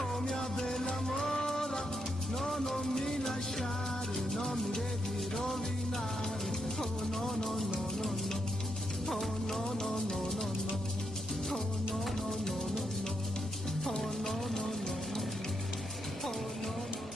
Oh mia bella mora, no, non mi lasciare, non mi devi rovinare. Oh no, no, no, no, no. Oh no, no, no, no, no. Oh no, no, no, no, no. Oh no, no, no, no. Oh no, no, no.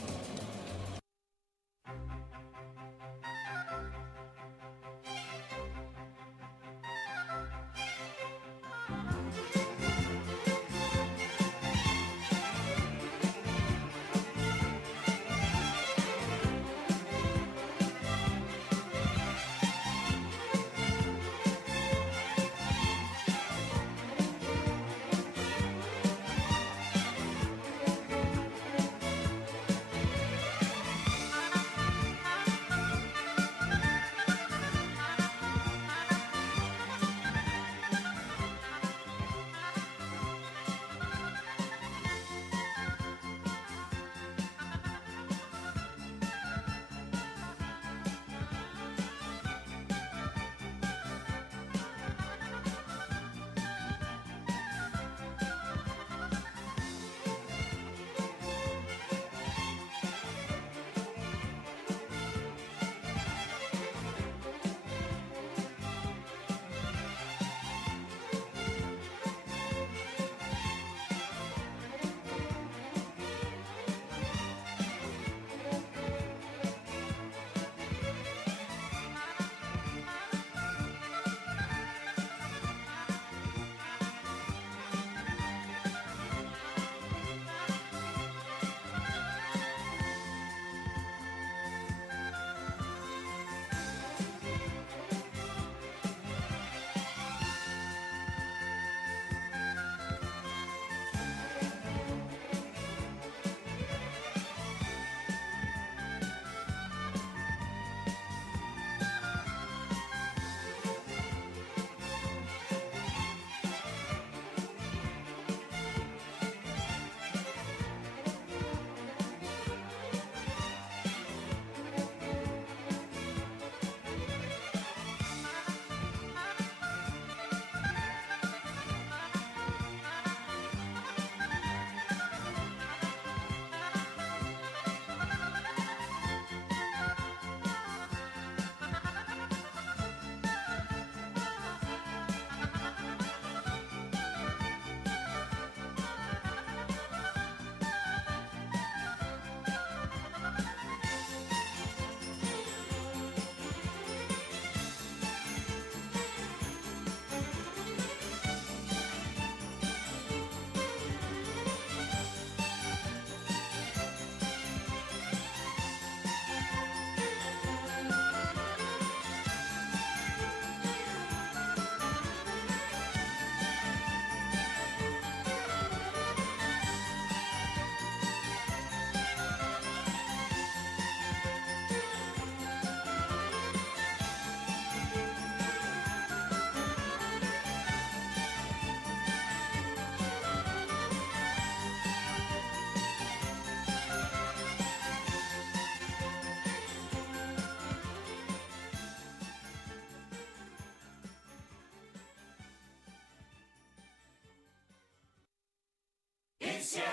insieme.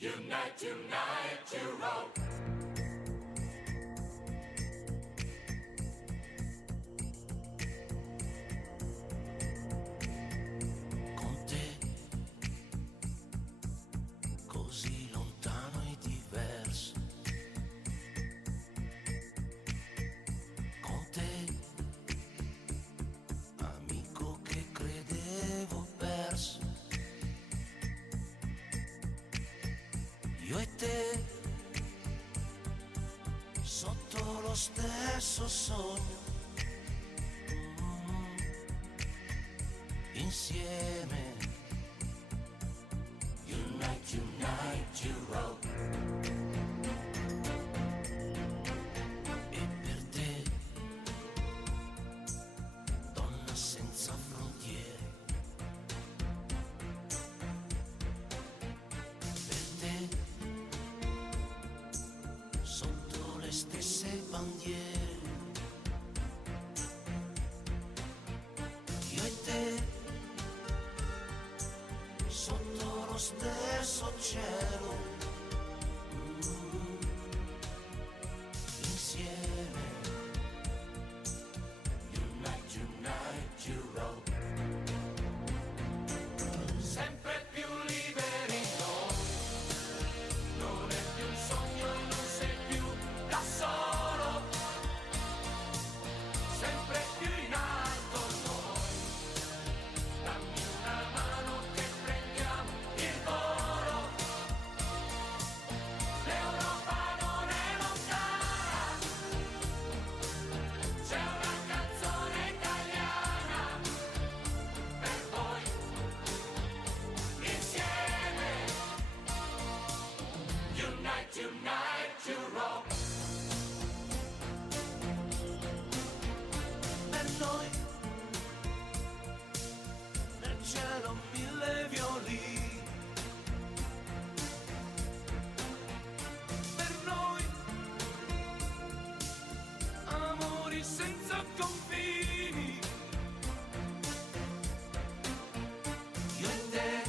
Unite, unite, you roll. Con te, così lontano e diverso. Con te, amico che credevo perso. Io e te, sotto lo stesso sogno, insieme. Unite, unite, you roll. E per te, donna senza frontiere. Per te, sotto le stesse bandiere. Io e te, sotto stesso cielo, insieme. Unite, unite, Europe. Sempre più liberi noi. Non è più un sogno e non sei più da solo. Sempre più in alto noi. Dammi una mano che prendiamo il volo. L'Europa non è lontana. C'è una canzone italiana per voi. Insieme. Unite, unite, Europe. Per noi nel cielo mille violini, per noi amori senza confini, io e te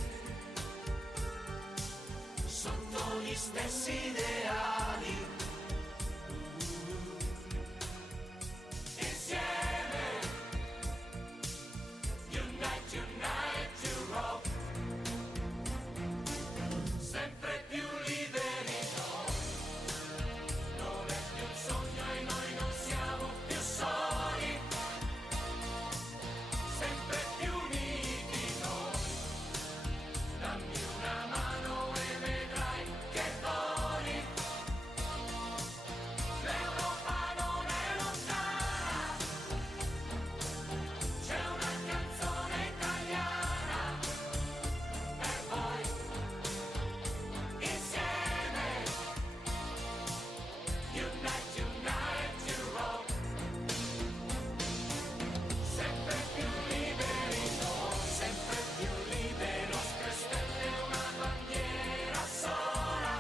sotto gli stessi ideali. Insieme. Unite, unite, Europe. Sempre più liberi noi. Non è più un sogno e noi non siamo più soli. Sempre più uniti noi. Dammi una mano e vedrai che voli. L'Europa non è lontana. C'è una canzone italiana per voi. Insieme. Unite, unite, Europe. Sempre più liberi noi. Sempre più liberi. Nostre stelle una bandiera sola.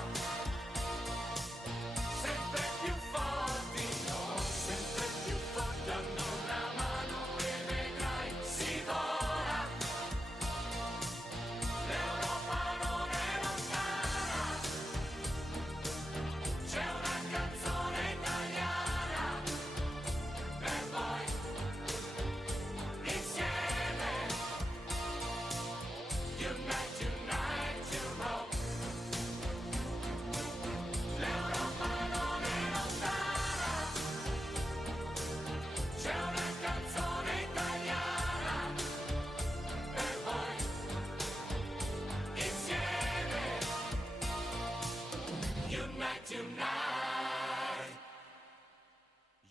Sempre più forti noi. Sempre più forti. Dammi una mano e vedrai si vola. L'Europa non è lontana. C'è una canzone italiana per voi. Insieme. Unite, unite, Europe. L'Europa non è lontana. C'è una canzone italiana per voi. Insieme. Unite, unite,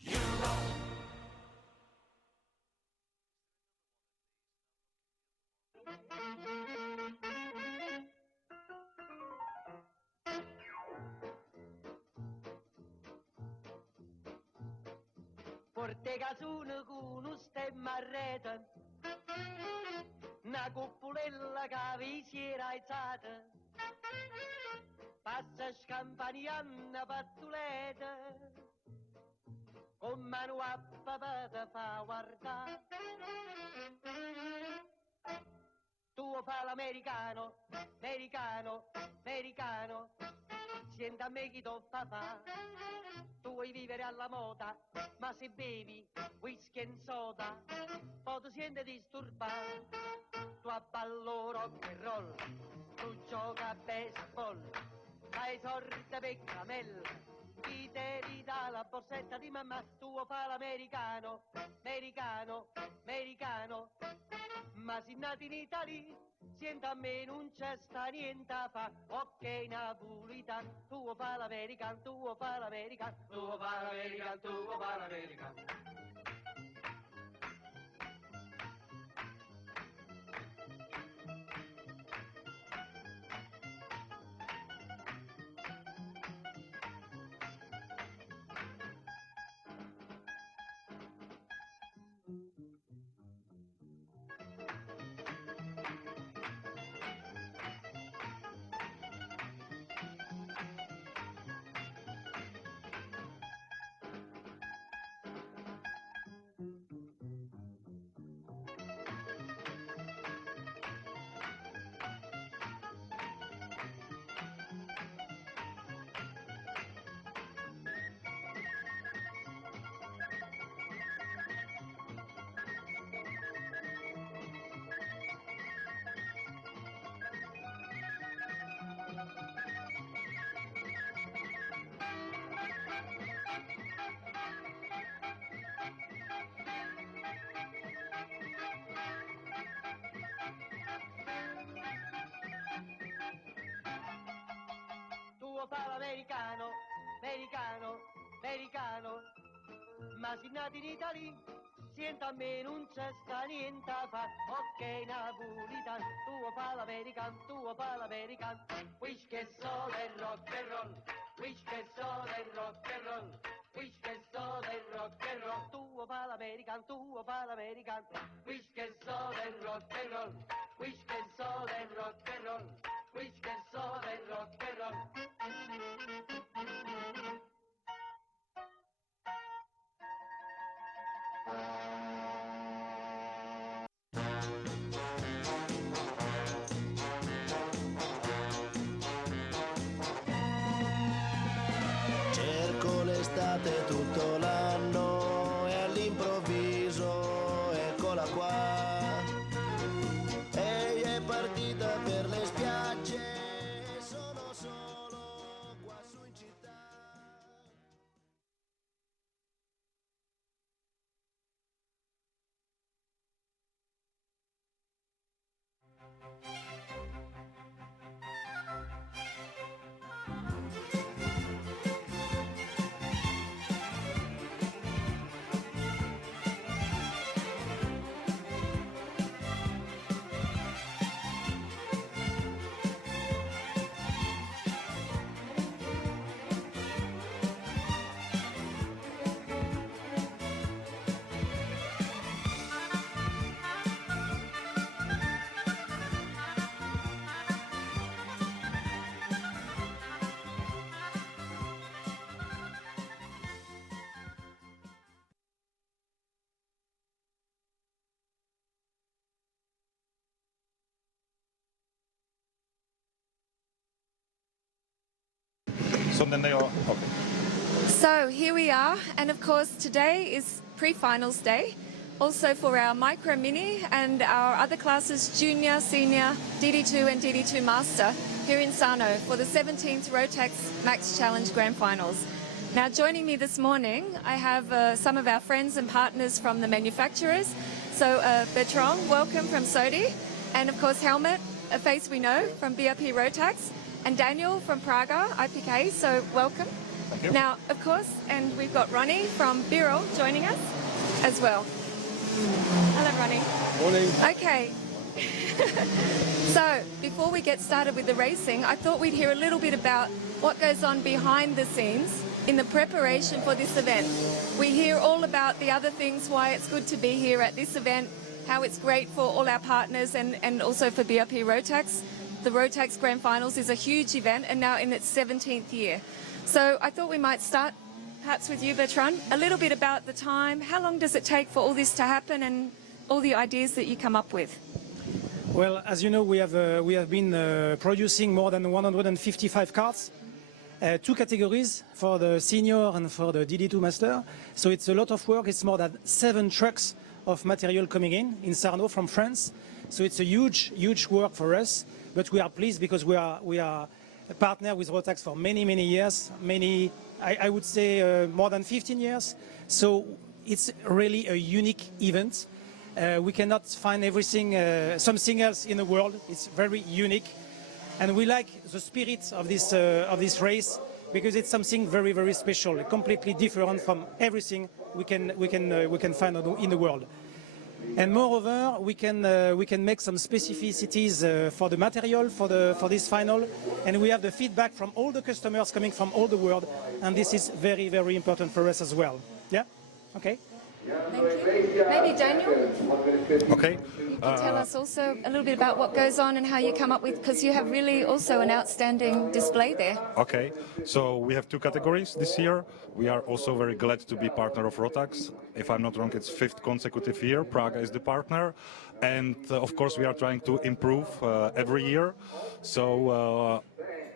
Europe. Porte casone con un stemma a rete, una cuppolella che vi si era alzata, passa scampanianna pattuleta, con mano a papà te fa guardare. Tu fa l'americano, americano, americano, senta a me chi t'ho fa. Tu vuoi vivere alla moda, ma se bevi whisky e soda, poi ti senti disturbato. Tu abballo rock and roll, tu gioca a baseball, fai sorte per camella, ti devi dare la borsetta di mamma. Tu fa l'americano, americano, americano, ma se nati in Italia, senta a me non c'è sta niente a fa. Ok napolitan, tu fa l'american, tu fa l'american, tu fa l'american, tu fa l'american. parla americano, americano, americano. Ma se nati in Italia, senta a me non c'è sta niente a fa. Ok, napolitano, tuo parla americano, tuo parla americano. Wish che so del rock and roll, wish che so del rock and roll, wish che so del rock and roll. Tuo parla americano, tuo parla americano. Wish che so del rock and roll, wish che so del rock and roll, wish che so del rock and roll. Cerco l'estate tutto l'anno e all'improvviso eccola qua. Ehi è partita per le spiagge e sono solo qua su in città. So here we are, and of course today is pre-finals day, also for our micro mini and our other classes, junior, senior, DD2 and DD2 master, here in Sarno for the 17th Rotax Max Challenge Grand Finals. Now joining me this morning, I have some of our friends and partners from the manufacturers. So Bertrand, welcome from Sodi, and of course Helmut, a face we know from BRP Rotax, and Daniel from Praga, IPK, so welcome. Thank you. Now, of course, and we've got Ronnie from Birol joining us as well. Hello, Ronnie. Morning. Okay. So, before we get started with the racing, I thought we'd hear a little bit about what goes on behind the scenes in the preparation for this event. We hear all about the other things, why it's good to be here at this event, how it's great for all our partners and also for BRP Rotax. The Rotax Grand Finals is a huge event and now in its 17th year. So I thought we might start perhaps with you, Bertrand, a little bit about the time. How long does it take for all this to happen and all the ideas that you come up with? Well, as you know, we have been producing more than 155 carts, two categories for the senior and for the DD2 master. So it's a lot of work. It's more than 7 trucks of material coming in Sarno from France. So it's a huge work for us. But we are pleased because we are a partner with Rotax for many years. I would say more than 15 years. So it's really a unique event. We cannot find something else in the world. It's very unique, and we like the spirit of this race because it's something very special, completely different from everything we can find in the world. And moreover, we can make some specificities for the material for this final, and we have the feedback from all the customers coming from all the world, and this is very important for us as well. Yeah. Okay. Thank you. Maybe Daniel? Okay. You can tell us also a little bit about what goes on and how you come up with, because you have really also an outstanding display there. Okay, so we have 2 categories this year. We are also very glad to be partner of Rotax. If I'm not wrong, it's 5th consecutive year. Praga is the partner. And of course, we are trying to improve every year. So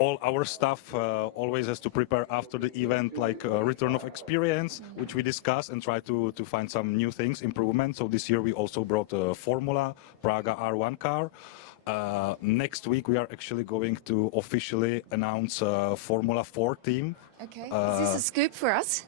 all our staff always has to prepare after the event, like a return of experience, which we discuss and try to find some new things, improvement. So this year we also brought a Formula Praga R1 car. Next week we are actually going to officially announce Formula 4 team. Okay, is this a scoop for us?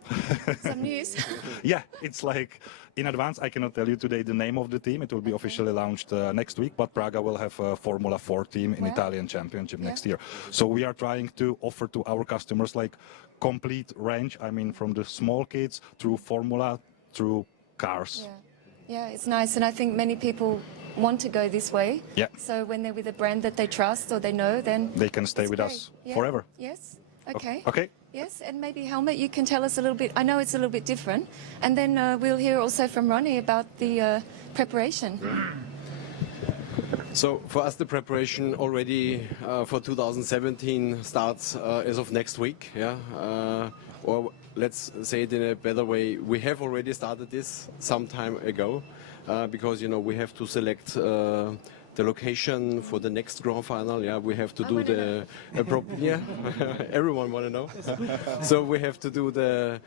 Some news? Yeah, it's like In advance, I cannot tell you today the name of the team. It will be officially launched next week, but Praga will have a Formula 4 team in Italian Championship next year. So we are trying to offer to our customers like complete range. I mean, from the small kids through Formula, through cars. Yeah, it's nice, and I think many people want to go this way. Yeah. So when they're with a brand that they trust or they know, then They can stay with great. us forever. Yes. Okay. Okay. Yes, and maybe Helmut, you can tell us a little bit. I know it's a little bit different, and then we'll hear also from Ronnie about the preparation. So for us, the preparation already for 2017 starts as of next week. Or let's say it in a better way, we have already started this some time ago because we have to select the location for the next grand final. We have to do the everyone want to know. So we have to do the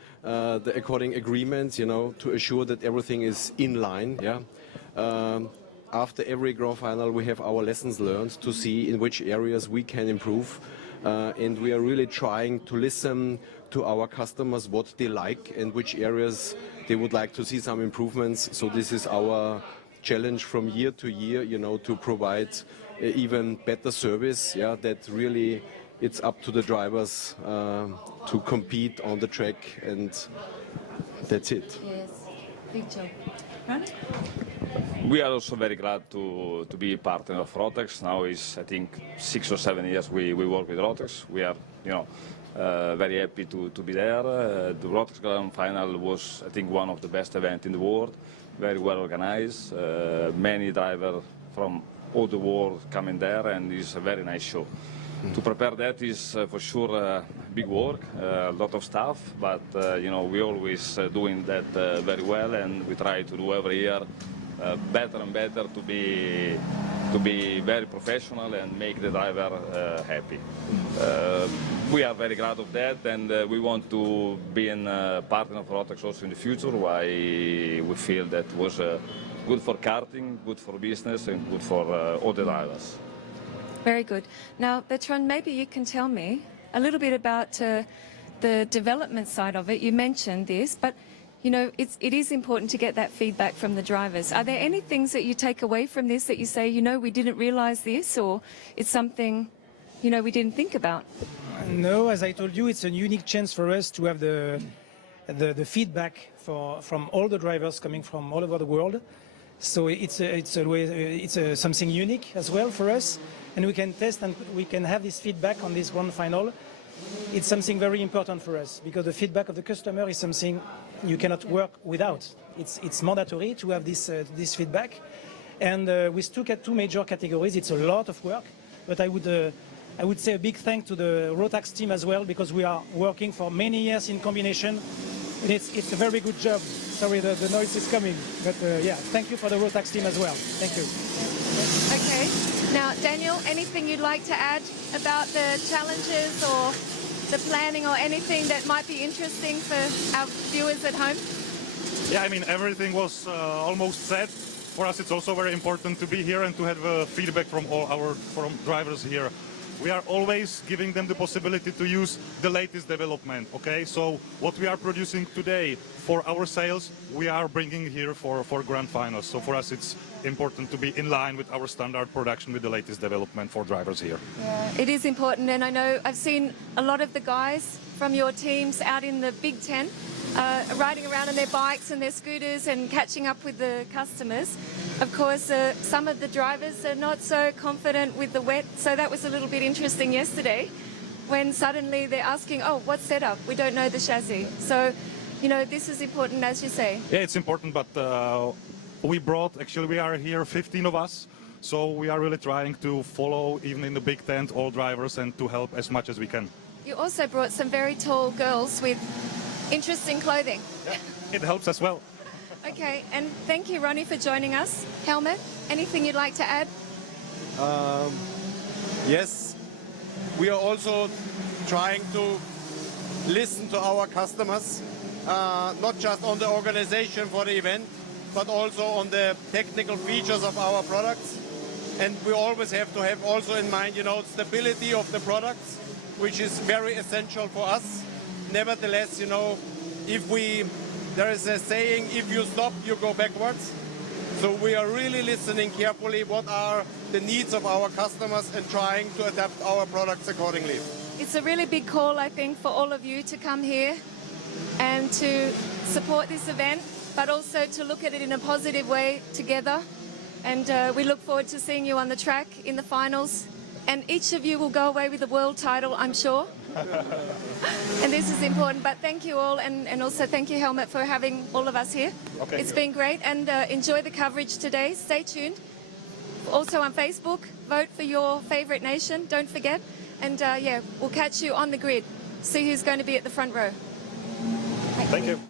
according agreements, to assure that everything is in line. After every grand final, we have our lessons learned to see in which areas we can improve, and we are really trying to listen to our customers what they like and which areas they would like to see some improvements. So this is our challenge from year to year, to provide even better service. That really it's up to the drivers to compete on the track, and that's it. Yes, big job. Ronnie? We are also very glad to be a partner of Rotax. Now is, I think, 6 or 7 years we work with Rotax. We are, very happy to be there. The Rotax Grand Final was, I think, one of the best events in the world. Very well organized. Many drivers from all the world coming there, and it's a very nice show. To prepare that is for sure big work, a lot of stuff, but we always doing that very well, and we try to do every year better and better to be very professional and make the driver happy. We are very glad of that, and we want to be a partner of Rotax also in the future. Why we feel that was good for karting, good for business, and good for all the drivers. Very good. Now, Bertrand, maybe you can tell me a little bit about the development side of it. You mentioned this, but it is important to get that feedback from the drivers. Are there any things that you take away from this that you say, we didn't realize this, or it's something, we didn't think about? No, as I told you, it's a unique chance for us to have the feedback from all the drivers coming from all over the world. So it's something unique as well for us, and we can test and we can have this feedback on this grand final. It's something very important for us because the feedback of the customer is something you cannot work without. It's mandatory to have this feedback, and with two major categories, it's a lot of work. But I would say a big thank to the Rotax team as well, because we are working for many years in combination. And it's a very good job. Sorry, the noise is coming, but thank you for the Rotax team as well. Thank you. Okay. Now, Daniel, anything you'd like to add about the challenges or the planning or anything that might be interesting for our viewers at home? Yeah, I mean, everything was almost said. For us, it's also very important to be here and to have feedback from from drivers here. We are always giving them the possibility to use the latest development, okay? So what we are producing today for our sales, we are bringing here for grand finals. So for us, it's important to be in line with our standard production with the latest development for drivers here. Yeah, it is important, and I know I've seen a lot of the guys from your teams out in the Big Ten riding around on their bikes and their scooters and catching up with the customers. Of course, some of the drivers are not so confident with the wet, so that was a little bit interesting yesterday when suddenly they're asking, oh, what setup? We don't know the chassis. So, this is important, as you say. Yeah, it's important, but we are here 15 of us, so we are really trying to follow, even in the big tent, all drivers and to help as much as we can. You also brought some very tall girls with interesting clothing. Yeah, it helps as well. Okay, and thank you, Ronnie, for joining us. Helmut, anything you'd like to add? Yes, we are also trying to listen to our customers, not just on the organization for the event, but also on the technical features of our products. And we always have to have also in mind, stability of the products, which is very essential for us. Nevertheless, if we there is a saying, if you stop, you go backwards. So we are really listening carefully what are the needs of our customers and trying to adapt our products accordingly. It's a really big call, I think, for all of you to come here and to support this event, but also to look at it in a positive way together. And we look forward to seeing you on the track in the finals. And each of you will go away with a world title, I'm sure. And this is important. But thank you all, and also thank you, Helmut, for having all of us here. Okay. It's been great, and enjoy the coverage today. Stay tuned. Also on Facebook, vote for your favorite nation, don't forget. And yeah, we'll catch you on the grid. See who's going to be at the front row. Thank you.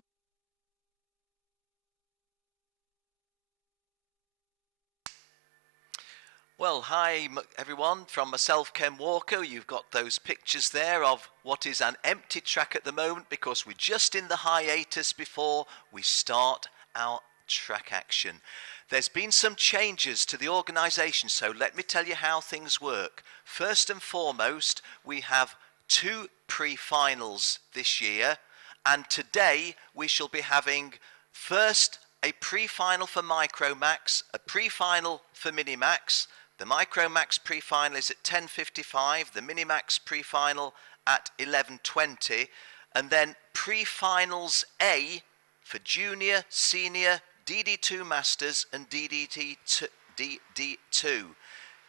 Well, hi everyone, from myself, Ken Walker. You've got those pictures there of what is an empty track at the moment because we're just in the hiatus before we start our track action. There's been some changes to the organisation, so let me tell you how things work. First and foremost, we have 2 pre-finals this year, and today we shall be having first a pre-final for Micromax, a pre-final for Minimax. The Micromax pre-final is at 10:55, the Minimax pre-final at 11:20, and then pre-finals A for Junior, Senior, DD2 Masters and DD2.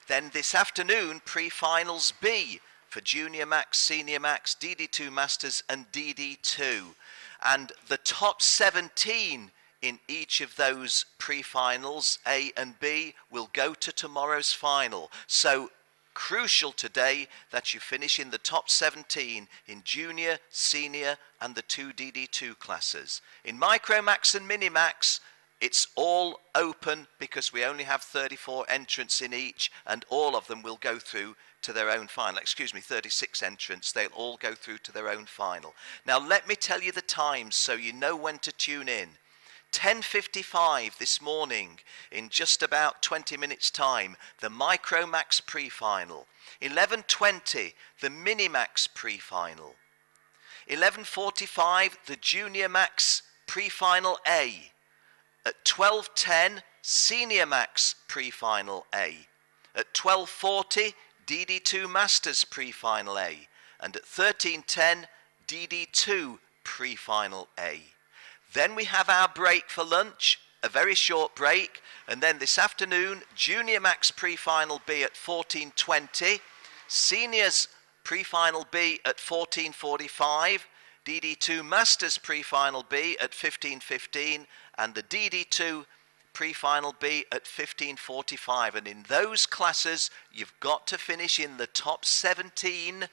Then this afternoon, pre-finals B for Junior Max, Senior Max, DD2 Masters and DD2. And the top 17 in each of those pre-finals, A and B, will go to tomorrow's final. So crucial today that you finish in the top 17 in Junior, Senior and the 2 DD2 classes. In Micromax and Minimax, it's all open because we only have 34 entrants in each, and all of them will go through to their own final. 36 entrants. They'll all go through to their own final. Now let me tell you the times so you know when to tune in. 10:55 this morning, in just about 20 minutes time, the Micromax pre-final. 11:20, the Minimax pre-final. 11:45, the Junior Max pre-final A. At 12:10, Senior Max pre-final A. At 12:40, DD2 Masters pre-final A. And at 13:10, DD2 pre-final A. Then we have our break for lunch, a very short break, and then this afternoon, Junior Max pre-final B at 14:20, Seniors pre-final B at 14:45, DD2 Masters pre-final B at 15:15, and the DD2 pre-final B at 15:45. And in those classes, you've got to finish in the top 17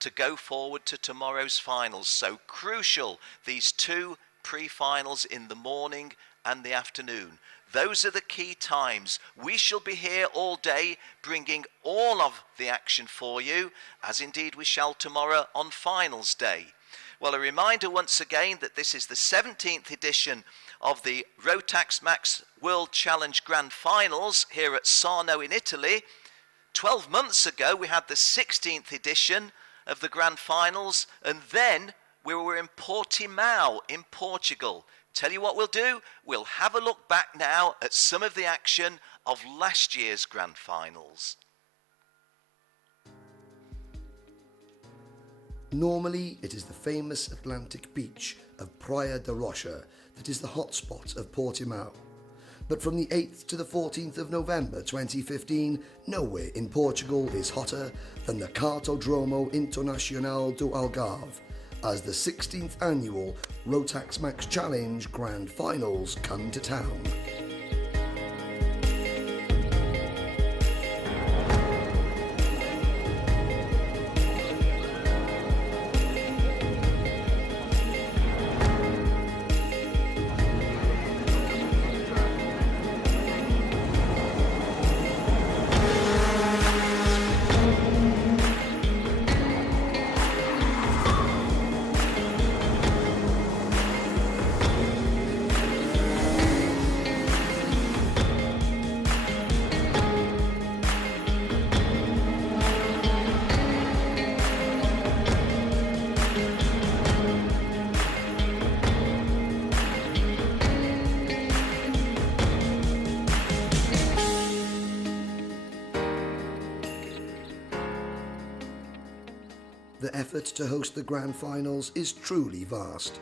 to go forward to tomorrow's finals. So crucial, these 2 pre-finals in the morning and the afternoon. Those are the key times. We shall be here all day bringing all of the action for you, as indeed we shall tomorrow on finals day. Well, a reminder once again that this is the 17th edition of the Rotax Max World Challenge Grand Finals here at Sarno in Italy. 12 months ago we had the 16th edition of the Grand Finals, and then we were in Portimao in Portugal. Tell you what we'll do, we'll have a look back now at some of the action of last year's Grand Finals. Normally, it is the famous Atlantic beach of Praia da Rocha that is the hotspot of Portimao. But from the 8th to the 14th of November 2015, nowhere in Portugal is hotter than the Cartódromo Internacional do Algarve, as the 16th annual Rotax Max Challenge Grand Finals come to town. The effort to host the Grand Finals is truly vast.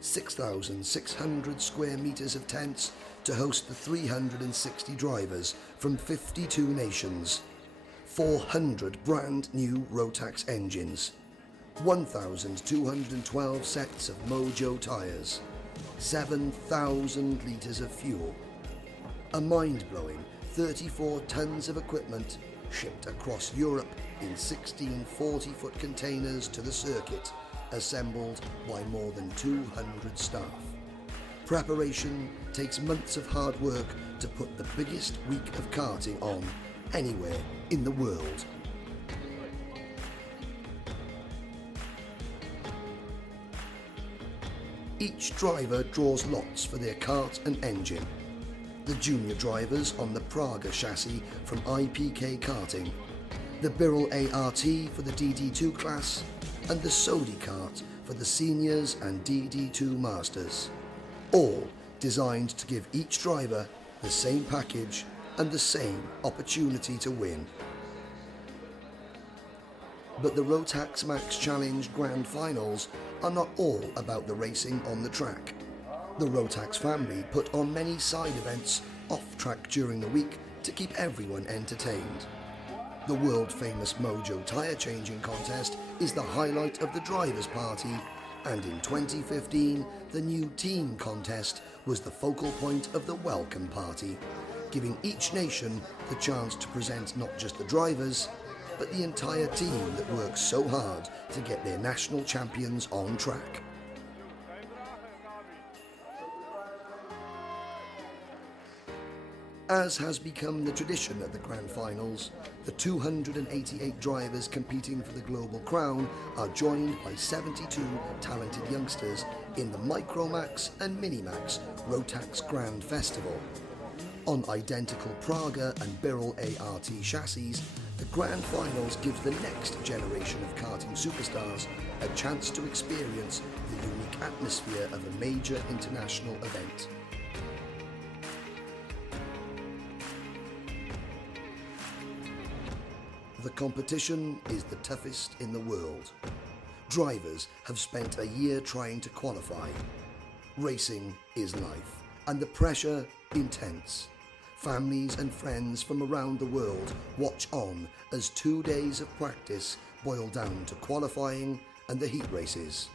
6,600 square metres of tents to host the 360 drivers from 52 nations, 400 brand new Rotax engines, 1,212 sets of Mojo tyres, 7,000 litres of fuel, a mind-blowing 34 tonnes of equipment shipped across Europe in 16 40-foot containers to the circuit, assembled by more than 200 staff. Preparation takes months of hard work to put the biggest week of karting on anywhere in the world. Each driver draws lots for their kart and engine. The junior drivers on the Praga chassis from IPK Karting, the Birrell ART for the DD2 class, and the Sodi kart for the seniors and DD2 masters. All designed to give each driver the same package and the same opportunity to win. But the Rotax Max Challenge Grand Finals are not all about the racing on the track. The Rotax family put on many side events off track during the week to keep everyone entertained. The world famous Mojo tyre changing contest is the highlight of the drivers' party, and in 2015 the new team contest was the focal point of the welcome party, giving each nation the chance to present not just the drivers, but the entire team that works so hard to get their national champions on track. As has become the tradition at the Grand Finals, the 288 drivers competing for the global crown are joined by 72 talented youngsters in the Micromax and Minimax Rotax Grand Festival. On identical Praga and Birrell ART chassis, the Grand Finals gives the next generation of karting superstars a chance to experience the unique atmosphere of a major international event. The competition is the toughest in the world. Drivers have spent a year trying to qualify. Racing is life, and the pressure intense. Families and friends from around the world watch on as 2 days of practice boil down to qualifying and the heat races.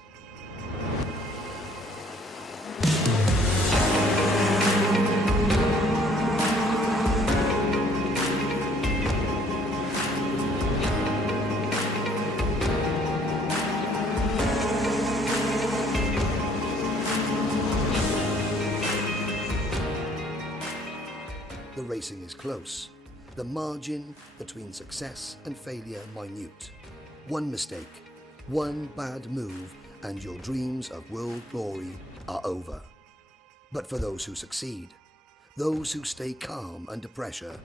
The racing is close, the margin between success and failure minute. One mistake, one bad move, and your dreams of world glory are over. But for those who succeed, those who stay calm under pressure,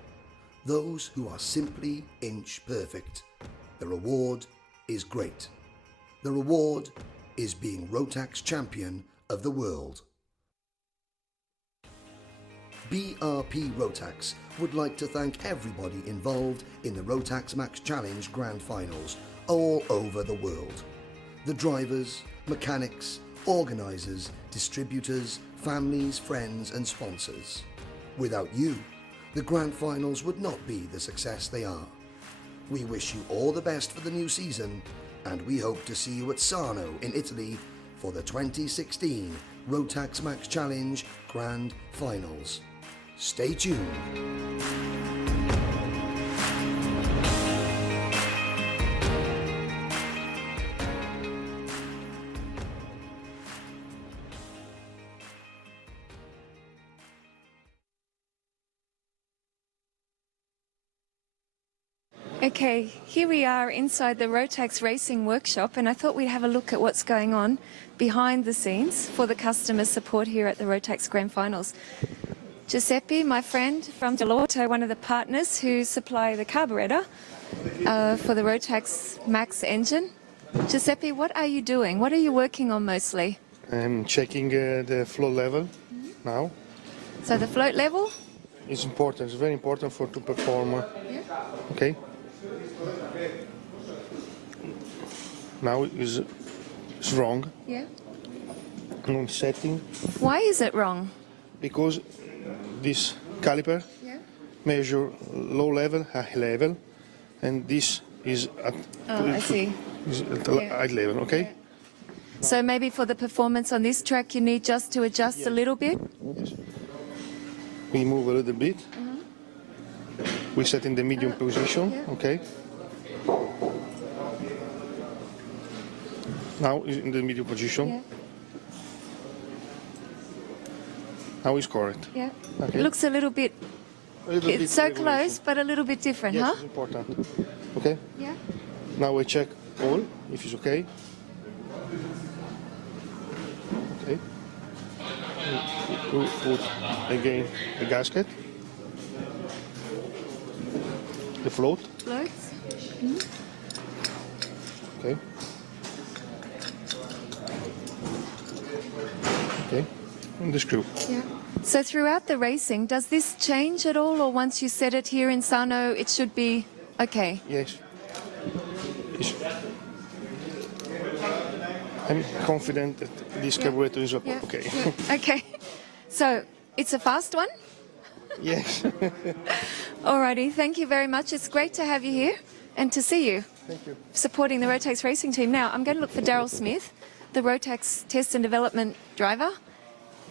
those who are simply inch perfect, the reward is great. The reward is being Rotax champion of the world. BRP Rotax would like to thank everybody involved in the Rotax Max Challenge Grand Finals all over the world. The drivers, mechanics, organisers, distributors, families, friends and sponsors. Without you, the Grand Finals would not be the success they are. We wish you all the best for the new season, and we hope to see you at Sarno in Italy for the 2016 Rotax Max Challenge Grand Finals. Stay tuned. Okay, here we are inside the Rotax Racing Workshop, and I thought we'd have a look at what's going on behind the scenes for the customer support here at the Rotax Grand Finals. Giuseppe, my friend from Delorto, one of the partners who supply the carburetor for the Rotax Max engine. Giuseppe, what are you doing? What are you working on mostly? I'm checking the flow level now. So the float level? It's important, it's very important to perform. Okay. now is wrong. Yeah. On setting, Why is it wrong? because this caliper Yeah. measure low level, high level, and this is at, I see. is at Yeah. high level, okay? So maybe for the performance on this track, you need just to adjust a little bit? Yes. We move a little bit. We set in the medium position, yeah. okay? Now is in the medium position. Yeah. Now is correct. Yeah. Okay. It looks a little bit, A little it's bit so regulation. close, but a little bit different, Yes, huh? it's important. Okay? Yeah. Now I check all, if it's okay. Okay. We put again the gasket, the float, Floats. okay. Okay, and the screw. Yeah. So throughout the racing, does this change at all, or once you set it here in Sarno, it should be okay? Yes. It's- I'm confident that this carburetor is Yeah. okay. Yeah. Okay. So it's a fast one? Yes. Alrighty, thank you very much. It's great to have you here and to see you. Thank you. Supporting the Rotax racing team. Now, I'm going to look for Daryl Smith, the Rotax test and development driver,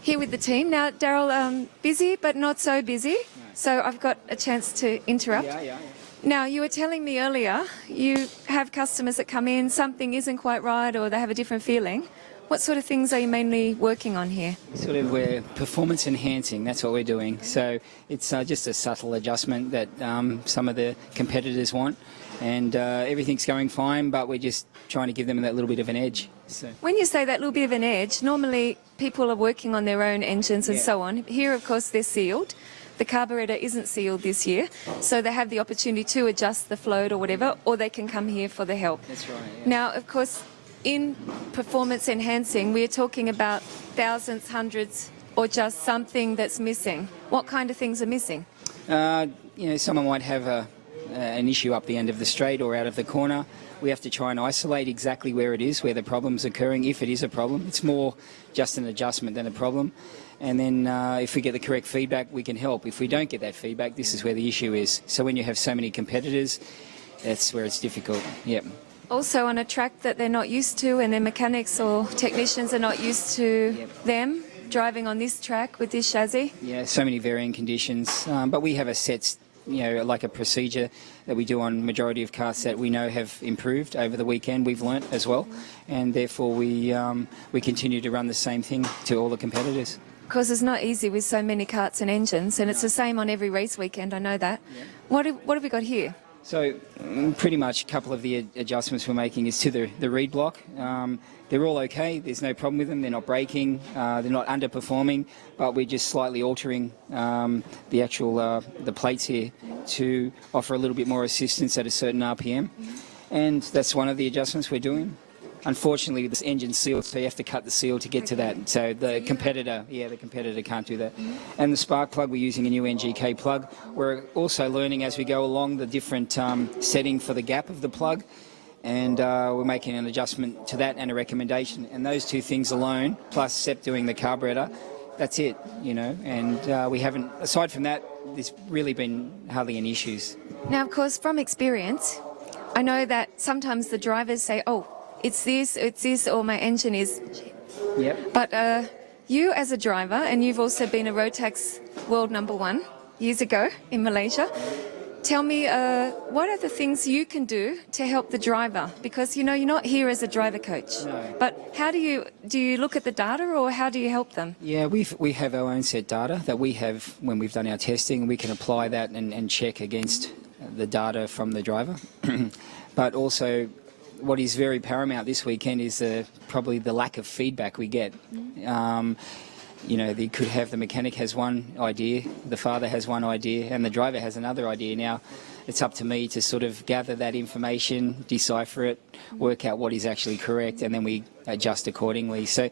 here with the team. Now, Daryl, busy but not so busy, so I've got a chance to interrupt. Yeah. Now, you were telling me earlier, you have customers that come in, something isn't quite right or they have a different feeling. What sort of things are you mainly working on here? Sort of we're performance enhancing, that's what we're doing. So it's just a subtle adjustment that some of the competitors want, and everything's going fine, but we're just trying to give them that little bit of an edge. So. When you say that little bit of an edge, normally people are working on their own engines and so on. Here, of course, they're sealed. The carburetor isn't sealed this year, so they have the opportunity to adjust the float or whatever, or they can come here for the help. That's right. Yeah. Now, of course, in performance enhancing, we're talking about thousands, hundreds, or just something that's missing. What kind of things are missing? Someone might have an issue up the end of the straight or out of the corner. We have to try and isolate exactly where it is, where the problem's occurring, if it is a problem. It's more just an adjustment than a problem. And then if we get the correct feedback, we can help. If we don't get that feedback, this is where the issue is. So when you have so many competitors, that's where it's difficult. Yep. Also on a track that they're not used to, and their mechanics or technicians are not used to them driving on this track with this chassis. Yeah, so many varying conditions. But we have a set, like a procedure that we do on majority of karts that we know have improved over the weekend. We've learnt as well, and therefore we continue to run the same thing to all the competitors. Because it's not easy with so many karts and engines, and it's the same on every race weekend, I know that. Yeah. What have we got here? So pretty much a couple of the adjustments we're making is to the reed block. They're all okay, there's no problem with them, they're not breaking, they're not underperforming, but we're just slightly altering the actual the plates here to offer a little bit more assistance at a certain RPM. And that's one of the adjustments we're doing. Unfortunately, this engine's sealed, so you have to cut the seal to get to that. So the competitor can't do that. And the spark plug, we're using a new NGK plug. We're also learning as we go along the different setting for the gap of the plug, and we're making an adjustment to that and a recommendation. And those two things alone, plus SEP doing the carburetor, that's it, And we haven't, aside from that, there's really been hardly any issues. Now, of course, from experience, I know that sometimes the drivers say, oh, it's this, or my engine is... Yep. But you as a driver, and you've also been a Rotax world #1 years ago in Malaysia, tell me what are the things you can do to help the driver? Because, you're not here as a driver coach. No. But how do you look at the data, or how do you help them? Yeah, we have our own set data that we have when we've done our testing. We can apply that and check against the data from the driver. But also, what is very paramount this weekend is probably the lack of feedback we get. They could have the mechanic has one idea, the father has one idea, and the driver has another idea. Now, it's up to me to sort of gather that information, decipher it, work out what is actually correct, and then we adjust accordingly. So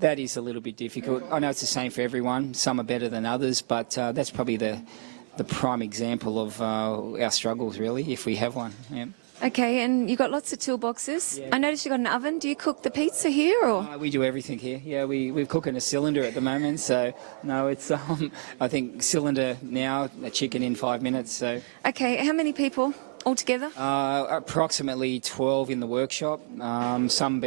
that is a little bit difficult. I know it's the same for everyone. Some are better than others, but that's probably the prime example of our struggles, really, if we have one. Yeah. Okay, and you got lots of toolboxes. Yeah. I noticed you got an oven. Do you cook the pizza here, or? We do everything here. Yeah, we're cooking a cylinder at the moment. So, no, it's, I think, cylinder now, a chicken in 5 minutes. So, Okay, how many people altogether? approximately 12 in the workshop. Some,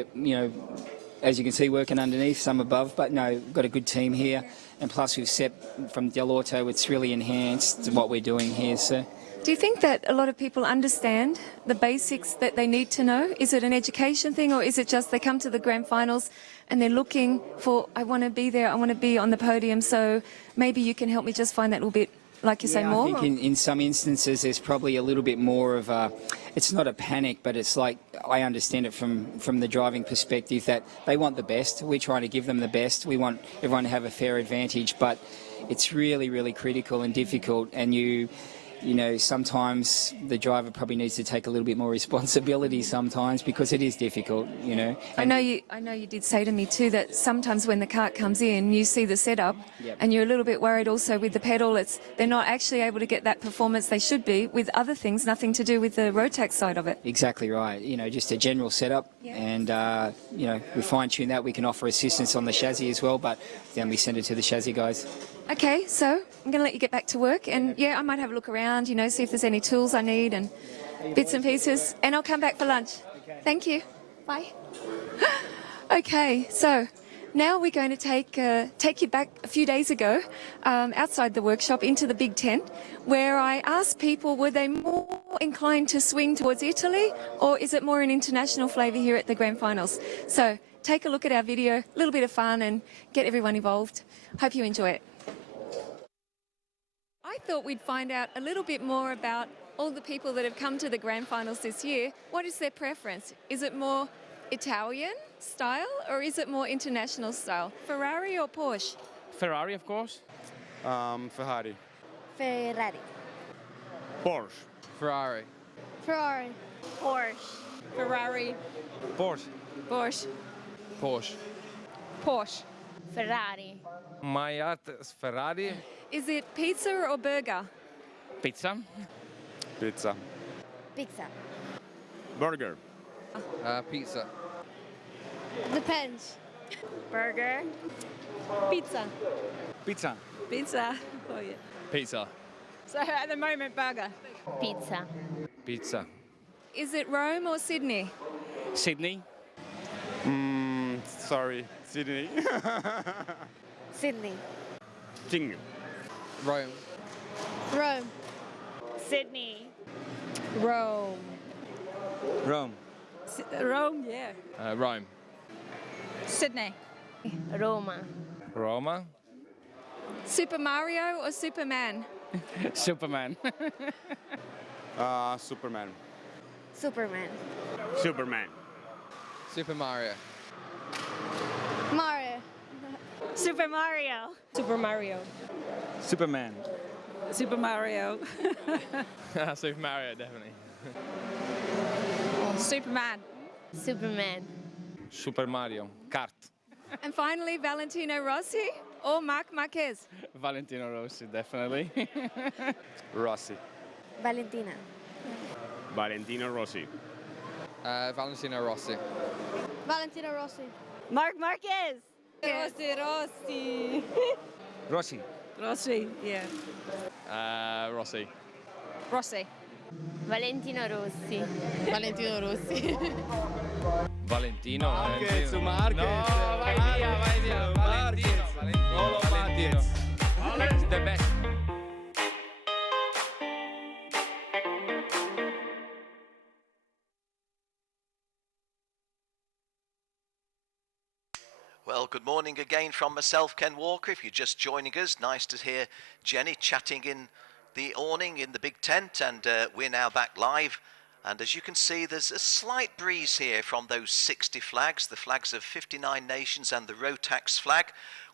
as you can see, working underneath, some above. But no, we've got a good team here. And plus, we've set from Del Orto, it's really enhanced what we're doing here. So. Do you think that a lot of people understand the basics that they need to know? Is it an education thing, or is it just they come to the grand finals and they're looking for, I want to be there, I want to be on the podium, so maybe you can help me just find that little bit, like you say, more? I think in some instances there's probably a little bit more of a, it's not a panic, but it's like, I understand it from the driving perspective that they want the best. We're trying to give them the best. We want everyone to have a fair advantage, but it's really, really critical and difficult, and you know, sometimes the driver probably needs to take a little bit more responsibility sometimes, because it is difficult, you know. I know you did say to me too that sometimes when the cart comes in, you see the setup, Yep. and you're a little bit worried also with the pedal. They're not actually able to get that performance they should be with other things, nothing to do with the Rotax side of it. Exactly right. You know, just a general setup, and you know, we fine tune that. We can offer assistance on the chassis as well, but then we send it to the chassis guys. Okay, so I'm going to let you get back to work, and yeah, I might have a look around, you know, see if there's any tools I need and bits and pieces, and I'll come back for lunch. Thank you. Bye. Okay, so now we're going to take you back a few days ago outside the workshop into the big tent, where I asked people, were they more inclined to swing towards Italy, or is it more an international flavour here at the grand finals? So take a look at our video, a little bit of fun, and get everyone involved. Hope you enjoy it. I thought we'd find out a little bit more about all the people that have come to the grand finals this year. What is their preference? Is it more Italian style, or is it more international style? Ferrari or Porsche? Ferrari, of course. Ferrari. Ferrari. Porsche. Ferrari. Ferrari. Porsche. Ferrari. Porsche. Porsche. Porsche. Porsche. Ferrari. My art is Ferrari. Is it pizza or burger? Pizza. Pizza. Pizza. Burger. Pizza. Depends. Burger. Pizza. Pizza. Pizza. Oh yeah. Pizza. So at the moment, burger. Pizza. Pizza. Is it Rome or Sydney? Sydney. Sorry, Sydney. Sydney. Ting. Rome. Rome. Sydney. Rome. Rome. Rome, yeah. Rome. Sydney. Roma. Roma. Super Mario or Superman? Superman. Superman. Superman. Superman. Super Mario. Mario. Super Mario. Super Mario. Superman. Super Mario. Super Mario, definitely. Superman. Superman. Super Mario. Kart. And finally, Valentino Rossi or Marc Marquez? Valentino Rossi, definitely. Rossi. Valentina. Valentino Rossi. Valentino Rossi. Valentino Rossi. Marc Marquez. Rossi. Rossi. Rossi, yeah. Rossi. Rossi. Valentino Rossi. Valentino Rossi. Valentino. Marquez. No, vai via. Valentino. Valentino. It's the best. Well, good morning again from myself, Ken Walker. If you're just joining us, nice to hear Jenny chatting in the awning in the big tent, and we're now back live. And as you can see, there's a slight breeze here from those 60 flags, the flags of 59 nations and the Rotax flag.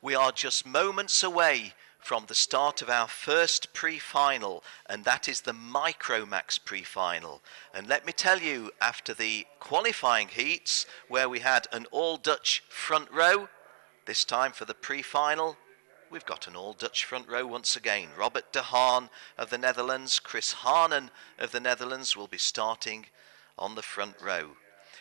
We are just moments away from the start of our first pre-final, and that is the Micromax pre-final. And let me tell you, after the qualifying heats, where we had an all-Dutch front row, this time for the pre-final, we've got an all-Dutch front row once again. Robert de Haan of the Netherlands, Chris Haanen of the Netherlands will be starting on the front row.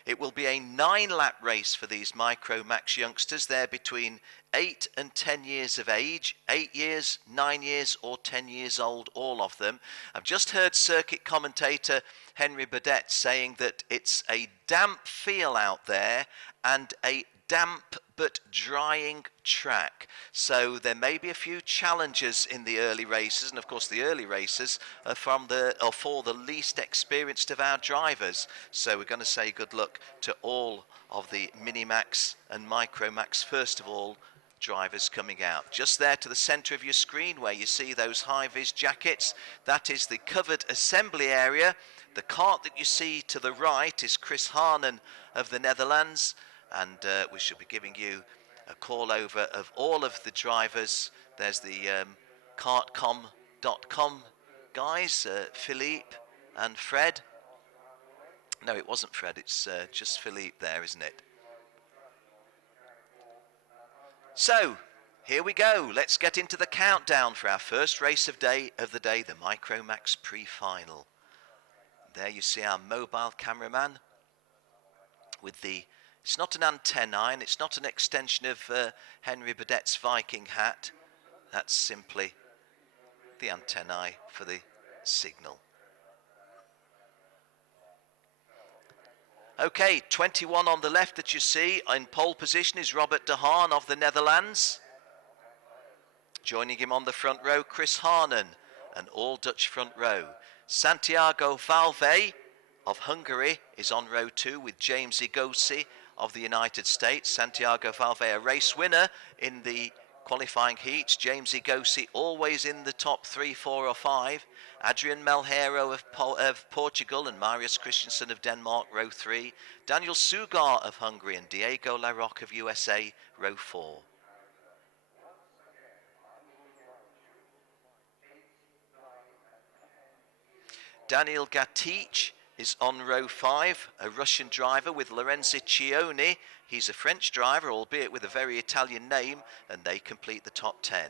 It will be a 9-lap race for these Micro Max youngsters. They're between 8 and 10 years of age, 8 years, 9 years or 10 years old, all of them. I've just heard circuit commentator Henry Burdett saying that it's a damp feel out there and a damp but drying track. So there may be a few challenges in the early races, and of course the early races are for the least experienced of our drivers. So we're going to say good luck to all of the Minimax and Micromax, first of all, drivers coming out. Just there to the centre of your screen where you see those high-vis jackets, that is the covered assembly area. The kart that you see to the right is Chris Harnen of the Netherlands, and we shall be giving you a call over of all of the drivers. There's the KART.com guys, Philippe and Fred. No, it wasn't Fred, it's just Philippe there, isn't it? So, here we go. Let's get into the countdown for our first race of the day, the Micromax pre-final. There you see our mobile cameraman with the, it's not an antennae, and it's not an extension of Henry Burdett's Viking hat. That's simply the antennae for the signal. Okay, 21 on the left that you see. In pole position is Robert de Haan of the Netherlands. Joining him on the front row, Chris Harnen, an all-Dutch front row. Santiago Valve of Hungary is on row 2 with James Igosi of the United States. Santiago Valve, a race winner in the qualifying heats. James Igosi always in the top 3, 4 or 5. Adrian Melhero of Portugal and Marius Christensen of Denmark, row 3. Daniel Sugar of Hungary and Diego Larocque of USA, row 4. Daniel Gatic is on row 5, a Russian driver with Lorenzo Cioni. He's a French driver, albeit with a very Italian name, and they complete the top 10.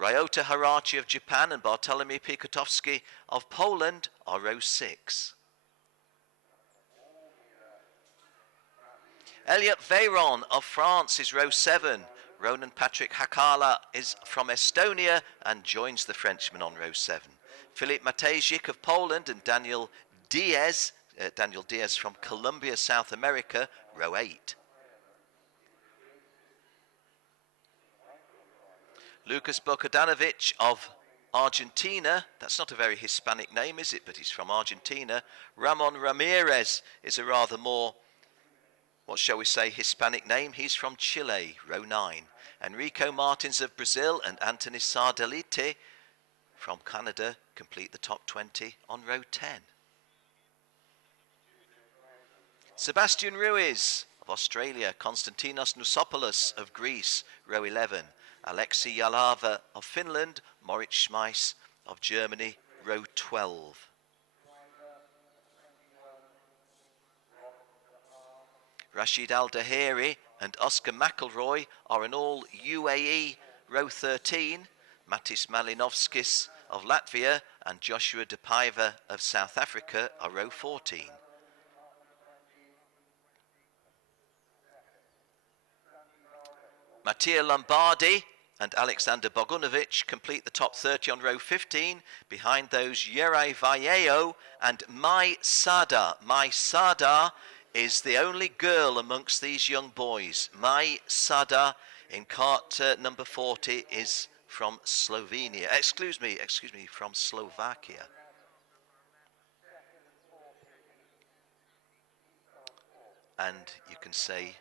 Ryota Harachi of Japan and Bartolomew Pikotowski of Poland are row 6. Elliot Veyron of France is row 7. Ronan Patrick Hakala is from Estonia and joins the Frenchman on row 7. Filip Matejzik of Poland and Daniel Diaz from Colombia, South America, row 8. Lucas Bogdanovic of Argentina, that's not a very Hispanic name, is it? But he's from Argentina. Ramon Ramirez is a rather more, what shall we say, Hispanic name. He's from Chile, row 9. Enrico Martins of Brazil and Anthony Sardelite from Canada complete the top 20 on row 10. Sebastian Ruiz of Australia, Konstantinos Nousopoulos of Greece, row 11. Alexei Yalava of Finland, Moritz Schmeiss of Germany, row 12. Rashid Al-Dahiri and Oscar McElroy are in all UAE, row 13. Matis Malinovskis of Latvia and Joshua De Paiva of South Africa are row 14. Mattia Lombardi and Alexander Bogunovic complete the top 30 on row 15. Behind those, Yere Vallejo and Mai Sada. Mai Sada is the only girl amongst these young boys. Mai Sada in kart number 40 is from Slovenia. Excuse me, from Slovakia. And you can say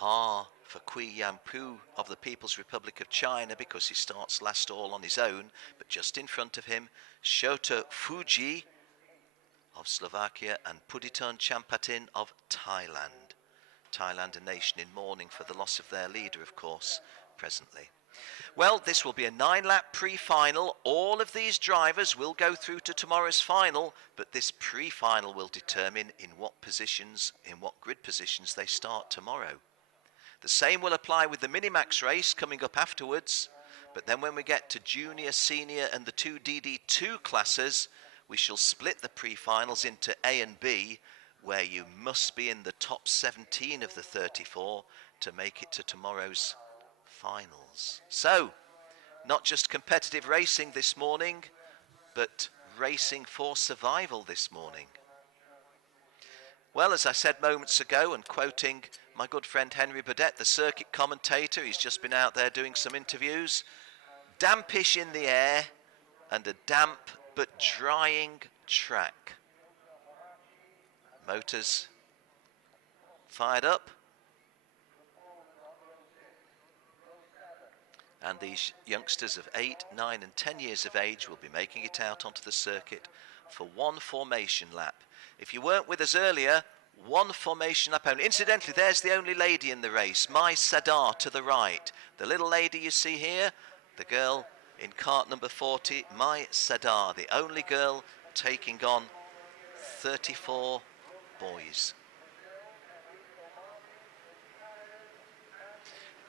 R for Kui Yampu of the People's Republic of China because he starts last all on his own, but just in front of him, Shota Fuji of Slovakia and Puditon Champatin of Thailand. Thailand, a nation in mourning for the loss of their leader, of course, presently. Well, this will be a 9-lap pre-final. All of these drivers will go through to tomorrow's final, but this pre-final will determine in what grid positions they start tomorrow. The same will apply with the Minimax race coming up afterwards, but then when we get to junior, senior and the 2 DD2 classes, we shall split the pre-finals into A and B, where you must be in the top 17 of the 34 to make it to tomorrow's finals. So, not just competitive racing this morning, but racing for survival this morning. Well, as I said moments ago, and quoting my good friend Henry Burdett, the circuit commentator, he's just been out there doing some interviews, dampish in the air and a damp but drying track. Motors fired up. And these youngsters of 8, 9 and 10 years of age will be making it out onto the circuit for one formation lap. If you weren't with us earlier, one formation lap only. Incidentally, there's the only lady in the race, my Sadar to the right. The little lady you see here, the girl in cart number 40, my Sadar, the only girl taking on 34 boys.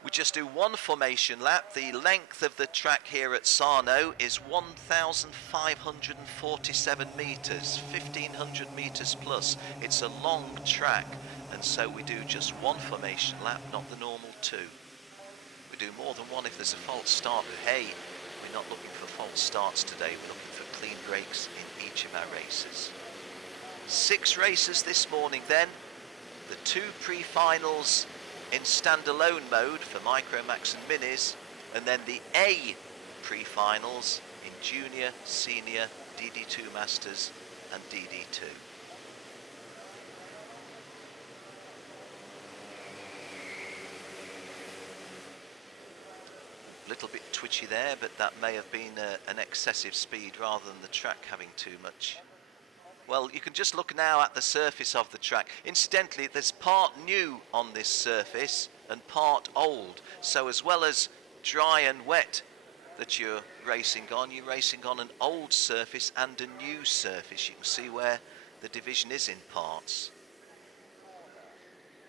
We just do one formation lap. The length of the track here at Sarno is 1,547 metres, 1,500 metres plus. It's a long track, and so we do just one formation lap, not the normal two. We do more than one if there's a false start, but hey, we're not looking for false starts today. We're looking for clean breaks in each of our races. 6 races this morning then. The 2 pre-finals in standalone mode for Micromax and Minis, and then the A pre-finals in Junior, Senior, DD2 Masters and DD2. A little bit twitchy there, but that may have been an excessive speed rather than the track having too much. Well, you can just look now at the surface of the track. Incidentally, there's part new on this surface and part old. So as well as dry and wet that you're racing on an old surface and a new surface. You can see where the division is in parts.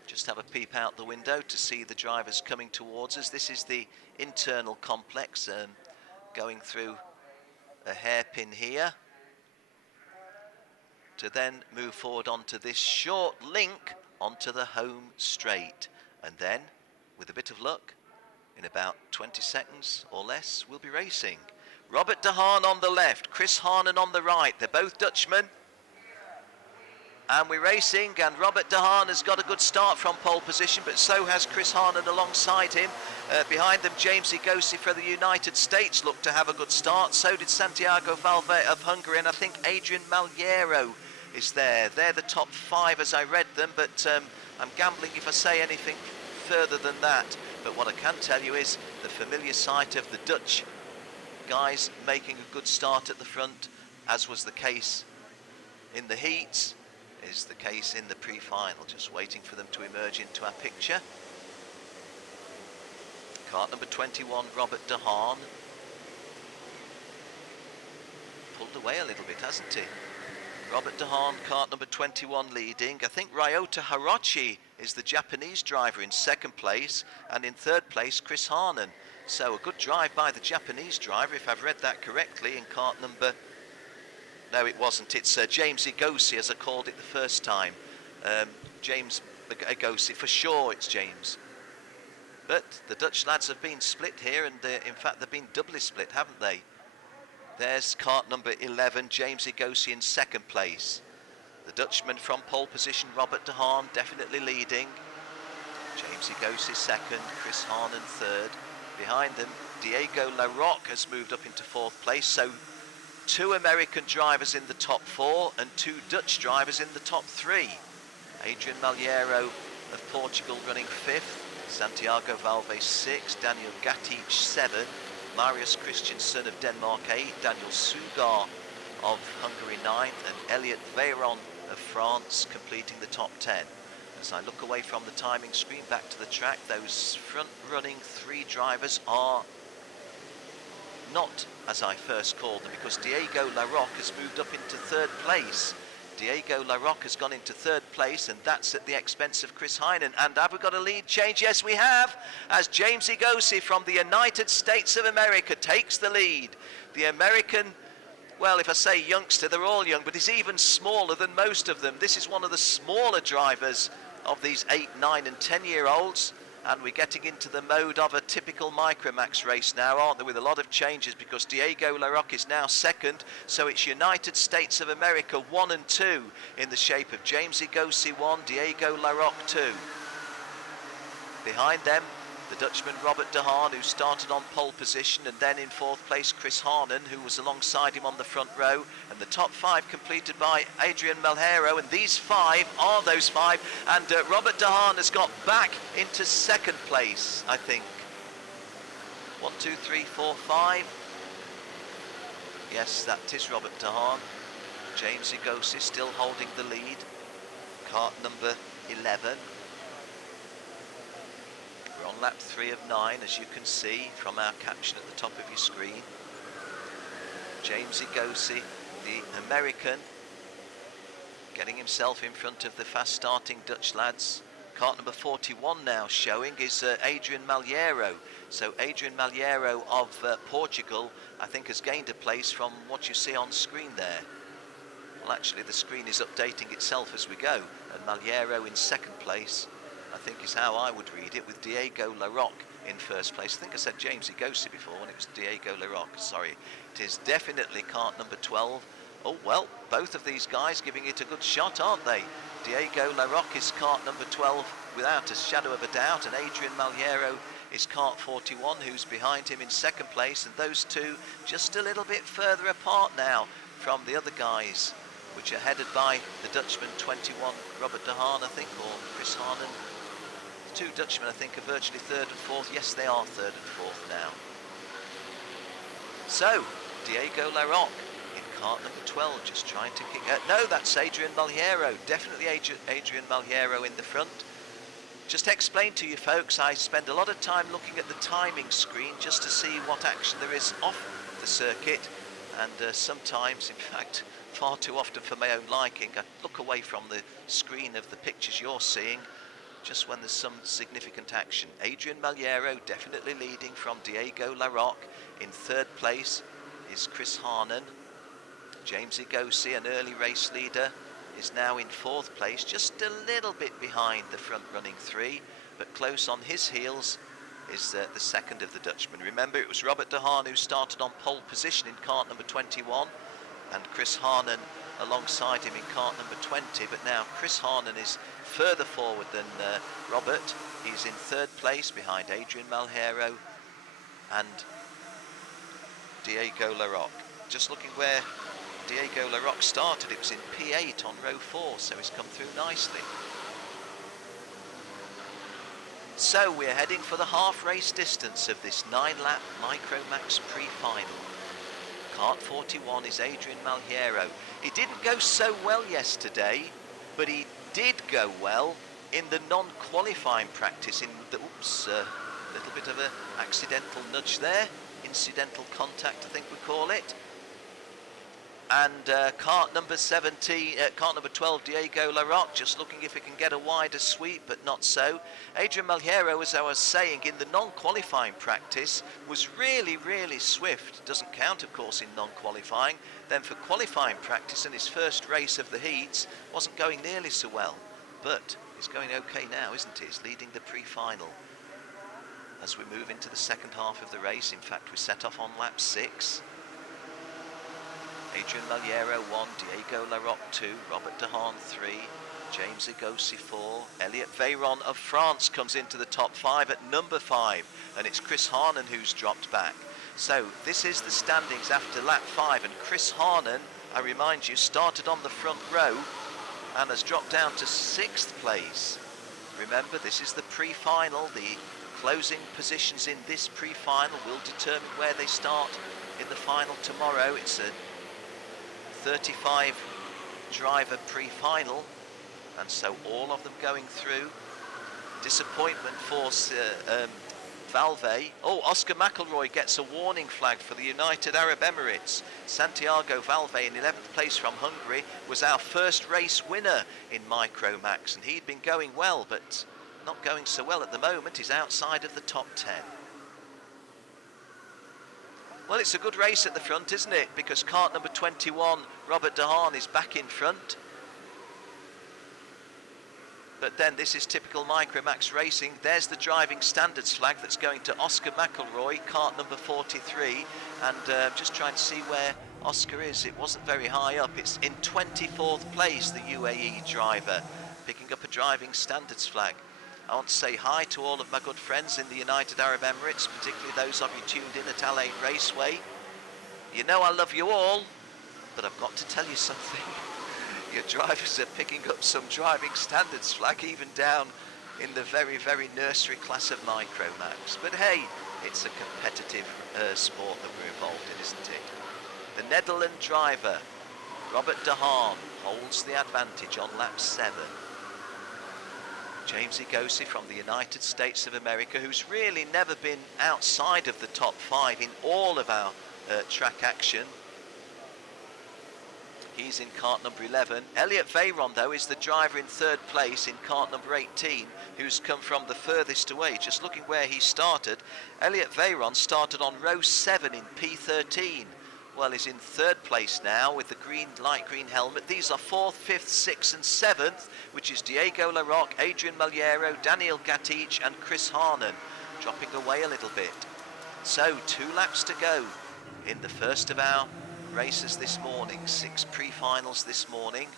Just have a peep out the window to see the drivers coming towards us. This is the internal complex, going through a hairpin here, to then move forward onto this short link onto the home straight. And then, with a bit of luck, in about 20 seconds or less, we'll be racing. Robert de Haan on the left, Chris Harnen on the right. They're both Dutchmen. And we're racing, and Robert de Haan has got a good start from pole position, but so has Chris Harnen alongside him. Behind them, James Igosi for the United States looked to have a good start. So did Santiago Valve of Hungary, and I think Adrian Malheiro is there. They're the top 5 as I read them, but I'm gambling if I say anything further than that. But what I can tell you is the familiar sight of the Dutch guys making a good start at the front, as was the case in the heats, is the case in the pre-final. Just waiting for them to emerge into our picture. Kart number 21, Robert de Haan. Pulled away a little bit, hasn't he? Robert de Haan, kart number 21, leading. I think Ryota Hirochi is the Japanese driver in 2nd place, and in 3rd place, Chris Harnen. So a good drive by the Japanese driver, if I've read that correctly, in kart number... No, it wasn't. It's James Igosi, as I called it the first time. James Igosi, for sure it's James. But the Dutch lads have been split here, and in fact they've been doubly split, haven't they? There's kart number 11, James Igosi in 2nd place. The Dutchman from pole position, Robert de Haan, definitely leading. James Igosi 2nd, Chris Harnen 3rd. Behind them, Diego Larocque has moved up into 4th place. So 2 American drivers in the top 4 and 2 Dutch drivers in the top 3. Adrian Malheiro of Portugal running 5th. Santiago Valve 6th. Daniel Gatic 7th. Marius Christiansen of Denmark 8th, Daniel Sugar of Hungary 9th, and Elliot Veyron of France completing the top 10. As I look away from the timing screen back to the track, those front-running 3 drivers are not as I first called them, because Diego Larocque has moved up into 3rd place. Diego Larocque has gone into 3rd place, and that's at the expense of Chris Harnen. And have we got a lead change? Yes, we have, as James Igosi from the United States of America takes the lead. The American Well, if I say youngster, they're all young, but he's even smaller than most of them. This is one of the smaller drivers of these 8, 9 and 10-year-olds. And we're getting into the mode of a typical Micromax race now, aren't there, with a lot of changes, because Diego Larocque is now second. So it's United States of America 1 and 2 in the shape of James Igosi 1, Diego Larocque 2. Behind them, the Dutchman Robert de Haan, who started on pole position, and then in fourth place Chris Harnan, who was alongside him on the front row, and the top 5 completed by Adrian Malheiro, and these 5 are those 5, and Robert de Haan has got back into second place, I think. 1, 2, 3, 4, 5. Yes, that is Robert de Haan. James Igosi still holding the lead. Kart number 11. We're on lap 3 of 9, as you can see from our caption at the top of your screen. James Igosi, the American, getting himself in front of the fast-starting Dutch lads. Kart number 41 now showing is Adrian Malheiro. So Adrian Malheiro of Portugal, I think, has gained a place from what you see on screen there. Well, actually, the screen is updating itself as we go, and Malheiro in second place, I think, is how I would read it, with Diego Larocque in first place. I think I said James Igosi before when it was Diego Larocque. Sorry, it is definitely kart number 12. Oh, well, both of these guys giving it a good shot, aren't they? Diego Larocque is kart number 12 without a shadow of a doubt, and Adrian Malheiro is kart 41, who's behind him in second place, and those two just a little bit further apart now from the other guys, which are headed by the Dutchman 21, Robert de Haan, I think, or Chris Harnan. The two Dutchmen, I think, are virtually third and fourth. Yes, they are third and fourth now. So, Diego Larocque in kart number 12, just trying to kick... no, that's Adrian Malheiro. Definitely Adrian Malheiro in the front. Just to explain to you folks, I spend a lot of time looking at the timing screen just to see what action there is off the circuit. And sometimes, in fact, far too often for my own liking, I look away from the screen of the pictures you're seeing just when there's some significant action. Adrian Malheiro definitely leading from Diego Larocque. In third place is Chris Harnan. James Igosi, an early race leader, is now in fourth place, just a little bit behind the front running 3, but close on his heels is the second of the Dutchmen. Remember, it was Robert de Haan who started on pole position in kart number 21, and Chris Harnan alongside him in kart number 20, but now Chris Harnan is further forward than Robert. He's in third place behind Adrian Malheiro and Diego Larocque. Just looking where Diego Larocque started, it was in P8 on row 4, so he's come through nicely. So we're heading for the half race distance of this 9-lap Micromax pre-final. Kart 41 is Adrian Malheiro. He didn't go so well yesterday, but he did go well in the non-qualifying practice in the, little bit of an accidental nudge there, incidental contact I think we call it. And kart number 12, Diego Larocque, just looking if he can get a wider sweep, but not so. Adrian Malheiro, as I was saying, in the non-qualifying practice was really, really swift. Doesn't count, of course, in non-qualifying. Then for qualifying practice and his first race of the heats, wasn't going nearly so well. But he's going okay now, isn't he? He's leading the pre-final. As we move into the second half of the race, in fact, we set off on lap 6. Adrian Malheiro 1, Diego Larocque 2, Robert de Haan 3, James Igosi 4, Elliot Veyron of France comes into the top 5 at number 5, and it's Chris Harnan who's dropped back. So this is the standings after lap 5, and Chris Harnan, I remind you, started on the front row and has dropped down to 6th place. Remember, this is the pre-final. The closing positions in this pre-final will determine where they start in the final tomorrow. It's a 35 driver pre-final, and so all of them going through. Disappointment for Valve. Oh, Oscar McElroy gets a warning flag for the United Arab Emirates. Santiago Valve in 11th place from Hungary was our first race winner in Micromax, and he'd been going well, but not going so well at the moment. He's outside of the top 10. Well, it's a good race at the front, isn't it? Because kart number 21, Robert De Haan, is back in front. But then this is typical Micromax racing. There's the driving standards flag that's going to Oscar McElroy, kart number 43. And just trying to see where Oscar is. It wasn't very high up. It's in 24th place, the UAE driver, picking up a driving standards flag. I want to say hi to all of my good friends in the United Arab Emirates, particularly those of you tuned in at Al Ain Raceway. You know I love you all, but I've got to tell you something. Your drivers are picking up some driving standards flag, even down in the very, very nursery class of Micromax. But hey, it's a competitive sport that we're involved in, isn't it? The Netherlands driver, Robert De Haan, holds the advantage on lap 7. James Igosi from the United States of America, who's really never been outside of the top 5 in all of our track action. He's in kart number 11. Elliot Veyron, though, is the driver in 3rd place in kart number 18, who's come from the furthest away. Just looking where he started, Elliot Veyron started on row 7 in P13. Well, he's in 3rd place now with the light green helmet. These are 4th, 5th, 6th and 7th, which is Diego Larocque, Adrian Maliero, Daniel Gatic and Chris Harnan, dropping away a little bit. So 2 laps to go in the first of our races this morning. 6 pre-finals this morning.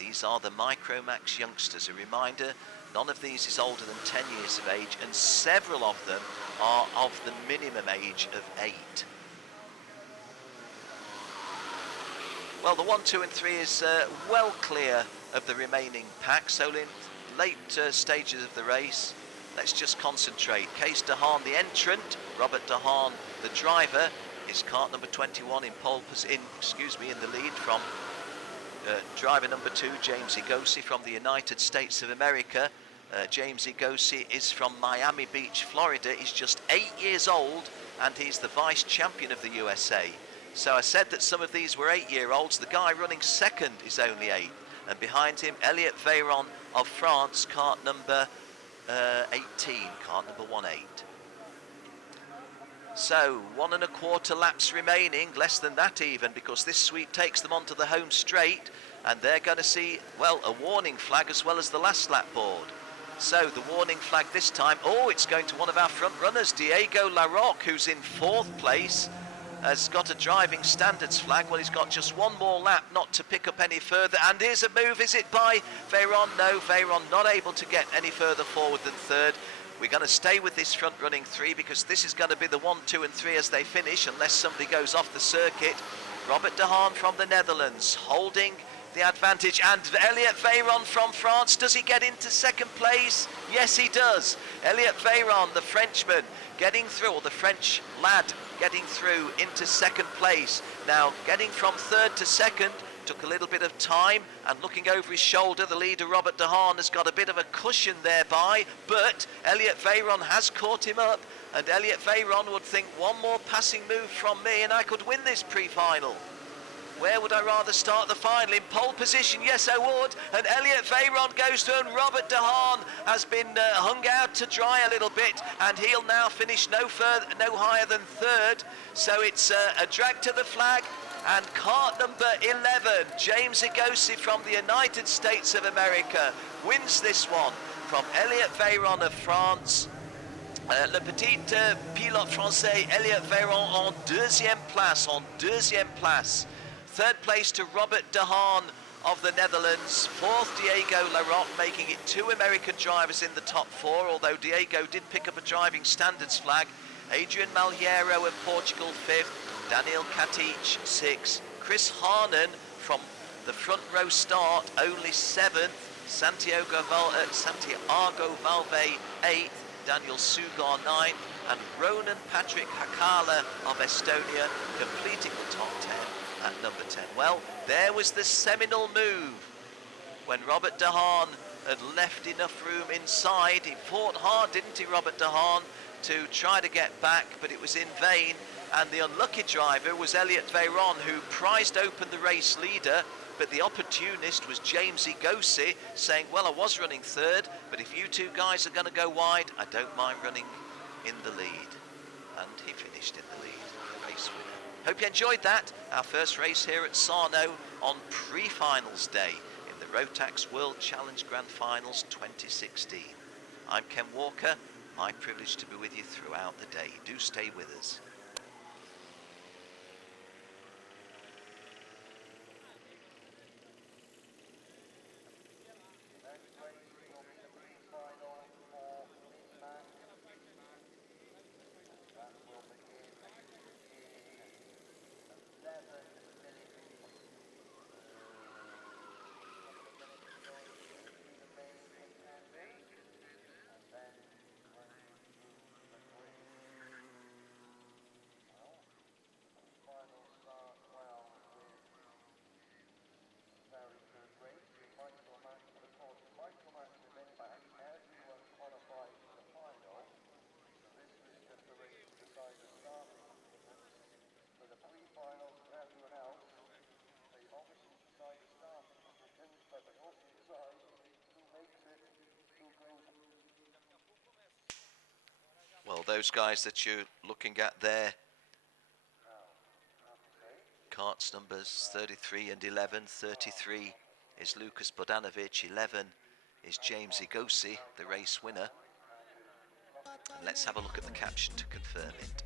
These are the Micromax youngsters. A reminder, none of these is older than 10 years of age, and several of them are of the minimum age of 8. Well, the 1, 2 and 3 is well clear of the remaining pack, so in late stages of the race, let's just concentrate. Kees De Haan, the entrant, Robert De Haan, the driver, is kart number 21 in the lead from driver number 2, James Igosi from the United States of America. James Igosi is from Miami Beach, Florida. He's just 8 years old, and he's the vice champion of the USA. So I said that some of these were 8-year-olds. The guy running second is only 8. And behind him, Elliot Veyron of France, kart number 18, kart number 18. So 1 1/4 laps remaining, less than that even, because this sweep takes them onto the home straight, and they're going to see, well, a warning flag as well as the last lap board. So the warning flag this time, it's going to one of our front runners, Diego Larocque, who's in 4th place, has got a driving standards flag. Well, he's got just 1 more lap not to pick up any further, and here's a move, is it by Veyron? No, Veyron not able to get any further forward than 3rd. We're going to stay with this front running 3 because this is going to be the 1, 2 and 3 as they finish, unless somebody goes off the circuit. Robert De Haan from the Netherlands holding the advantage, and Elliot Veyron from France, does he get into 2nd place? Yes, he does. Elliot Veyron, the Frenchman, getting through, or the French lad getting through into 2nd place. Now, getting from 3rd to 2nd took a little bit of time, and looking over his shoulder, the leader Robert De Haan has got a bit of a cushion thereby, but Elliot Veyron has caught him up, and Elliot Veyron would think 1 more passing move from me and I could win this pre-final. Where would I rather start the final? In pole position, yes I would, and Elliot Veyron goes through, and Robert De Haan has been hung out to dry a little bit, and he'll now finish no higher than 3rd, so it's a drag to the flag. And kart number 11, James Igosi from the United States of America, wins this one from Elliot Veyron of France. Le petit pilote français Elliot Veyron en 2e place. 3rd place to Robert De Haan of the Netherlands. 4th, Diego Larocque, making it 2 American drivers in the top 4, although Diego did pick up a driving standards flag. Adrian Maliero of Portugal 5th. Daniel Gatic 6th, Chris Harnan from the front row start only 7th, Santiago Valve 8th, Daniel Sugar 9th, and Ronan Patrick Hakala of Estonia completing the top 10 at number 10. Well, there was the seminal move when Robert De Haan had left enough room inside. He fought hard, didn't he, Robert De Haan, to try to get back, but it was in vain. And the unlucky driver was Elliot Veyron, who prized open the race leader, but the opportunist was James Igosi, saying, well, I was running 3rd, but if you 2 guys are going to go wide, I don't mind running in the lead. And he finished in the lead. race winner. Hope you enjoyed that. Our first race here at Sarno on pre-finals day in the Rotax World Challenge Grand Finals 2016. I'm Ken Walker. My privilege to be with you throughout the day. Do stay with us. Well, those guys that you're looking at there, karts numbers 33 and 11. 33 is Lucas Bodanovic, 11 is James Igosi, the race winner. And let's have a look at the caption to confirm it.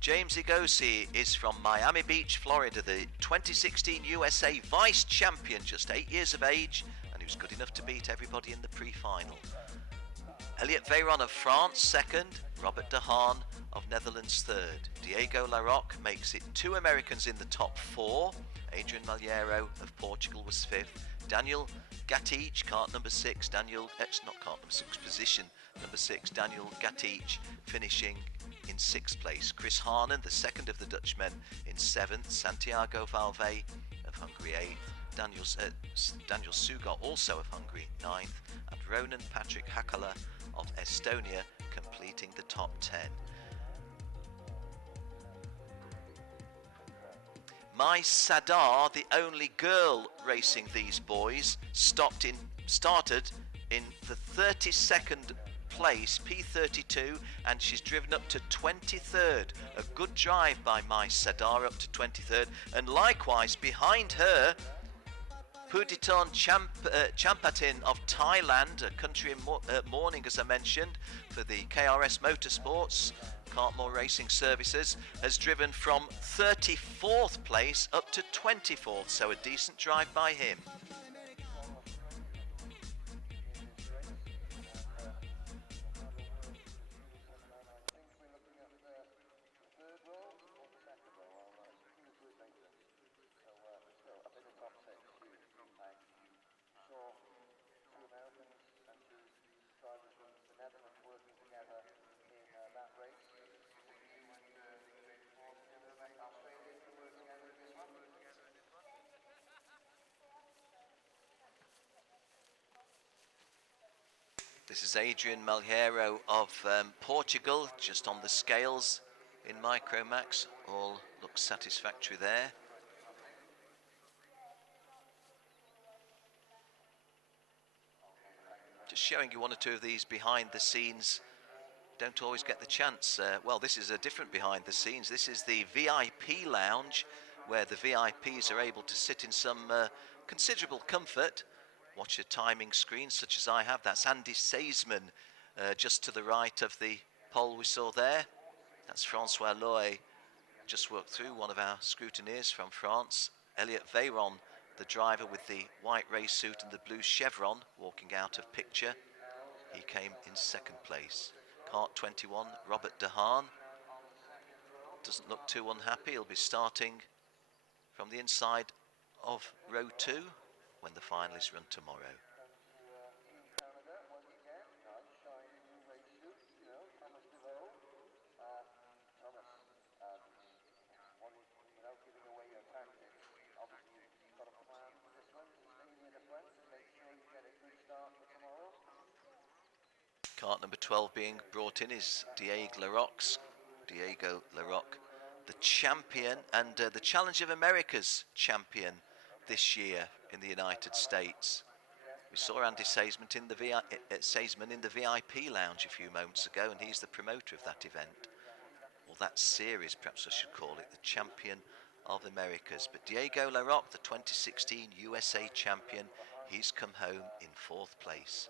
James Igosi is from Miami Beach, Florida, the 2016 USA Vice Champion, just 8 years of age, and he was good enough to beat everybody in the pre-final. Elliot Veyron of France, second. Robert De Haan of Netherlands, third. Diego Larocque makes it 2 Americans in the top 4. Adrian Malheiro of Portugal was 5th. Daniel Gatic, kart number 6. Not kart number 6, position number 6. Daniel Gatic finishing in 6th place. Chris Harnan, the second of the Dutchmen, in 7th. Santiago Valve of Hungary, 8th. Daniel Sugar, also of Hungary, 9th. And Ronan Patrick Hakala of Estonia completing the top 10. Mai Sadar, the only girl racing these boys, started in the 32nd place, P32, and she's driven up to 23rd. A good drive by Mai Sadar up to 23rd, and likewise behind her, Puditon Champatin of Thailand, a country in mourning, as I mentioned, for the KRS Motorsports, Cartmore Racing Services, has driven from 34th place up to 24th, so a decent drive by him. This is Adrian Malheiro of Portugal, just on the scales in Micromax. All looks satisfactory there. Just showing you one or two of these behind the scenes. Don't always get the chance. Well, this is a different behind the scenes. This is the VIP lounge, where the VIPs are able to sit in some considerable comfort. Watch a timing screen such as I have. That's Andy Seisman just to the right of the pole we saw there. That's Francois Loy, just walked through, one of our scrutineers from France. Elliot Veyron, the driver with the white race suit and the blue chevron, walking out of picture. He came in 2nd place. Kart 21, Robert De Haan. Doesn't look too unhappy. He'll be starting from the inside of row 2 when the final is run tomorrow. Kart number 12 being brought in is Diego Larocque, the champion and the Challenge of America's champion this year in the United States. We saw Andy Seisman in the VIP lounge a few moments ago, and he's the promoter of that event. or that series, perhaps I should call it, the Champion of Americas. But Diego Larocque, the 2016 USA champion, he's come home in 4th place.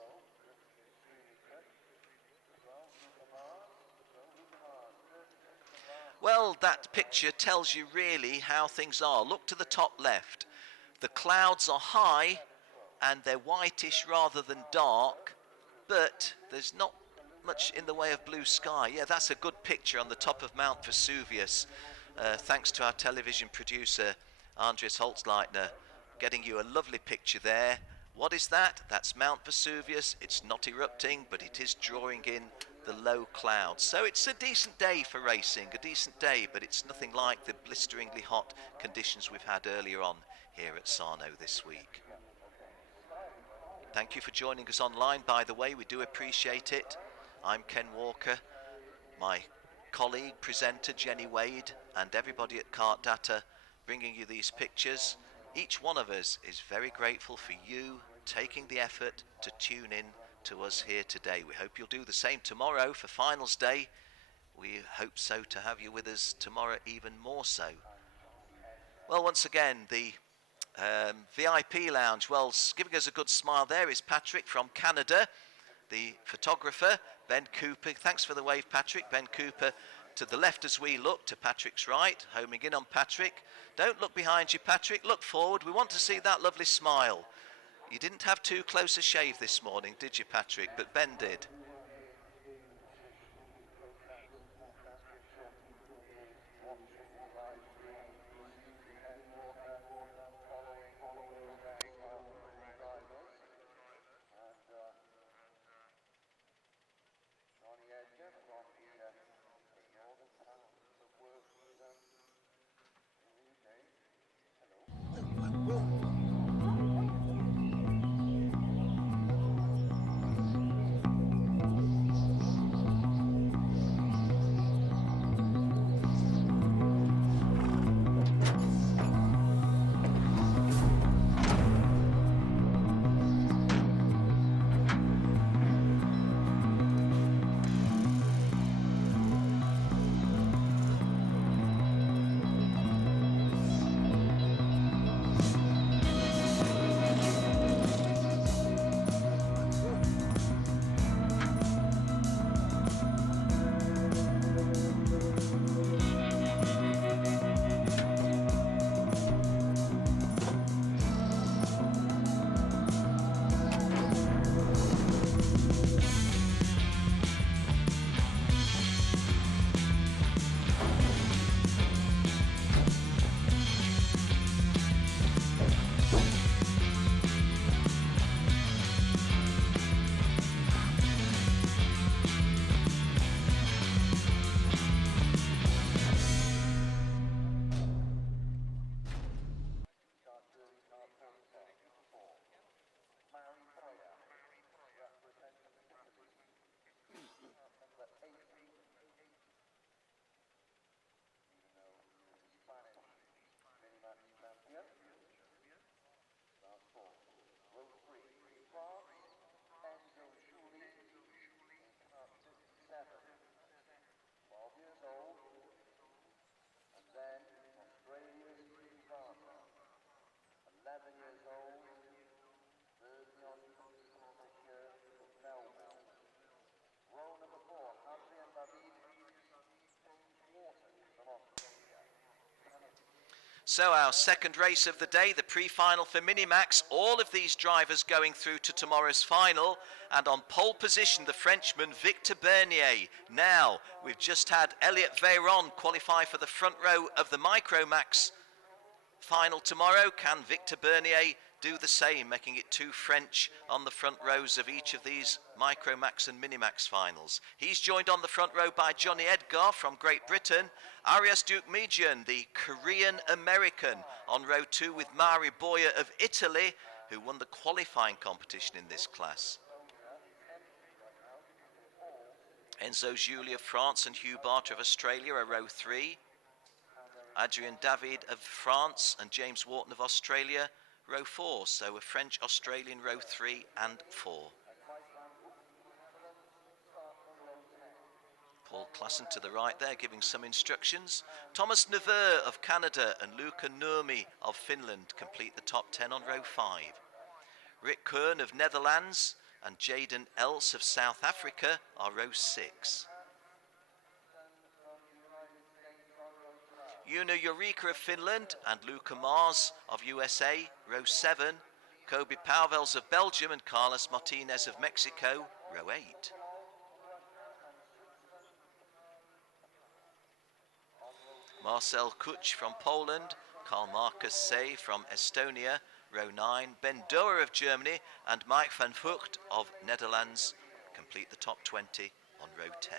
Well, that picture tells you really how things are. Look to the top left. The clouds are high and they're whitish rather than dark, but there's not much in the way of blue sky. Yeah, that's a good picture on the top of Mount Vesuvius. Thanks to our television producer, Andres Holzleitner, getting you a lovely picture there. What is that? That's Mount Vesuvius. It's not erupting, but it is drawing in the low clouds. So it's a decent day for racing, a decent day, but it's nothing like the blisteringly hot conditions we've had earlier on here at Sarno this week. Thank you for joining us online, by the way. We do appreciate it. I'm Ken Walker, my colleague, presenter Jenny Wade, and everybody at KART-DATA bringing you these pictures. Each one of us is very grateful for you taking the effort to tune in to us here today. We hope you'll do the same tomorrow for finals day. We hope so to have you with us tomorrow even more so. Well, once again, the VIP lounge, well, giving us a good smile there is Patrick from Canada, the photographer, Ben Cooper. Thanks for the wave, Patrick. Ben Cooper to the left as we look, to Patrick's right, homing in on Patrick. Don't look behind you, Patrick. Look forward. We want to see that lovely smile. You didn't have too close a shave this morning, did you, Patrick? But Ben did. So our second race of the day, the pre-final for Minimax, all of these drivers going through to tomorrow's final, and on pole position the Frenchman Victor Bernier. Now we've just had Elliot Veyron qualify for the front row of the Micromax final tomorrow. Can Victor Bernier do the same, making it two French on the front rows of each of these Micromax and Minimax finals? He's joined on the front row by Johnny Edgar from Great Britain, Arias Dukmidjian, the Korean American, on row 2 with Mari Boyer of Italy, who won the qualifying competition in this class. Enzo Julie of France and Hugh Barter of Australia are row 3. Adrien David of France and James Wharton of Australia, row 4. So a French-Australian row 3 and 4. Paul Klassen to the right there giving some instructions. Thomas Neveu of Canada and Luca Nurmi of Finland complete the top 10 on row 5. Rick Kern of Netherlands and Jaden Else of South Africa are row 6. Una Eureka of Finland and Luca Mars of USA, row 7. Kobe Pauvels of Belgium and Carlos Martinez of Mexico, row 8. Marcel Kuch from Poland, Karl Markus Say from Estonia, row 9. Ben Doer of Germany and Mike van Vught of Netherlands complete the top 20 on row 10.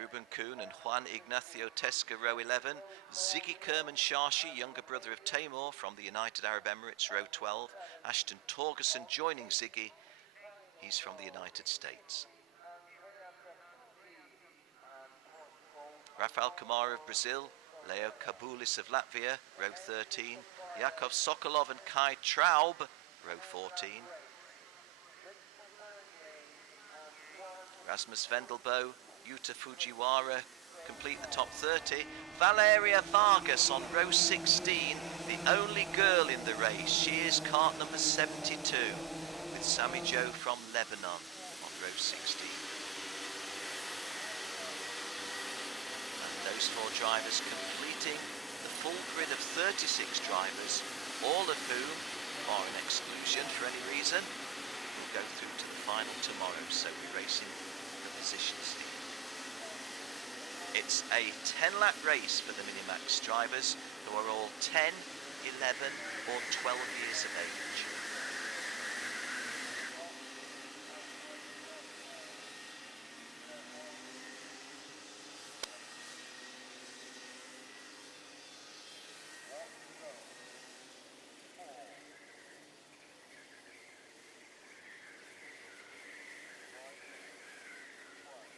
Ruben Kuhn and Juan Ignacio Tesca, row 11. Ziggy Kerman Shashi, younger brother of Tamor from the United Arab Emirates, row 12. Ashton Torgerson joining Ziggy, he's from the United States. Rafael Kamara of Brazil, Leo Kabulis of Latvia, row 13. Yakov Sokolov and Kai Traub, row 14. Rasmus Vendelbo, Yuta Fujiwara complete the top 30. Valeria Vargas on row 16, the only girl in the race. She is cart number 72 with Sami Jo from Lebanon on row 16. And those 4 drivers completing the full grid of 36 drivers, all of whom, bar an exclusion for any reason, will go through to the final tomorrow. So we're racing the positions lead. It's a 10-lap race for the Minimax drivers who are all 10, 11 or 12 years of age.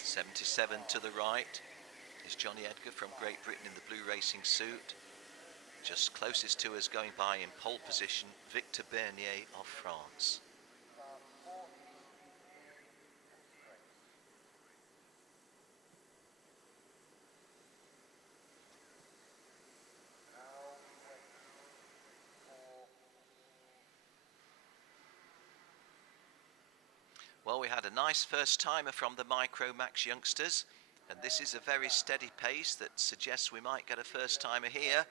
'77 to the right is Johnny Edgar from Great Britain in the blue racing suit. Just closest to us going by in pole position, Victor Bernier of France. Well, we had a nice first timer from the Micromax youngsters, and this is a very steady pace that suggests we might get a first timer here.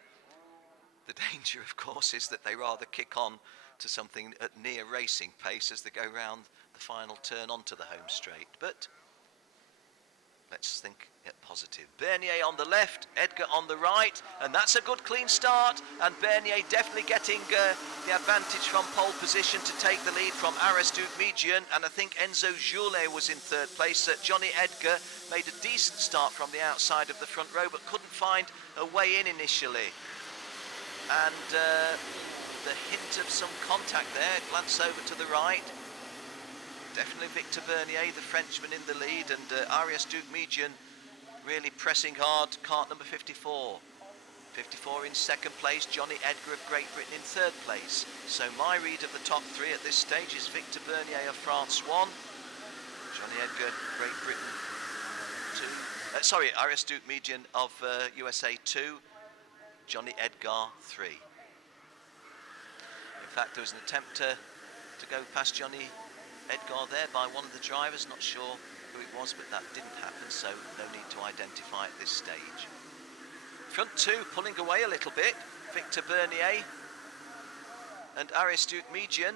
The danger, of course, is that they rather kick on to something at near racing pace as they go round the final turn onto the home straight. But let's think it positive. Bernier on the left, Edgar on the right, and that's a good clean start. And Bernier definitely getting the advantage from pole position to take the lead from Ares Dukmijian. And I think Enzo Joulet was in third place. Johnny Edgar made a decent start from the outside of the front row, but couldn't find a way in initially. And the hint of some contact there, glance over to the right. Definitely Victor Bernier, the Frenchman, in the lead, and Arias Dukmijian really pressing hard, cart number 54. 54 in second place, Johnny Edgar of Great Britain in third place. So my read of the top 3 at this stage is Victor Bernier of France 1, Johnny Edgar, Great Britain 2, Arias Dukmijian of USA 2, Johnny Edgar 3. In fact, there was an attempt to go past Johnny Edgar there by one of the drivers, not sure who it was, but that didn't happen, so no need to identify at this stage. Front 2 pulling away a little bit, Victor Bernier and Aris Dukmijian.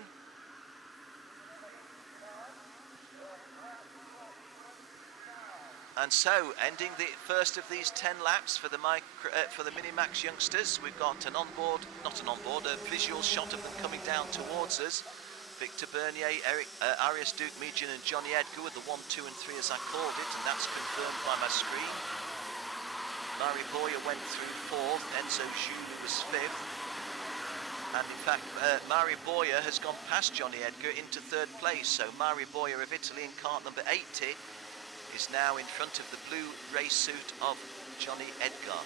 And so, ending the first of these 10 laps for the Minimax youngsters, we've got a visual shot of them coming down towards us. Victor Bernier, Arias Dukmijian and Johnny Edgar with the 1, 2 and 3 as I called it, and that's confirmed by my screen. Mari Boyer went through 4th, Enzo Joulet was 5th. And in fact, Mari Boyer has gone past Johnny Edgar into 3rd place, so Mari Boyer of Italy in cart number 80 is now in front of the blue race suit of Johnny Edgar.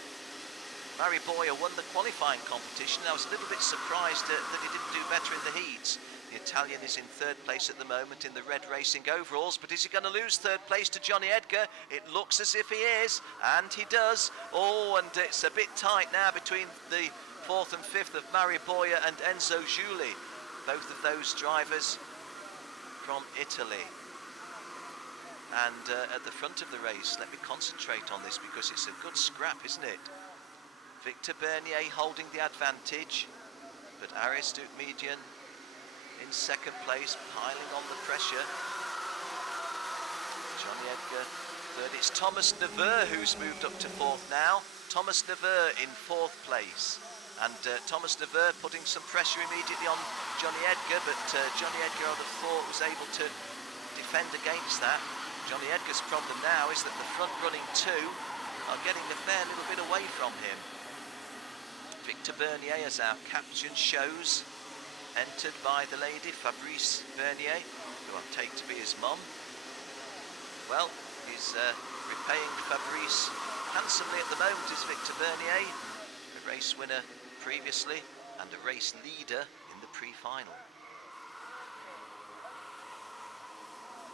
Mari Boyer won the qualifying competition. I was a little bit surprised that he didn't do better in the heats. The Italian is in third place at the moment in the red racing overalls, but is he going to lose third place to Johnny Edgar? It looks as if he is, and he does. Oh, and it's a bit tight now between the fourth and fifth of Mario Boia and Enzo Giuli, both of those drivers from Italy. And at the front of the race, let me concentrate on this because it's a good scrap, isn't it? Victor Bernier holding the advantage, but Aris Dukmedian in second place, piling on the pressure. Johnny Edgar third. It's Thomas Neveu who's moved up to fourth now. Thomas Neveu in fourth place. And Thomas Neveu putting some pressure immediately on Johnny Edgar, but Johnny Edgar, I thought, was able to defend against that. Johnny Edgar's problem now is that the front running two are getting a fair little bit away from him. Victor Bernier, as our caption shows, entered by the lady Fabrice Bernier, who I take to be his mum. Well, he's repaying Fabrice handsomely at the moment, is Victor Bernier, a race winner previously and a race leader in the pre-final.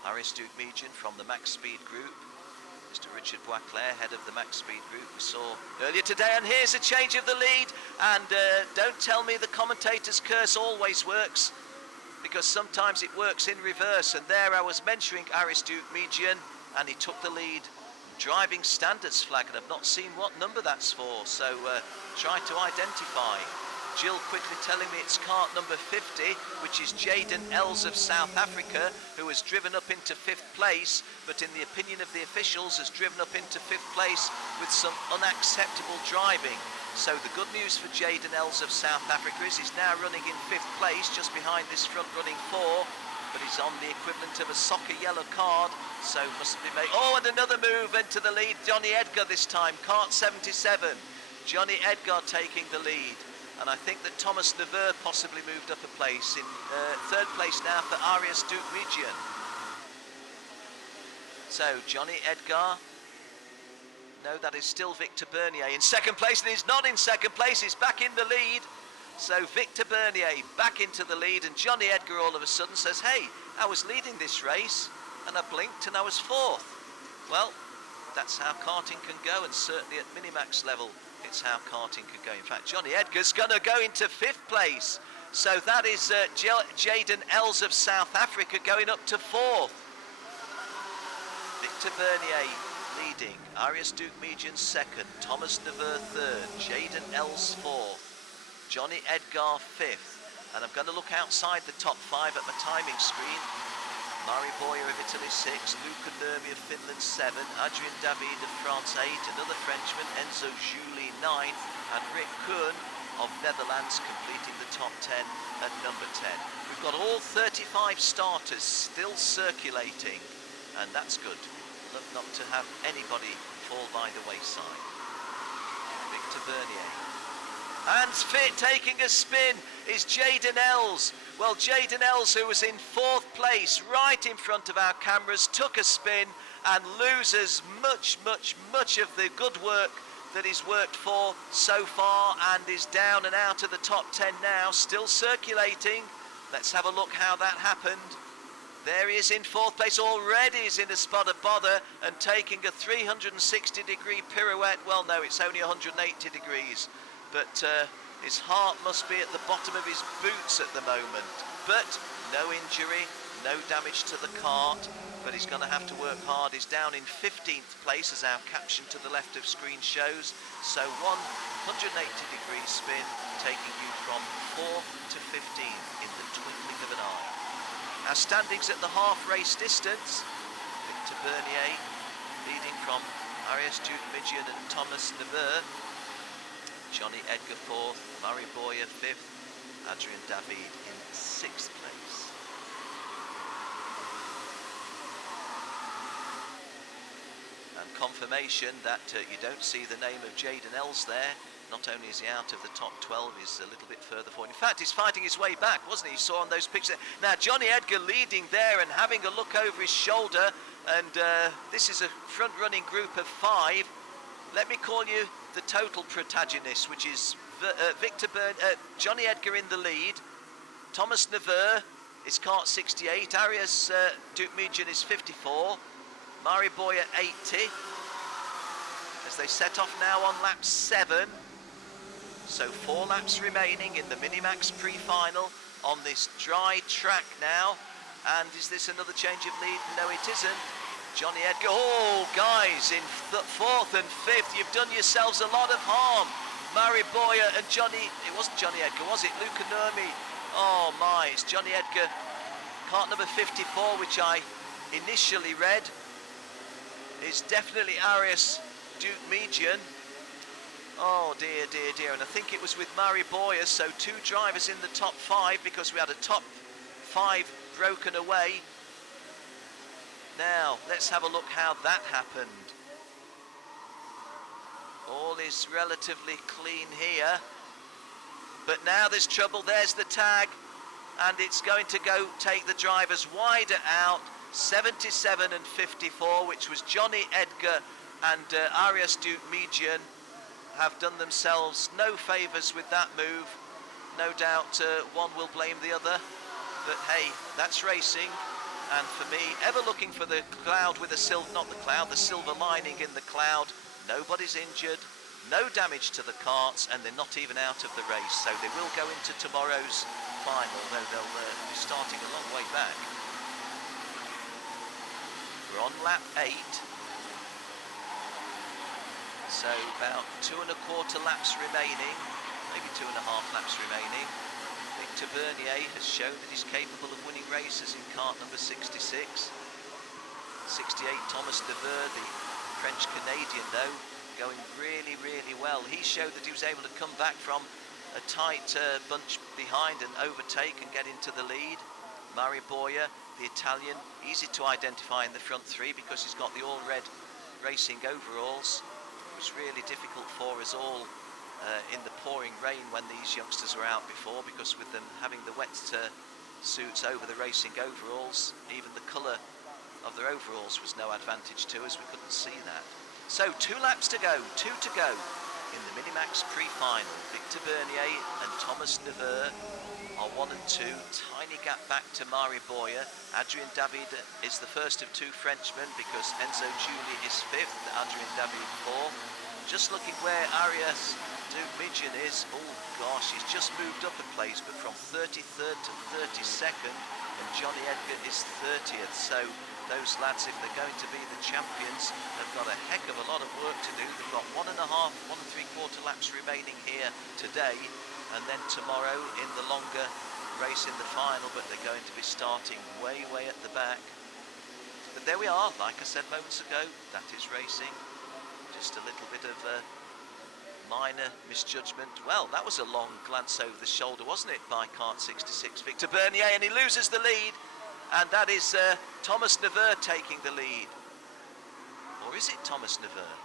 Aris Dukmedian from the Max Speed Group. Mr. Richard Boisclair, head of the Max Speed Group, we saw earlier today. And here's a change of the lead. And don't tell me the commentator's curse always works, because sometimes it works in reverse. And there I was mentioning Aris Dukmedian, and he took the lead. Driving standards flag, and I've not seen what number that's for, so try to identify. Jill quickly telling me it's kart number 50, which is Jaden Els of South Africa, who has driven up into 5th place, but in the opinion of the officials has driven up into 5th place with some unacceptable driving. So the good news for Jaden Els of South Africa is he's now running in 5th place, just behind this front running 4, but he's on the equivalent of a soccer yellow card, so must be made. Oh, and another move into the lead, Johnny Edgar this time, kart 77. Johnny Edgar taking the lead. And I think that Thomas Neveu possibly moved up a place, in third place now for Aris Dukmedian. So Johnny Edgar, no, that is still Victor Bernier in second place, and he's not in second place, he's back in the lead. So Victor Bernier back into the lead, and Johnny Edgar all of a sudden says, hey, I was leading this race and I blinked and I was 4th. Well, that's how karting can go, and certainly at Minimax level it's how karting can go. In fact, Johnny Edgar's going to go into 5th place. So that is Jaden Els of South Africa going up to 4th. Victor Bernier leading, Aris Dukmedian 2nd, Thomas Neveu 3rd, Jaden Els 4th, Johnny Edgar 5th. And I'm going to look outside the top 5 at my timing screen. Mario Boia of Italy 6, Luca Nurmi of Finland 7, Adrien David of France 8, another Frenchman, Enzo Giuli 9, and Rick Kuhn of Netherlands completing the top 10 at number 10. We've got all 35 starters still circulating, and that's good. Look not to have anybody fall by the wayside. Victor Bernier. And fit taking a spin is Jaden Els. Well, Jaden Els, who was in 4th place, right in front of our cameras, took a spin and loses much of the good work that he's worked for so far, and is down and out of the top 10 now, still circulating. Let's have a look how that happened. There he is in 4th place, already is in a spot of bother and taking a 360-degree pirouette. Well, no, it's only 180 degrees. But his heart must be at the bottom of his boots at the moment. But no injury, no damage to the kart, but he's going to have to work hard. He's down in 15th place, as our caption to the left of screen shows. So 180-degree spin, taking you from 4th to 15th in the twinkling of an eye. Our standings at the half race distance. Victor Bernier leading from Aris Dukmedian and Thomas Neveu. Johnny Edgar 4th, Mario Boia 5th, Adrien David in 6th place. And confirmation that you don't see the name of Jaden Els there. Not only is he out of the top 12, he's a little bit further forward. In fact, he's fighting his way back, wasn't he? You saw on those pictures. Now, Johnny Edgar leading there and having a look over his shoulder. And this is a front-running group of 5. Let me call you the total protagonist, which is Johnny Edgar in the lead, Thomas Neveu is KART 68. Arias Dukmijan is 54. Mari Boyer 80. As they set off now on lap 7. So 4 laps remaining in the Minimax pre-final on this dry track now. And is this another change of lead? No, it isn't. Johnny Edgar, oh guys, in 4th and 5th, you've done yourselves a lot of harm. Mari Boyer and Johnny, it wasn't Johnny Edgar, was it? Luca Nurmi, oh my, it's Johnny Edgar. Kart number 54, which I initially read, is definitely Arias Dukmijan. Oh dear, dear, dear, and I think it was with Mari Boyer, so 2 drivers in the top 5 because we had a top 5 broken away. Now, let's have a look how that happened. All is relatively clean here. But now there's trouble. There's the tag. And it's going to go take the drivers wider out. 77 and 54, which was Johnny Edgar and Arias Dukmijan, have done themselves no favours with that move. No doubt one will blame the other. But hey, that's racing. And for me, ever looking for the cloud with a silver, not the cloud, the silver lining in the cloud. Nobody's injured, no damage to the karts, and they're not even out of the race. So they will go into tomorrow's final, though they'll be starting a long way back. We're on lap 8. So about 2 1/4 laps remaining, maybe 2 1/2 laps remaining. Victor Bernier has shown that he's capable of winning races in kart number 66. 68, Thomas Deveur, the French-Canadian though, going really, really well. He showed that he was able to come back from a tight bunch behind and overtake and get into the lead. Mari Boyer, the Italian, easy to identify in the front 3 because he's got the all-red racing overalls. It was really difficult for us all in the pouring rain when these youngsters were out before, because with them having the wet suits over the racing overalls, even the colour of their overalls was no advantage to us. We couldn't see that. So 2 laps to go, 2 to go in the Minimax pre-final. Victor Bernier and Thomas Deveur are 1 and 2. Tiny gap back to Mari Boyer. Adrien David is the first of 2 Frenchmen because Enzo Giuli is 5th, Adrien David 4th. Just looking where Arias Dukmijan is, oh gosh, he's just moved up a place, but from 33rd to 32nd, and Johnny Edgar is 30th. So those lads, if they're going to be the champions, have got a heck of a lot of work to do. They've got 1 3/4 laps remaining here today, and then tomorrow in the longer race in the final, but they're going to be starting way, way at the back. But there we are, like I said moments ago, that is racing. Just a little bit of minor misjudgment. Well, that was a long glance over the shoulder, wasn't it, by KART 66, Victor Bernier, and he loses the lead, and that is Thomas Deveur taking the lead. Or is it Thomas Deveur?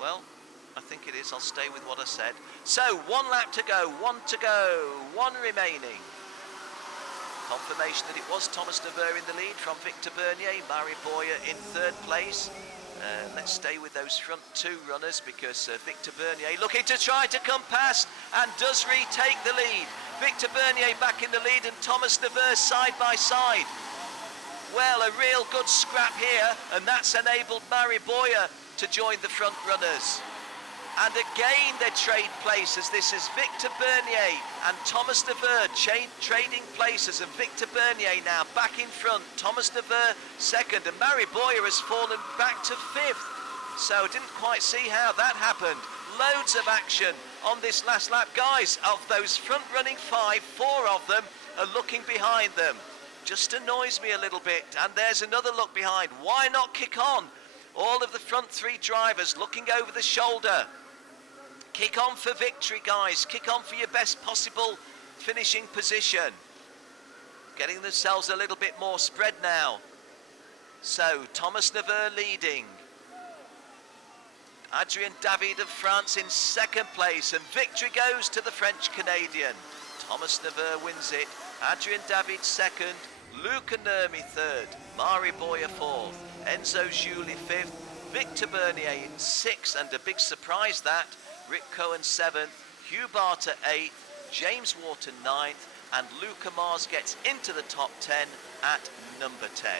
Well, I think it is. I'll stay with what I said. So 1 lap to go, 1 to go, 1 remaining. Confirmation that it was Thomas Deveur in the lead from Victor Bernier. Mari Boyer in 3rd place. Let's stay with those front 2 runners because Victor Bernier looking to try to come past and does retake the lead. Victor Bernier back in the lead and Thomas Deveur side by side. Well, a real good scrap here, and that's enabled Mari Boyer to join the front runners. And again they trade places. This is Victor Bernier and Thomas Deveur trading places, and Victor Bernier now back in front. Thomas Deveur 2nd, and Mari Boyer has fallen back to 5th. So didn't quite see how that happened. Loads of action on this last lap. Guys, of those front running 5, 4 of them are looking behind them. Just annoys me a little bit. And there's another look behind. Why not kick on? All of the front 3 drivers looking over the shoulder. Kick on for victory, guys. Kick on for your best possible finishing position. Getting themselves a little bit more spread now. So, Thomas Deveur leading. Adrien David of France in 2nd place, and victory goes to the French-Canadian. Thomas Deveur wins it. Adrien David 2nd. Luca Nurmi 3rd. Mari Boyer 4th. Enzo Giuli 5th. Victor Bernier in 6th, and a big surprise that. Rick Cohen 7th, Hugh Barter 8th, James Wharton 9th, and Luca Mars gets into the top 10 at number 10.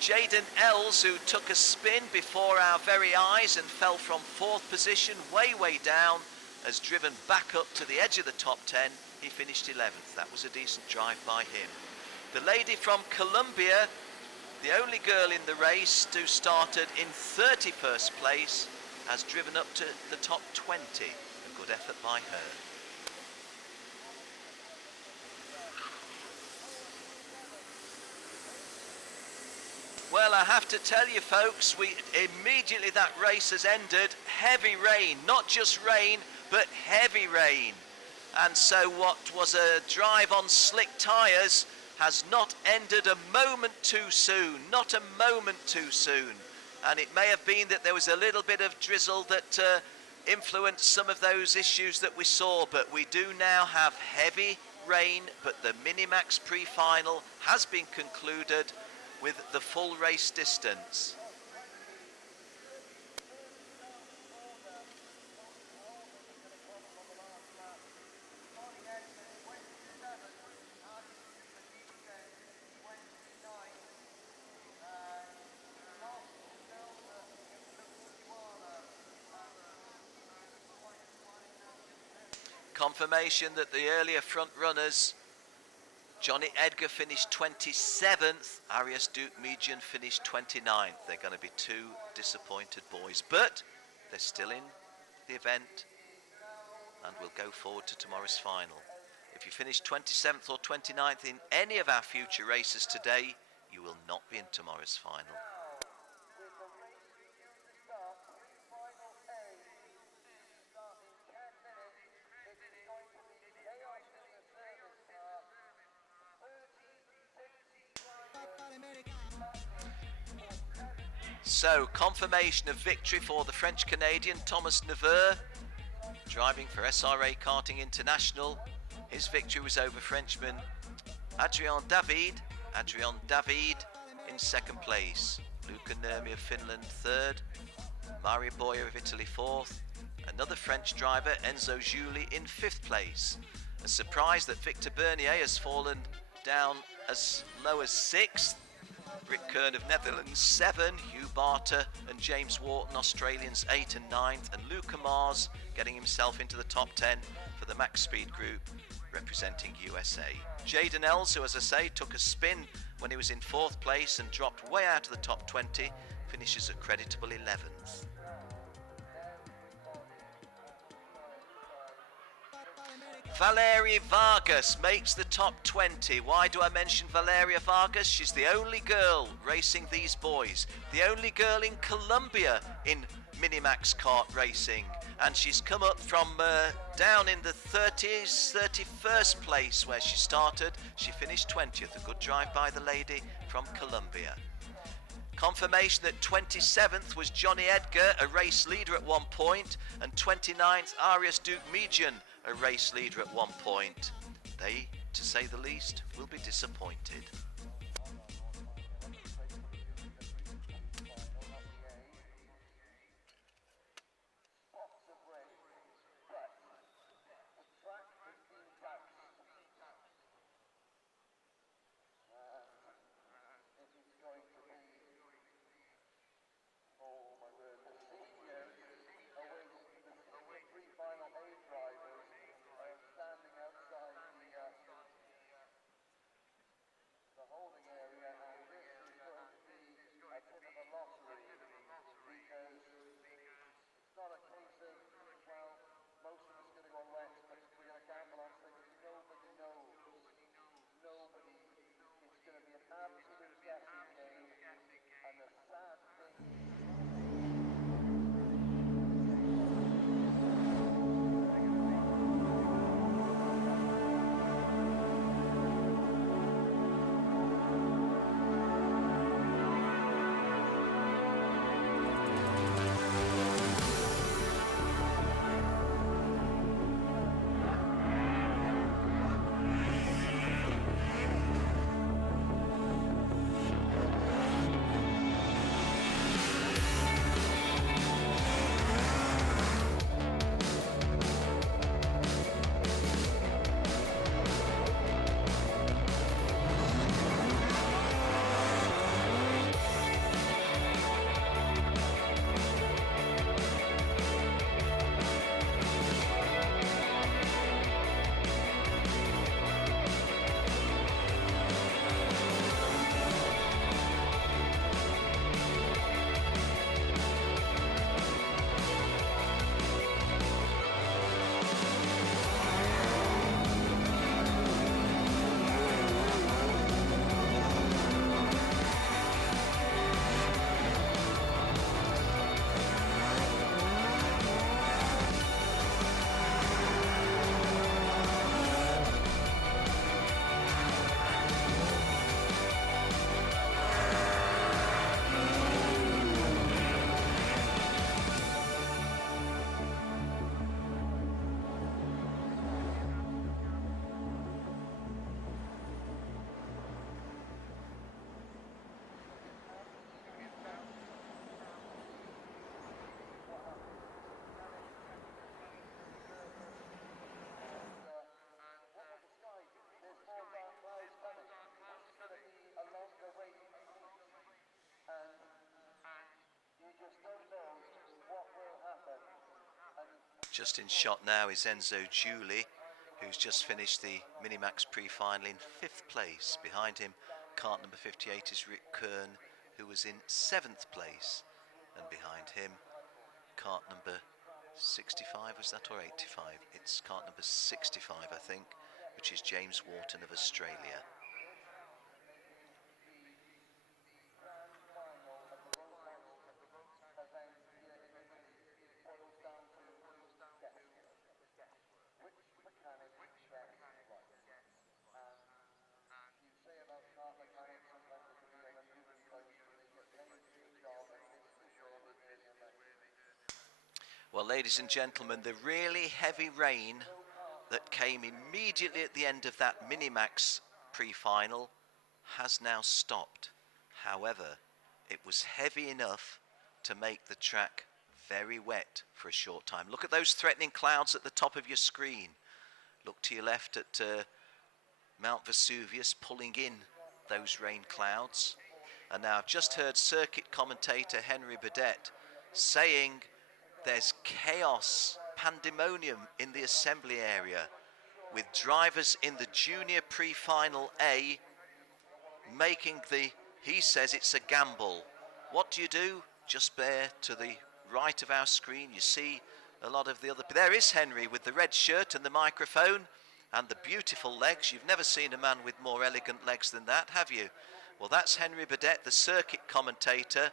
Jaden Els, who took a spin before our very eyes and fell from 4th position way down, has driven back up to the edge of the top 10. He finished 11th. That was a decent drive by him. The lady from Colombia, the only girl in the race who started in 31st place, has driven up to the top 20. A good effort by her. Well, I have to tell you folks, immediately that race has ended, heavy rain, not just rain, but heavy rain. And so what was a drive on slick tyres has not ended a moment too soon, not a moment too soon. And it may have been that there was a little bit of drizzle that influenced some of those issues that we saw, but we do now have heavy rain, but the Minimax pre-final has been concluded with the full race distance. Confirmation that the earlier front runners, Johnny Edgar finished 27th, Arias Duke Median finished 29th. They're going to be two disappointed boys, but they're still in the event and will go forward to tomorrow's final. If you finish 27th or 29th in any of our future races today, you will not be in tomorrow's final. So, confirmation of victory for the French-Canadian Thomas Neveu, driving for SRA Karting International. His victory was over Frenchman Adrien David in 2nd place. Luca Nurmi of Finland 3rd, Mario Boyer of Italy 4th, another French driver Enzo Giuli in 5th place. A surprise that Victor Bernier has fallen down as low as 6th. Rick Kern of Netherlands 7, Hugh Barter and James Wharton, Australians 8 and 9th, and Luca Mars getting himself into the top 10 for the Max Speed group representing USA. Jaden Els, who as I say took a spin when he was in 4th place and dropped way out of the top 20, finishes a creditable 11th. Valeria Vargas makes the top 20. Why do I mention Valeria Vargas? She's the only girl racing these boys, the only girl in Colombia in Minimax kart racing, and she's come up from down in the 31st place where she started. She finished 20th. A good drive by the lady from Colombia. Confirmation that 27th was Johnny Edgar, a race leader at one point, and 29th Arias Duke Median, a race leader at one point. They, to say the least, will be disappointed. Holding Just in shot now is Enzo Giuli, who's just finished the Minimax pre-final in 5th place. Behind him, kart number 58 is Rick Kern, who was in 7th place. And behind him, kart number 65, was that, or 85? It's kart number 65, I think, which is James Wharton of Australia. Well, ladies and gentlemen, the really heavy rain that came immediately at the end of that Minimax pre-final has now stopped. However, it was heavy enough to make the track very wet for a short time. Look at those threatening clouds at the top of your screen. Look to your left at Mount Vesuvius pulling in those rain clouds. And now I've just heard circuit commentator Henry Burdett saying there's chaos, pandemonium in the assembly area, with drivers in the junior pre-final A making he says it's a gamble. What do? Just bear to the right of our screen. You see a lot of the other, there is Henry with the red shirt and the microphone and the beautiful legs. You've never seen a man with more elegant legs than that, have you? Well, that's Henry Burdett, the circuit commentator,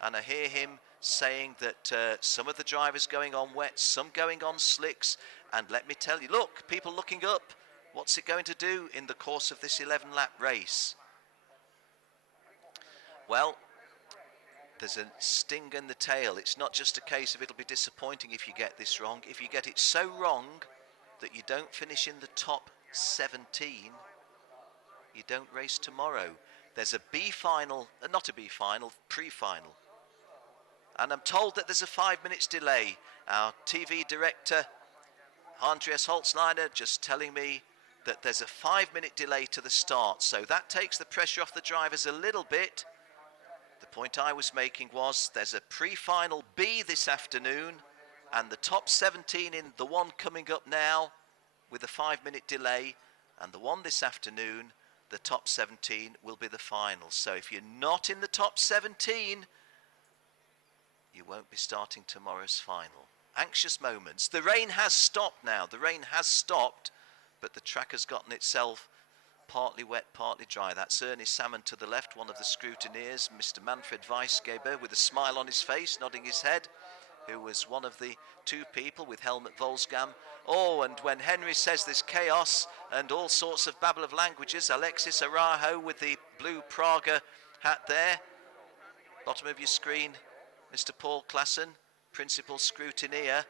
and I hear him saying that some of the drivers going on wet, some going on slicks, and let me tell you, look, people looking up, what's it going to do in the course of this 11-lap race? Well, there's a sting in the tail. It's not just a case of it'll be disappointing if you get this wrong. If you get it so wrong that you don't finish in the top 17, you don't race tomorrow. There's a B final, not a B final, pre-final. And I'm told that there's a 5 minutes delay. Our TV director, Andreas Holzleiner, just telling me that there's a 5 minute delay to the start. So that takes the pressure off the drivers a little bit. The point I was making was there's a pre-final B this afternoon, and the top 17 in the one coming up now with a 5 minute delay, and the one this afternoon, the top 17 will be the final. So if you're not in the top 17, you won't be starting tomorrow's final. Anxious moments. The rain has stopped now. The rain has stopped, but the track has gotten itself partly wet, partly dry. That's Ernie Salmon to the left, one of the scrutineers, Mr. Manfred Weisgeber, with a smile on his face, nodding his head, who was one of the two people with Helmut Volsgam. Oh, and when Henry says there's chaos and all sorts of babble of languages, Alexis Arajo with the blue Praga hat there, bottom of your screen, Mr. Paul Klassen, principal scrutineer,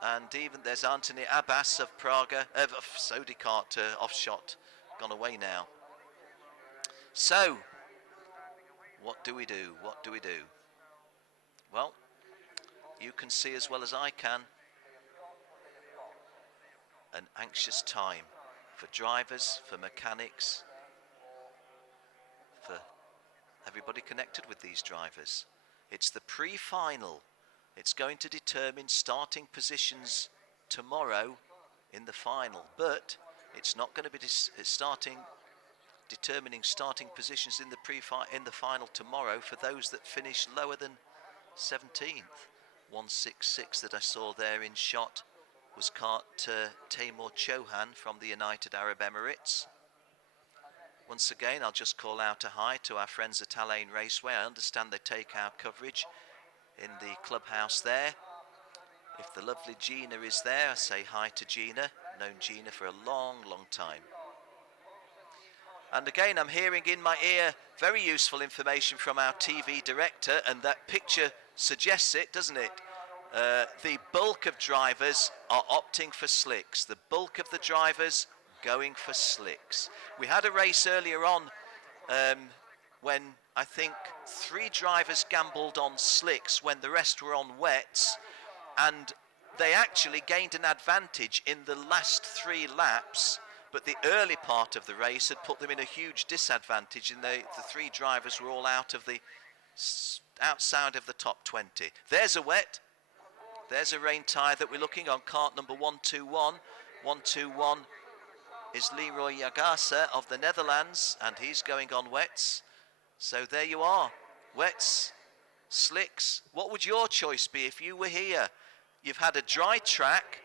and even there's Anthony Abbas of Praga, of Sodikart, off-shot, gone away now. So, what do we do? What do we do? Well, you can see as well as I can an anxious time for drivers, for mechanics, for everybody connected with these drivers. It's the pre-final. It's going to determine starting positions tomorrow in the final, but it's not going to be determining starting positions in the final tomorrow for those that finish lower than 17th. 166 that I saw there in shot was kart Taimur Chauhan from the United Arab Emirates. Once again, I'll just call out a hi to our friends at Al Ain Raceway. I understand they take our coverage in the clubhouse there. If the lovely Gina is there, I say hi to Gina. Known Gina for a long, long time. And again, I'm hearing in my ear very useful information from our TV director, and that picture suggests it, doesn't it? The bulk of drivers are opting for slicks. The bulk of the drivers going for slicks. We had a race earlier on when I think 3 drivers gambled on slicks when the rest were on wets, and they actually gained an advantage in the last 3 laps, but the early part of the race had put them in a huge disadvantage, and the 3 drivers were all outside of the top 20. There's a wet. There's a rain tyre that we're looking on, kart number 121. 121 is Leroy Jagasa of the Netherlands, and he's going on wets. So there you are, wets, slicks. What would your choice be if you were here? You've had a dry track,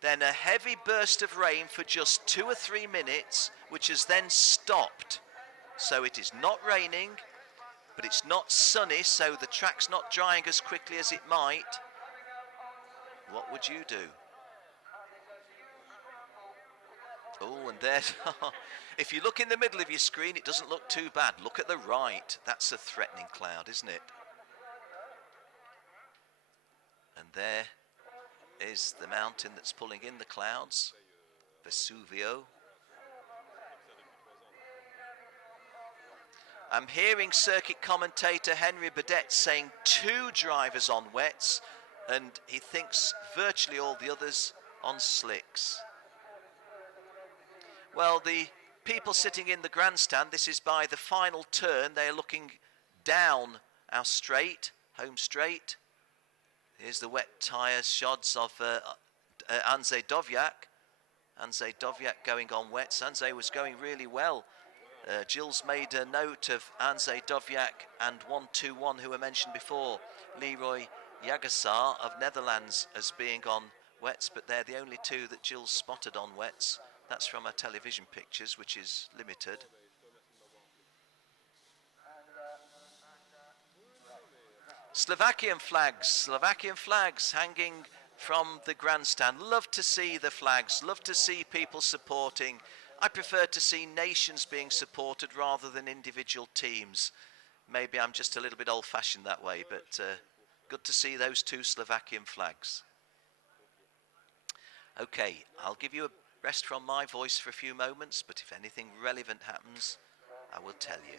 then a heavy burst of rain for just 2 or 3 minutes, which has then stopped. So it is not raining, but it's not sunny, so the track's not drying as quickly as it might. What would you do? Oh, and there's, if you look in the middle of your screen, it doesn't look too bad. Look at the right. That's a threatening cloud, isn't it? And there is the mountain that's pulling in the clouds, Vesuvio. I'm hearing circuit commentator Henry Burdett saying 2 drivers on wets, and he thinks virtually all the others on slicks. Well, the people sitting in the grandstand, this is by the final turn. They are looking down our straight, home straight. Here's the wet tyre shots of Andrzej Dowiak. Andrzej Dowiak going on wets. Andrzej was going really well. Gilles made a note of Andrzej Dowiak and 121, who were mentioned before, Leroy Jagasa of Netherlands, as being on wets, but they're the only 2 that Gilles spotted on wets. That's from our television pictures, which is limited. Slovakian flags hanging from the grandstand. Love to see the flags, love to see people supporting. I prefer to see nations being supported rather than individual teams. Maybe I'm just a little bit old-fashioned that way, but good to see those 2 Slovakian flags. Okay, I'll give you a rest from my voice for a few moments, but if anything relevant happens, I will tell you.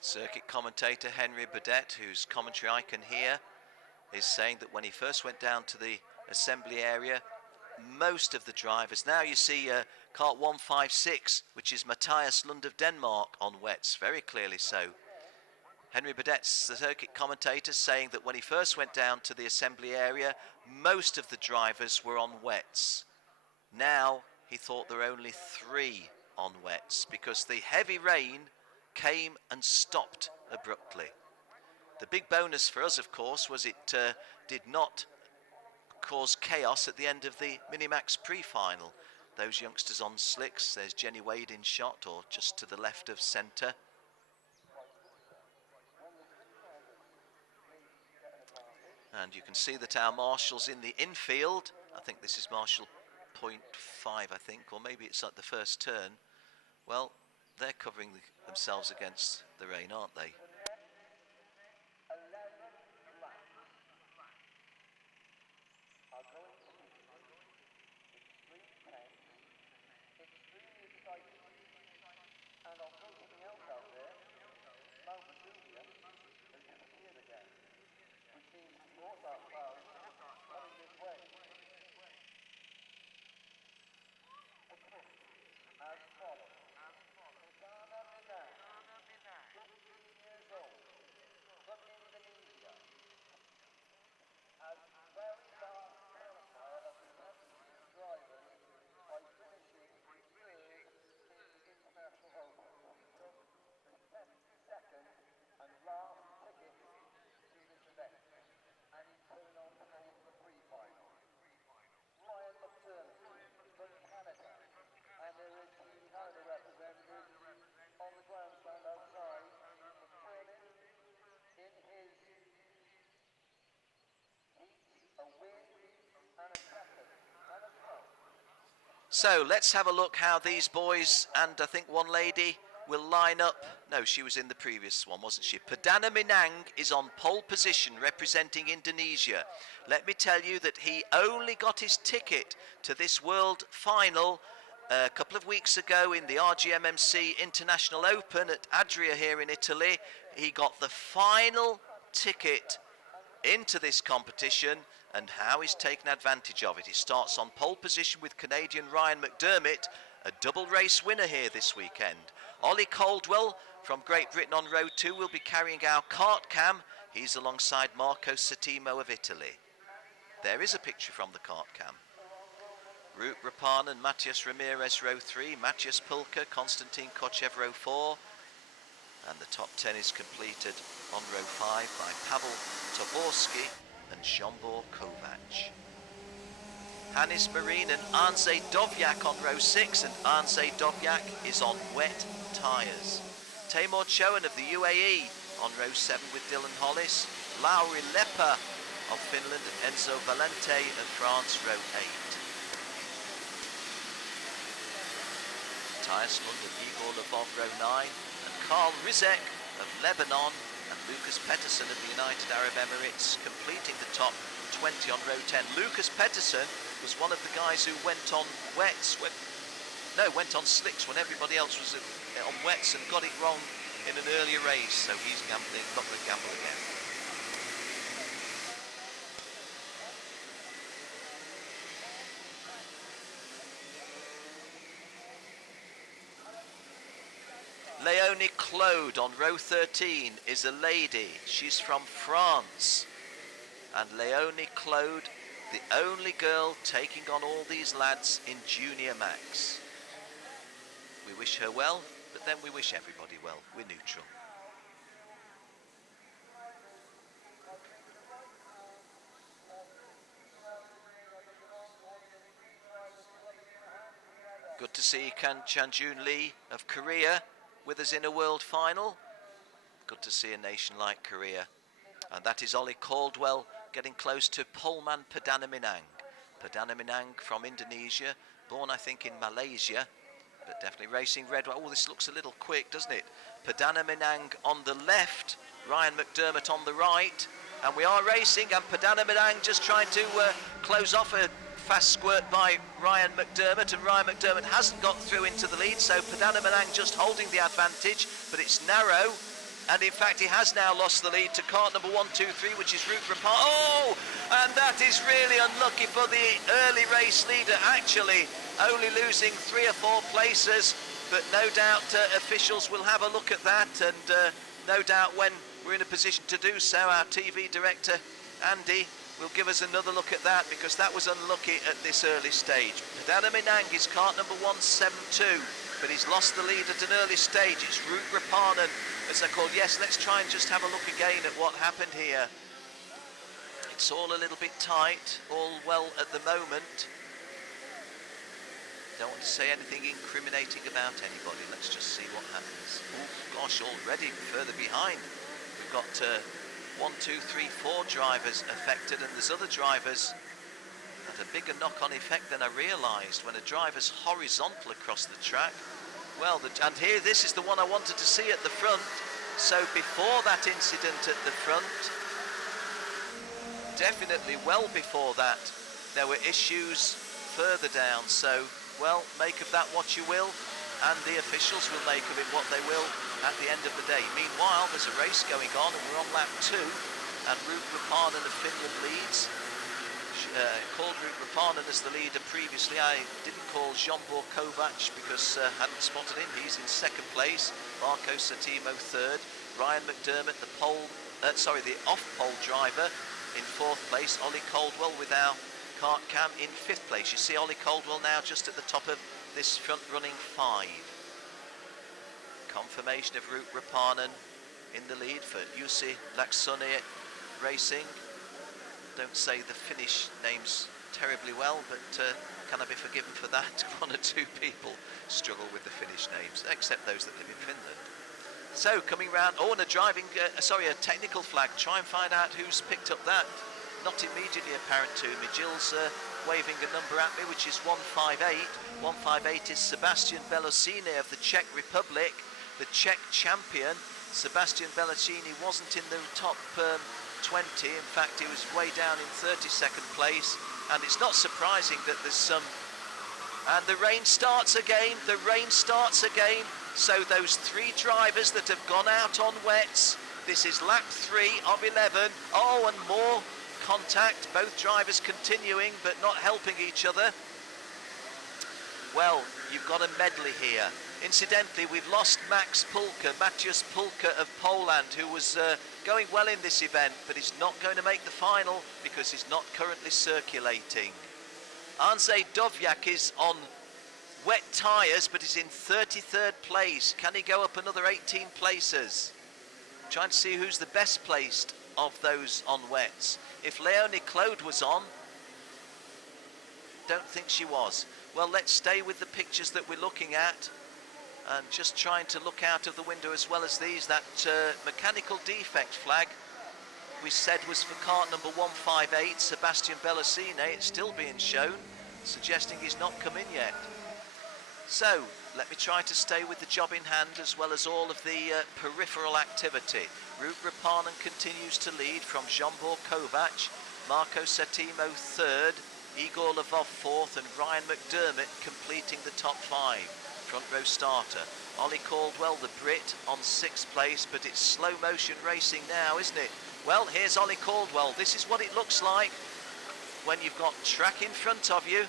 Circuit commentator Henry Burdett, whose commentary I can hear, is saying that when he first went down to the assembly area, most of the drivers, now you see kart 156, which is Matthias Lund of Denmark, on wets, very clearly so. Henry Burdett's the circuit commentator, saying that when he first went down to the assembly area, most of the drivers were on wets. Now he thought there were only 3 on wets, because the heavy rain came and stopped abruptly. The big bonus for us, of course, was it did not cause chaos at the end of the Minimax pre-final. Those youngsters on slicks, there's Jenny Wade in shot, or just to the left of centre. And you can see that our marshals in the infield, I think this is marshal 0.5, I think, or maybe it's at the first turn. Well, they're covering themselves against the rain, aren't they? So let's have a look how these boys and I think one lady will line up. No, she was in the previous one, wasn't she? Perdana Minang is on pole position representing Indonesia. Let me tell you that he only got his ticket to this world final a couple of weeks ago in the RGMMC International Open at Adria here in Italy. He got the final ticket into this competition, and how he's taken advantage of it. He starts on pole position with Canadian Ryan McDermott, a double race winner here this weekend. Ollie Caldwell from Great Britain on row 2 will be carrying our kart cam. He's alongside Marco Settimo of Italy. There is a picture from the kart cam. Root Rapan and Matias Ramirez row 3, Matthias Pulka, Konstantin Kochev row 4, and the top 10 is completed on row 5 by Pavel Toborski and Zsombor Kovac. Hannes Marine and Arnze Dovjak on row 6, and Arnze Dovjak is on wet tyres. Taimur Chowan of the UAE on row 7 with Dylan Hollis, Lauri Lepa of Finland and Enzo Valente of France row 8. Tyres under Igor Lebov row 9, and Karl Rizek of Lebanon and Lucas Pettersson of the United Arab Emirates completing the top 20 on row 10. Lucas Pettersson was one of the guys who went on wets, went on slicks when everybody else was on wets and got it wrong in an earlier race, so he's gambling, not going to gamble again. Léonie Claude on row 13 is a lady. She's from France. And Léonie Claude, the only girl taking on all these lads in Junior Max. We wish her well, but then we wish everybody well. We're neutral. Good to see Chanjun Lee of Korea with us in a world final. Good to see a nation like Korea. And that is Ollie Caldwell getting close to poleman Perdana Minang. Perdana Minang from Indonesia, born I think in Malaysia, but definitely racing red. Oh, this looks a little quick, doesn't it? Perdana Minang on the left, Ryan McDermott on the right, and we are racing, and Perdana Minang just trying to close off a fast squirt by Ryan McDermott, and Ryan McDermott hasn't got through into the lead, so Perdana Minang just holding the advantage, but it's narrow, and in fact he has now lost the lead to kart number 1, 2, 3, which is Root Rapar. Oh, and that is really unlucky for the early race leader, actually only losing 3 or 4 places, but no doubt officials will have a look at that, and no doubt when we're in a position to do so, our TV director Andy will give us another look at that, because that was unlucky at this early stage. Perdana Minang is kart number 172, but he's lost the lead at an early stage. It's Root Rapanen, as they're called. Yes, let's try and just have a look again at what happened here. It's all a little bit tight, all well at the moment. Don't want to say anything incriminating about anybody. Let's just see what happens. Oh gosh, already further behind. We've got 1, 2, 3, 4 drivers affected, and there's other drivers that a bigger knock-on effect than I realised. When a driver's horizontal across the track, well, and here, this is the one I wanted to see at the front. So before that incident at the front, definitely well before that, there were issues further down. So, well, make of that what you will, and the officials will make of it what they will at the end of the day. Meanwhile, there's a race going on, and we're on lap 2, and Root Rapanen of Finland leads. Called Root Rapanen as the leader previously. I didn't call Zsombor Kovac because hadn't spotted him. He's in 2nd place. Marco Settimo 3rd. Ryan McDermott, the off-pole driver, in 4th place. Ollie Caldwell with our kart cam in 5th place. You see Ollie Caldwell now just at the top of this front-running 5. Confirmation of Root Rapanen in the lead for Jussi Laksoni Racing. Don't say the Finnish names terribly well, but can I be forgiven for that? 1 or 2 people struggle with the Finnish names, except those that live in Finland. So coming round, and a technical flag. Try and find out who's picked up that. not immediately apparent to me. Jill's waving a number at me, which is 158. 158 is Sebastian Belosini of the Czech Republic, the Czech champion. Sebastian Belosini wasn't in the top 20. In fact, he was way down in 32nd place. And it's not surprising that there's some... And the rain starts again. The rain starts again. So those 3 drivers that have gone out on wets, this is lap 3 of 11. Oh, and more contact. Both drivers continuing but not helping each other. Well, you've got a medley here. Incidentally, we've lost Maciej Pulka of Poland, who was going well in this event, but he's not going to make the final because he's not currently circulating. Andrzej Dovjak is on wet tyres, but he's in 33rd place. Can he go up another 18 places? Trying to see who's the best placed of those on wets. If Leonie Claude was on, don't think she was. Well, let's stay with the pictures that we're looking at and just trying to look out of the window as well as these. That mechanical defect flag we said was for cart number 158, Sebastian Belosini. It's still being shown, suggesting he's not come in yet. So, let me try to stay with the job in hand as well as all of the peripheral activity. Rud Rapanen continues to lead from Jean-Bor Kovac, Marco Settimo third, Igor Lvov fourth, and Ryan McDermott completing the top 5. Front row starter. Ollie Caldwell, the Brit, on 6th place, but it's slow motion racing now, isn't it? Well, here's Ollie Caldwell. This is what it looks like when you've got track in front of you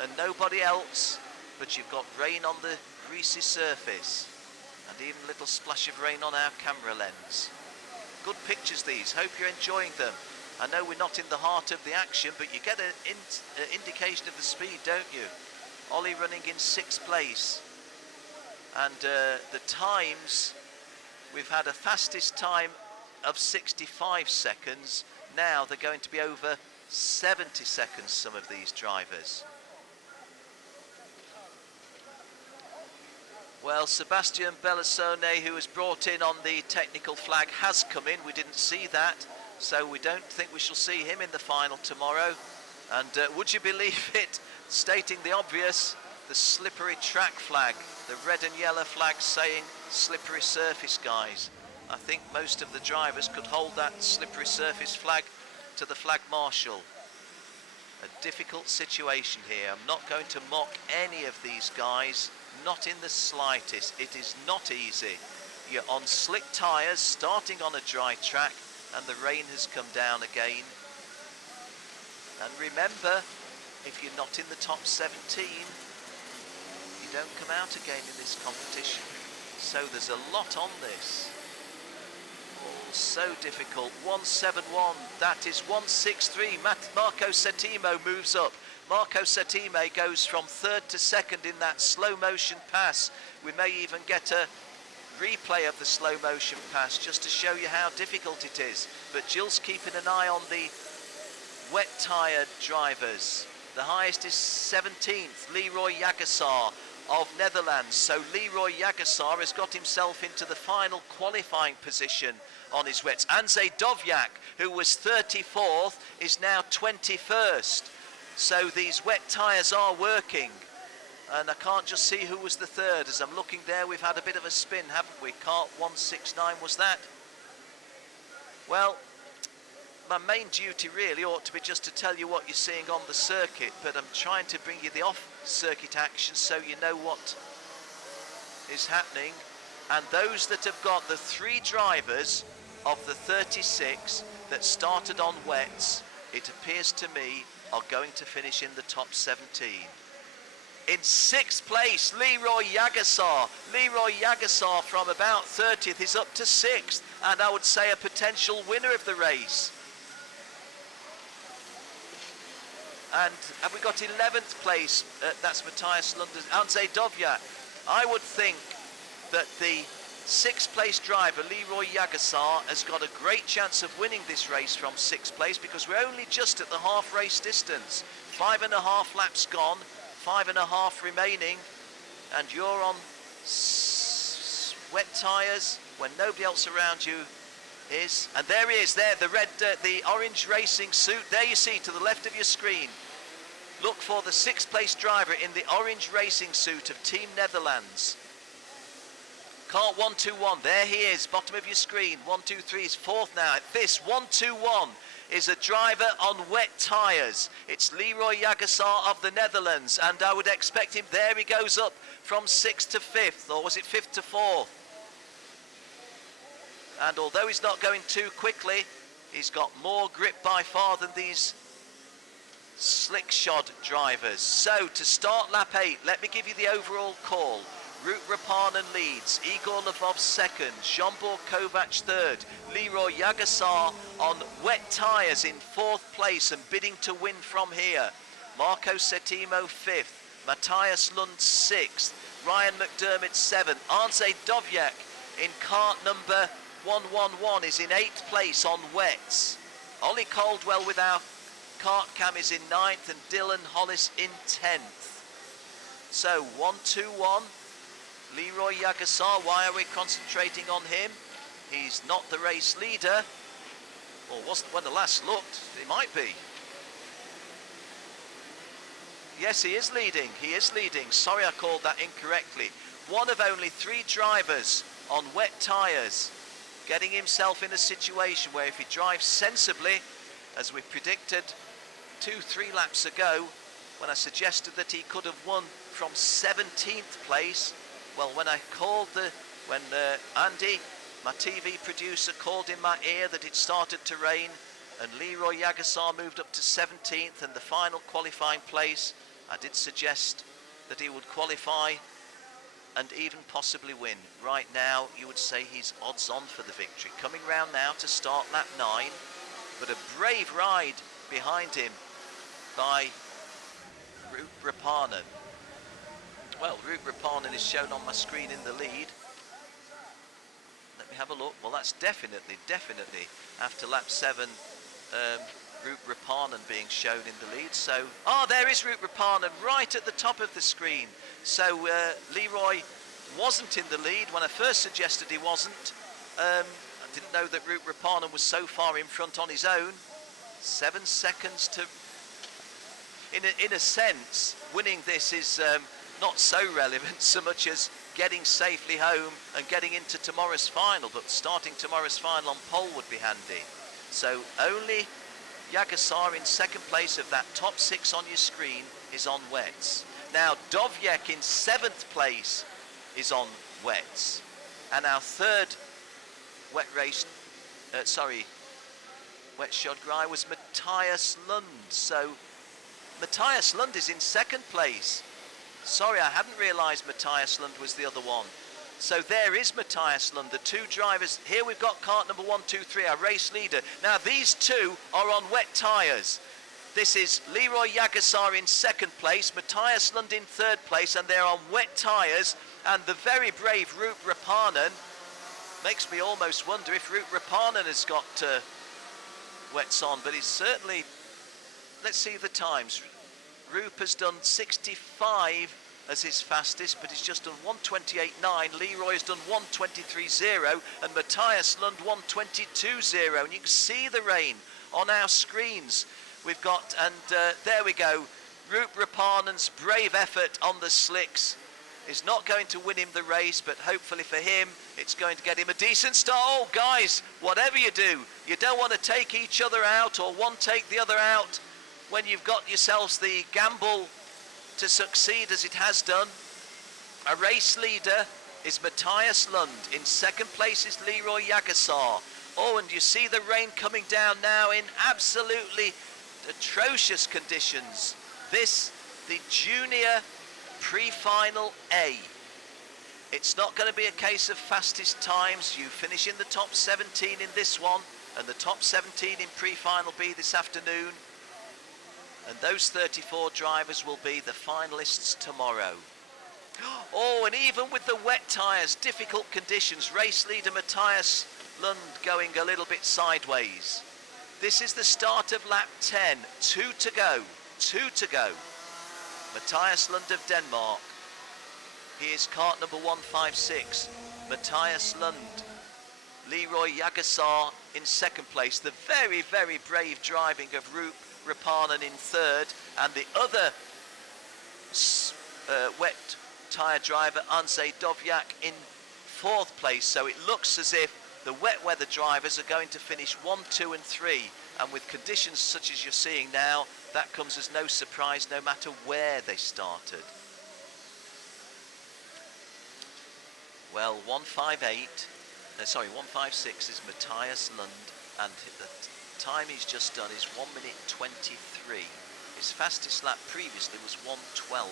and nobody else, but you've got rain on the greasy surface and even a little splash of rain on our camera lens. Good pictures these, hope you're enjoying them. I know we're not in the heart of the action, but you get an indication of the speed, don't you? Ollie running in 6th place. And the times, we've had a fastest time of 65 seconds. Now they're going to be over 70 seconds, some of these drivers. Well, Sebastian Belosoni, who was brought in on the technical flag, has come in. We didn't see that, so we don't think we shall see him in the final tomorrow. And would you believe it, stating the obvious, the slippery track flag, the red and yellow flag saying slippery surface, guys. I think most of the drivers could hold that slippery surface flag to the flag marshal. A difficult situation here. I'm not going to mock any of these guys, not in the slightest. It is not easy. You're on slick tyres, starting on a dry track, and the rain has come down again. And remember, if you're not in the top 17, you don't come out again in this competition. So there's a lot on this. Oh, so difficult. 171, that is 163. Marco Settimo moves up. Marco Settimo goes from 3rd to 2nd in that slow motion pass. We may even get a replay of the slow motion pass just to show you how difficult it is. But Jill's keeping an eye on the wet tyre drivers. The highest is 17th, Leroy Jagersar of Netherlands. So Leroy Jagersar has got himself into the final qualifying position on his wets. Andrzej Dovjak, who was 34th, is now 21st. So these wet tyres are working. And I can't just see who was the 3rd. As I'm looking there, we've had a bit of a spin, haven't we? Kart 169 was that. Well, my main duty really ought to be just to tell you what you're seeing on the circuit, but I'm trying to bring you the off-circuit action so you know what is happening. And those that have got the 3 drivers of the 36 that started on wets, it appears to me, are going to finish in the top 17. In 6th place, Leroy Jagersar. Leroy Jagersar from about 30th is up to 6th, and I would say a potential winner of the race. And have we got 11th place? That's Matthias Lunders, Andrzej Dovjak. I would think that the 6th place driver, Leroy Jagersar, has got a great chance of winning this race from 6th place because we're only just at the half race distance. 5.5 laps gone, 5.5 remaining, and you're on wet tyres when nobody else around you is, and there he is, there, the orange racing suit. There you see, to the left of your screen. Look for the 6th place driver in the orange racing suit of Team Netherlands. KART 121, there he is, bottom of your screen. 123 is 4th now. This 121 is a driver on wet tyres. It's Leroy Jagersar of the Netherlands, and I would expect him, there he goes up from 6th to 5th, or was it 5th to 4th? And although he's not going too quickly, he's got more grip by far than these slick-shod drivers. So to start lap 8, let me give you the overall call. Root Rapanen leads, Igor Lvov second, Jean-Borg Kovac third, Leroy Jagersar on wet tyres in 4th place and bidding to win from here. Marco Settimo 5th, Matthias Lund 6th, Ryan McDermott 7th, Arnze Dovjak in kart number 111 is in 8th place on wets. Ollie Caldwell with our kart cam is in 9th and Dylan Hollis in 10th. So 1-2-1. Leroy Jagersar, why are we concentrating on him? He's not the race leader, or wasn't when the last looked. He might be. Yes, he is leading. He is leading. Sorry, I called that incorrectly. One of only 3 drivers on wet tyres, getting himself in a situation where if he drives sensibly, as we predicted 2-3 laps ago, when I suggested that he could have won from 17th place. Well, when I called Andy, my TV producer, called in my ear that it started to rain and Leroy Jagersar moved up to 17th and the final qualifying place, I did suggest that he would qualify and even possibly win. Right now, you would say he's odds on for the victory. Coming round now to start lap 9, but a brave ride behind him by Root Rapanen. Well, Root Rapanen is shown on my screen in the lead. Let me have a look. Well, that's definitely, after lap 7, Root Rapanen being shown in the lead. So, there is Root Rapanen right at the top of the screen. So, Leroy wasn't in the lead when I first suggested he wasn't. I didn't know that Root Rapanen was so far in front on his own. 7 seconds to... In a sense, winning this is... not so relevant so much as getting safely home and getting into tomorrow's final, but starting tomorrow's final on pole would be handy. So only Jagersar in 2nd place of that top 6 on your screen is on wets. Now Dovjak in 7th place is on wets, and our 3rd wet shod guy was Matthias Lund. So Matthias Lund is in 2nd place. Sorry, I hadn't realised Matthias Lund was the other one. So there is Matthias Lund, the 2 drivers. Here we've got kart number 1, 2, 3, our race leader. Now these 2 are on wet tyres. This is Leroy Jagersar in 2nd place, Matthias Lund in 3rd place, and they're on wet tyres. And the very brave Root Rapanen, makes me almost wonder if Root Rapanen has got wets on, but he's certainly... Let's see the times. Roop has done 65 as his fastest, but he's just done 1:28.9. Leroy has done 1:23.0, and Matthias Lund 1:22.0. And you can see the rain on our screens. We've got, and there we go. Roop Rapanen's brave effort on the slicks is not going to win him the race, but hopefully for him, it's going to get him a decent start. Oh, guys, whatever you do, you don't want to take each other out or one take the other out when you've got yourselves the gamble to succeed as it has done. A race leader is Matthias Lund. In 2nd place is Leroy Jagersar. Oh, and you see the rain coming down now in absolutely atrocious conditions. This, the junior pre-final A. It's not going to be a case of fastest times. You finish in the top 17 in this one, and the top 17 in pre-final B this afternoon. And those 34 drivers will be the finalists tomorrow. Oh, and even with the wet tyres, difficult conditions, race leader Matthias Lund going a little bit sideways. This is the start of lap 10, 2 to go, 2 to go. Matthias Lund of Denmark. He is kart number 156. Matthias Lund. Leroy Jagersar in second place. The very, very brave driving of Roop Rapanen in third, and the other wet tyre driver, Andrzej Dovjak, in fourth place. So it looks as if the wet weather drivers are going to finish 1, 2 and 3, and with conditions such as you're seeing now, that comes as no surprise no matter where they started. Well, 156 is Matthias Lund, and the time he's just done is 1 minute 23. His fastest lap previously was 1:12.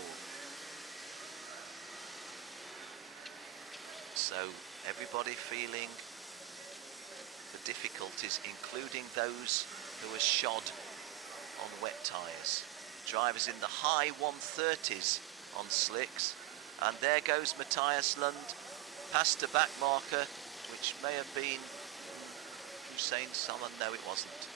So everybody feeling the difficulties, including those who are shod on wet tyres. Drivers in the high 130s on slicks, and there goes Matthias Lund past the back marker, which may have been Hussein Salman. No, it wasn't.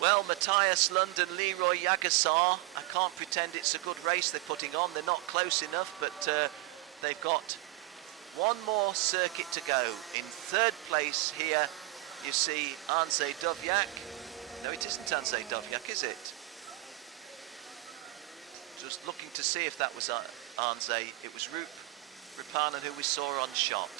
Well, Matthias Lund and Leroy Yagasar, I can't pretend it's a good race they're putting on. They're not close enough, but they've got one more circuit to go. In third place here, you see Andrzej Dovjak. No, it isn't Andrzej Dovjak, is it? Just looking to see if that was Andrzej. It was Roop Rapanen who we saw on shot.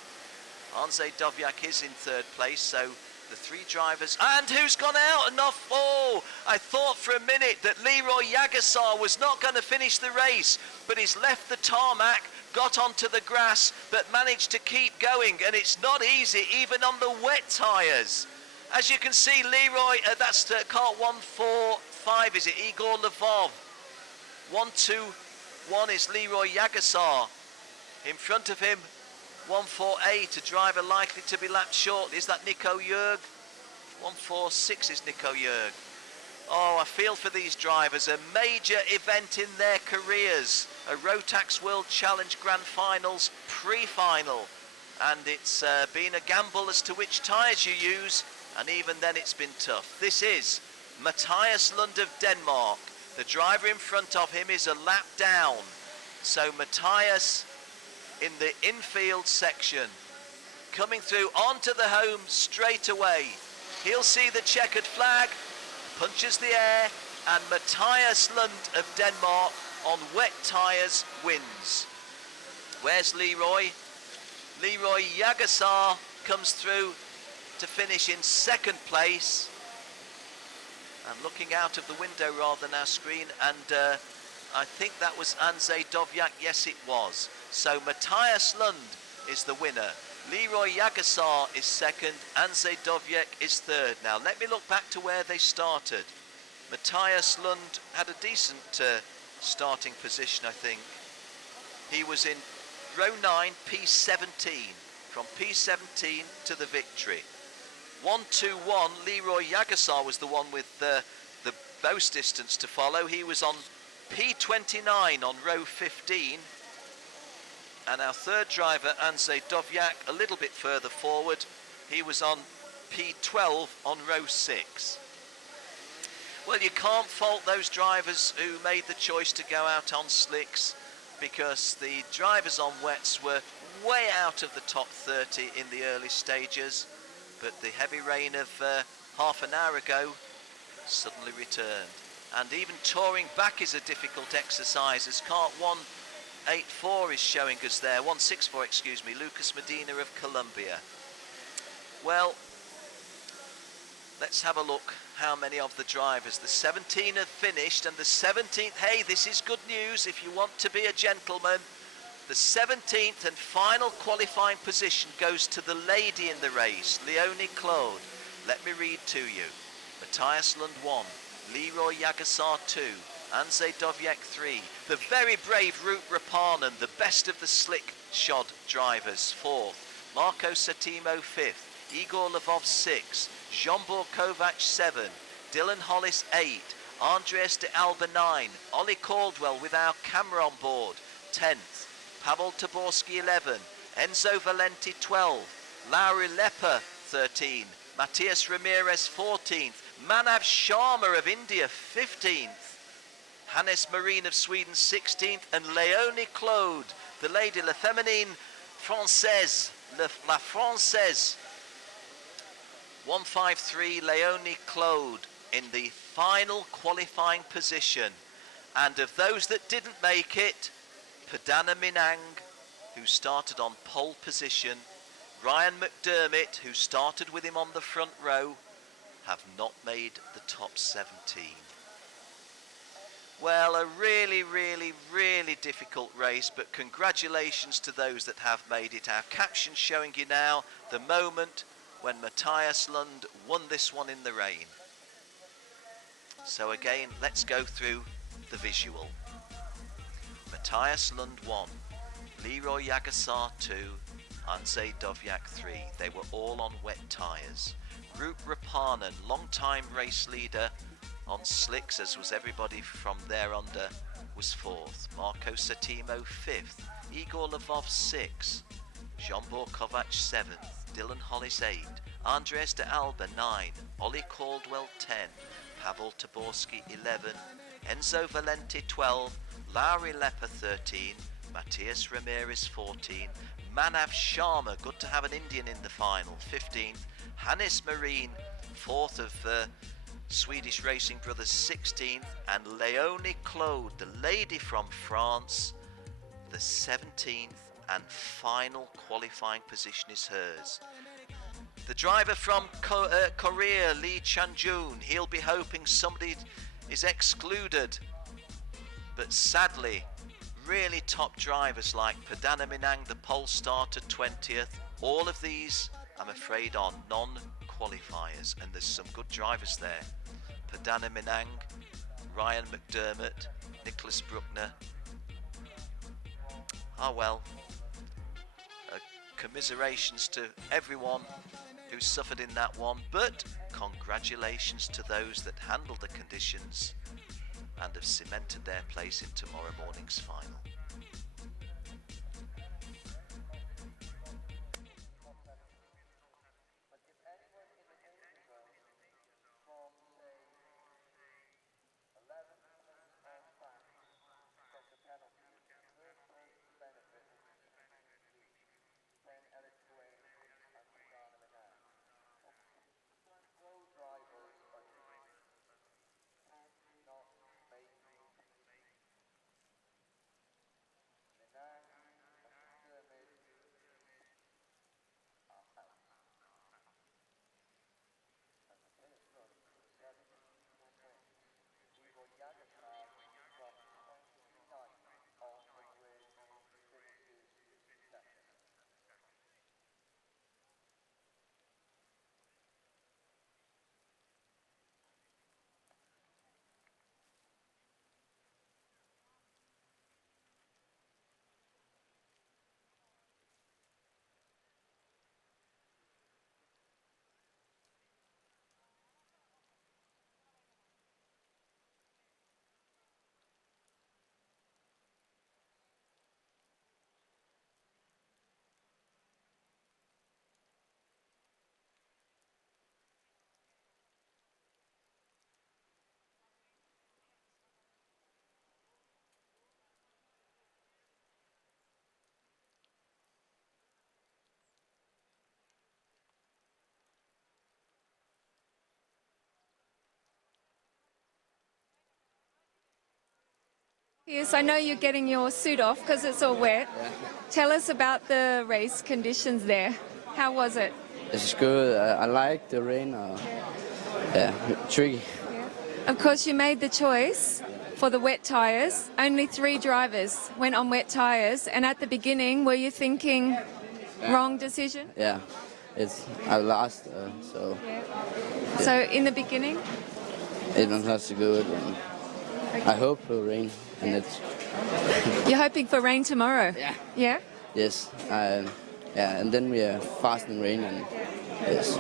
Andrzej Dovjak is in third place, so the three drivers, and who's gone out? Enough. Oh, I thought for a minute that Leroy Yagasar was not going to finish the race, but he's left the tarmac, got onto the grass, but managed to keep going, and it's not easy even on the wet tyres. As you can see, Leroy, that's KART 145, is it? Igor Lvov. 1-2-1 is Leroy Yagasar. In front of him, 148, a driver likely to be lapped shortly. Is that Nico Jurg? 146 is Nico Jurg. Oh, I feel for these drivers. A major event in their careers. A Rotax World Challenge Grand Finals pre-final. And it's been a gamble as to which tyres you use. And even then it's been tough. This is Matthias Lund of Denmark. The driver in front of him is a lap down. So Matthias in the infield section, coming through onto the home straight away. He'll see the checkered flag, punches the air, and Matthias Lund of Denmark on wet tyres wins. Where's Leroy? Leroy Yagasar comes through to finish in second place. I'm looking out of the window rather than our screen, and I think that was Andrzej Dovjak. Yes, it was. So Matthias Lund is the winner. Leroy Yagasar is second. Andrzej Dovjak is third. Now let me look back to where they started. Matthias Lund had a decent starting position, I think. He was in row 9, P17. From P17 to the victory. 1-2-1. Leroy Yagasar was the one with the most distance to follow. He was on P29 on row 15. And our third driver, Andrzej Dovjak, a little bit further forward. He was on P12 on row 6. Well, you can't fault those drivers who made the choice to go out on slicks, because the drivers on wets were way out of the top 30 in the early stages. But the heavy rain of half an hour ago suddenly returned. And even touring back is a difficult exercise, as KART 184 is showing us there, 164, excuse me, Lucas Medina of Colombia. Well, let's have a look how many of the drivers. The 17 have finished, and the 17th, hey, this is good news if you want to be a gentleman. The 17th and final qualifying position goes to the lady in the race, Leonie Claude. Let me read to you. Matthias Lund 1, Leroy Yagasar 2, Andrzej Dovjak 3, the very brave Roop Rapanen, the best of the slick shod drivers, 4th, Marco Satimo 5th, Igor Lvov 6, Jean-Bourg Kovac 7, Dylan Hollis 8, Andreas de Alba 9, Ollie Caldwell with our camera on board, 10th, Pavel Taborski 11, Enzo Valenti 12, Lauri Lepper 13, Matthias Ramirez 14th, Manav Sharma of India 15th, Hannes Marine of Sweden 16th, and Leonie Claude, the lady, La Féminine Française, La Française 153 Leonie Claude in the final qualifying position. And of those that didn't make it, Padana Minang, who started on pole position, Ryan McDermott, who started with him on the front row, have not made the top 17. Well, a really, really, really difficult race, but congratulations to those that have made it. Our caption showing you now the moment when Matthias Lund won this one in the rain. So again, let's go through the visual. Matthias Lund 1, Leroy Jagassar 2, Andrzej Dovyak 3. They were all on wet tyres. Rup Rapanen, long-time race leader on slicks, as was everybody from there under, was 4th. Marco Satimo 5th. Igor Lvov 6th. Jean-Bor Kovac 7th. Dylan Hollis 8th. Andres de Alba 9. Ollie Caldwell 10. Pavel Taborski 11. Enzo Valenti 12. Lowry Lepper 13. Matthias Ramirez 14. Manav Sharma, good to have an Indian in the final, 15th. Hannes Marine, 4th of Swedish Racing Brothers, 16th. And Leonie Claude, the lady from France, the 17th and final qualifying position is hers. The driver from Korea, Lee Chan-jun, he'll be hoping somebody is excluded. But sadly, really top drivers like Padana Minang, the pole starter, 20th. All of these, I'm afraid, are non-qualifiers, and there's some good drivers there. Padana Minang, Ryan McDermott, Nicholas Bruckner. Ah well, commiserations to everyone who suffered in that one, but congratulations to those that handled the conditions and have cemented their place in tomorrow morning's final. Yes, I know you're getting your suit off because it's all wet. Yeah. Tell us about the race conditions there. How was it? It's good. I like the rain. Yeah, tricky. Of course, you made the choice for the wet tyres. Only 3 drivers went on wet tyres. And at the beginning, were you thinking wrong decision? Yeah, I lost, so. Yeah. So in the beginning? It was not so good. I hope for rain. And it's You're hoping for rain tomorrow? Yeah. Yeah? Yes. Yeah, and then we are fast in rain. And yes.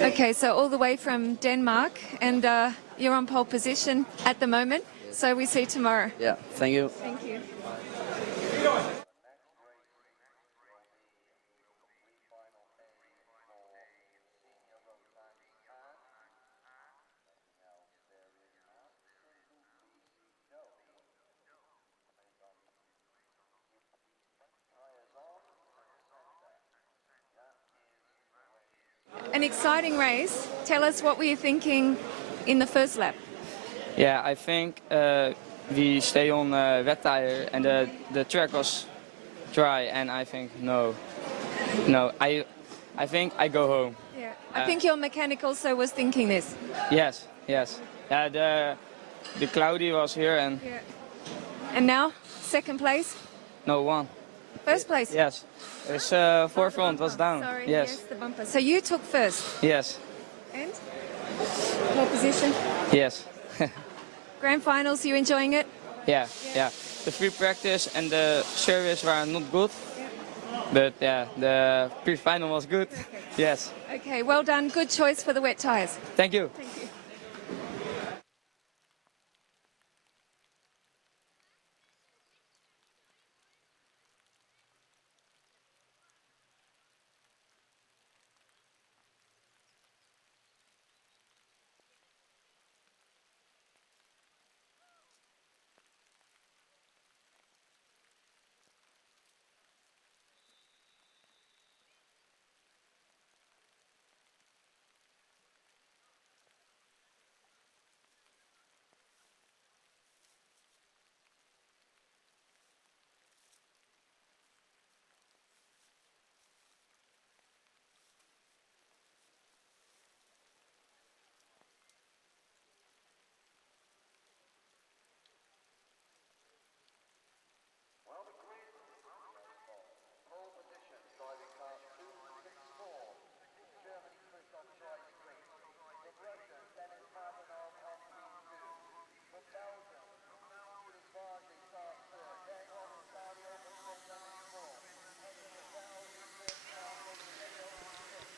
Okay, so all the way from Denmark, and you're on pole position at the moment. So we see you tomorrow. Yeah, thank you. Thank you. an exciting race. Tell us, what were you thinking in the first lap? Yeah, I think we stay on wet tire and the track was dry, and I think no, I think I go home. Yeah. I think your mechanic also was thinking this. Yes. The cloudy was here and. Yeah. And now, second place? No, one. First place? Yes. It's forefront was down. Sorry, Yes. the bumper. So you took first? Yes. And? Pole position? Yes. Grand finals, you enjoying it? Yeah. The free practice and the service were not good. But yeah, the pre-final was good. Yes. Okay, well done. Good choice for the wet tyres. Thank you. Thank you.